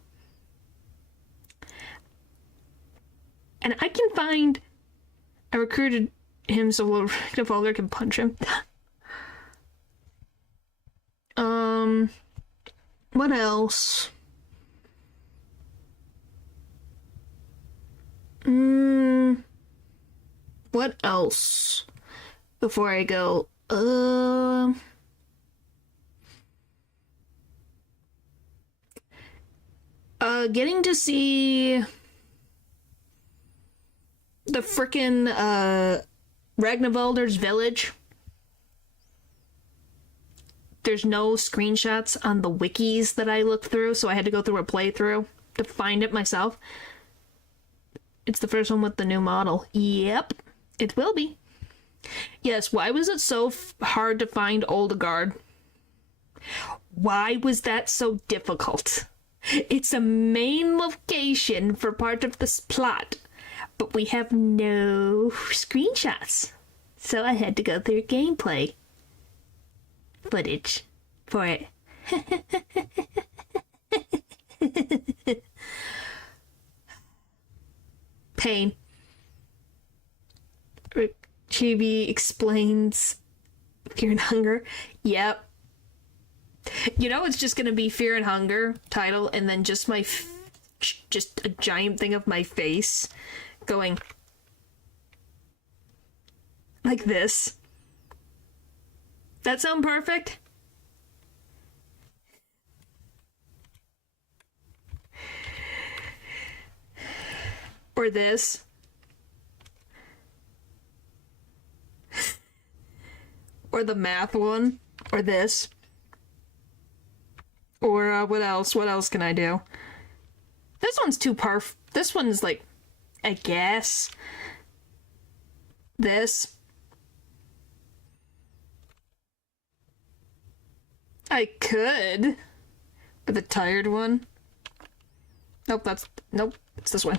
And I can find... I recruited him so Revolver can punch him. What else? What else? Before I go, getting to see the frickin', Ragnavaldr's village. There's no screenshots on the wikis that I looked through, so I had to go through a playthrough to find it myself. It's the first one with the new model. Yep, it will be. Yes, why was it so hard to find Oldegard? Why was that so difficult? It's a main location for part of this plot, but we have no screenshots. So I had to go through gameplay footage for it. Pain. Chibi explains Fear and Hunger. Yep. You know, it's just gonna be Fear and Hunger title, and then just just a giant thing of my face going like this. That sound perfect? Or this. Or the math one. Or this. Or, what else? What else can I do? This one's too this one's like, I guess. This. I could. With a tired one. Nope, it's this one.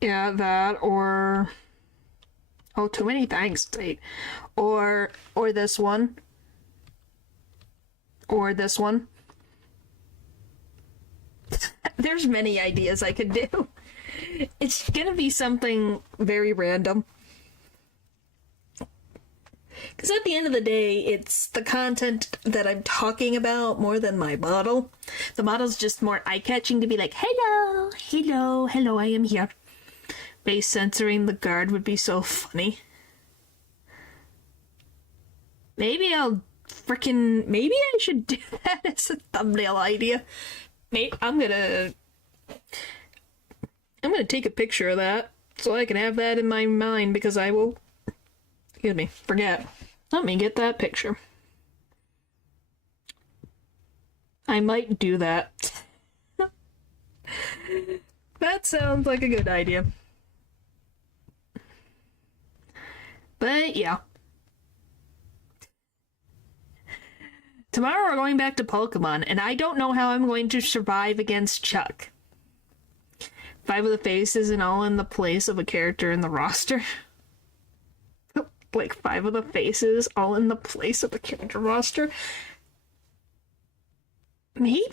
Yeah, that, or... Oh, too many things, wait. Or this one. Or this one. There's many ideas I could do. It's gonna be something very random. Because at the end of the day, it's the content that I'm talking about more than my model. The model's just more eye-catching to be like, hello, hello, hello, I am here. Base censoring the guard would be so funny. Maybe I should do that as a thumbnail idea. I'm gonna take a picture of that so I can have that in my mind, because I will, forget. Let me get that picture. I might do that. That sounds like a good idea. But yeah. Tomorrow we're going back to Pokemon, and I don't know how I'm going to survive against Chuck. 5 of the faces and all in the place of a character in the roster. Like 5 of the faces all in the place of a character roster. Maybe?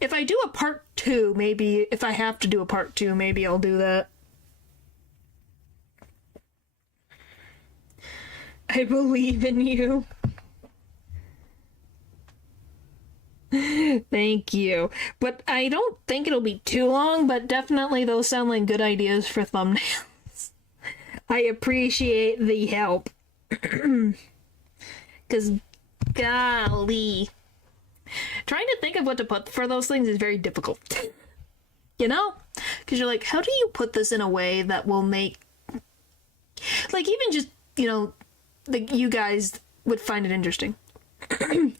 If I do a part 2, maybe, if I have to do a part 2, maybe I'll do that. I believe in you. Thank you. But I don't think it'll be too long, but definitely those sound like good ideas for thumbnails. I appreciate the help. Because, golly. Trying to think of what to put for those things is very difficult. You know? Because you're like, how do you put this in a way that will make... Like, even just, like, you guys would find it interesting.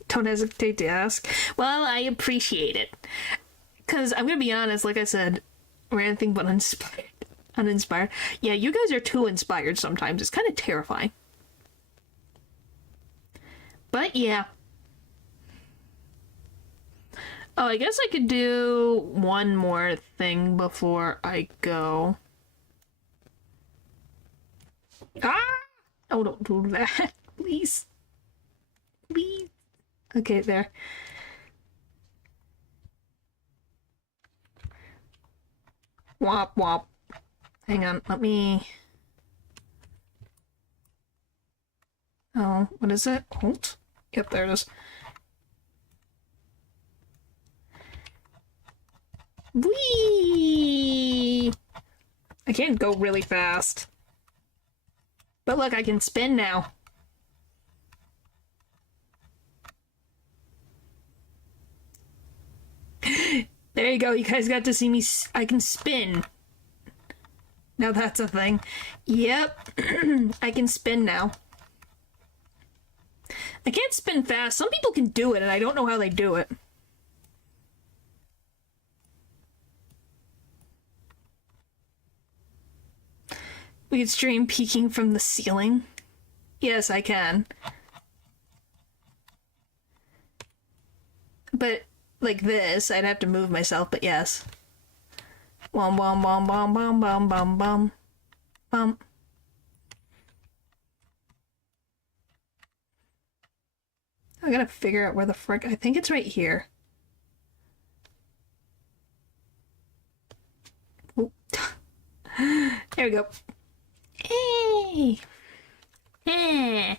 Don't hesitate to ask. Well, I appreciate it. Because I'm going to be honest, like I said, we're anything but uninspired. Yeah, you guys are too inspired sometimes. It's kind of terrifying. But yeah. Oh, I guess I could do one more thing before I go. Ah! Oh, don't do that. Please. Please. Okay, there. Womp womp. Hang on, let me... Oh, what is it? Hold. Yep, there it is. Whee! I can't go really fast. But look, I can spin now. There you go, you guys got to see me. I can spin. Now that's a thing. Yep, I can spin now. I can't spin fast. Some people can do it, and I don't know how they do it. We could stream peeking from the ceiling. Yes, I can. But like this, I'd have to move myself, but yes. Wom wom wom wom wom wom wom wom. Bum. I gotta figure out where the frick... I think it's right here. Oh. There we go. Hey! Hey!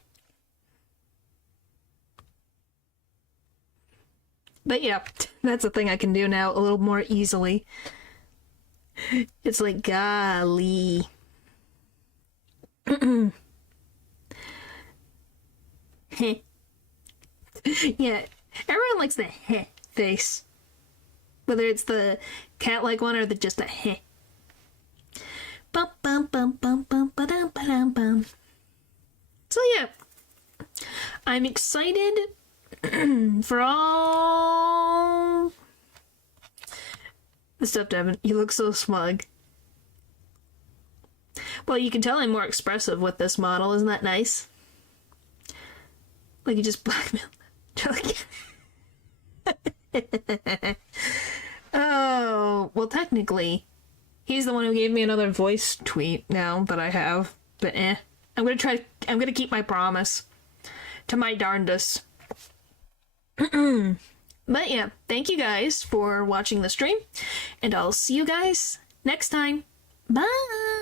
But yeah, that's a thing I can do now a little more easily. It's like, golly. Heh. Yeah, everyone likes the heh face. Whether it's the cat-like one or just the heh. Bum bum bum bum bum ba-dum ba-dum bum. So yeah, I'm excited for all the stuff, Devin. You look so smug. Well, you can tell I'm more expressive with this model. Isn't that nice? Like you just blackmailed. Oh, well, technically, he's the one who gave me another voice tweet now that I have. But I'm gonna keep my promise. To my darndest. But yeah, thank you guys for watching the stream, and I'll see you guys next time. Bye!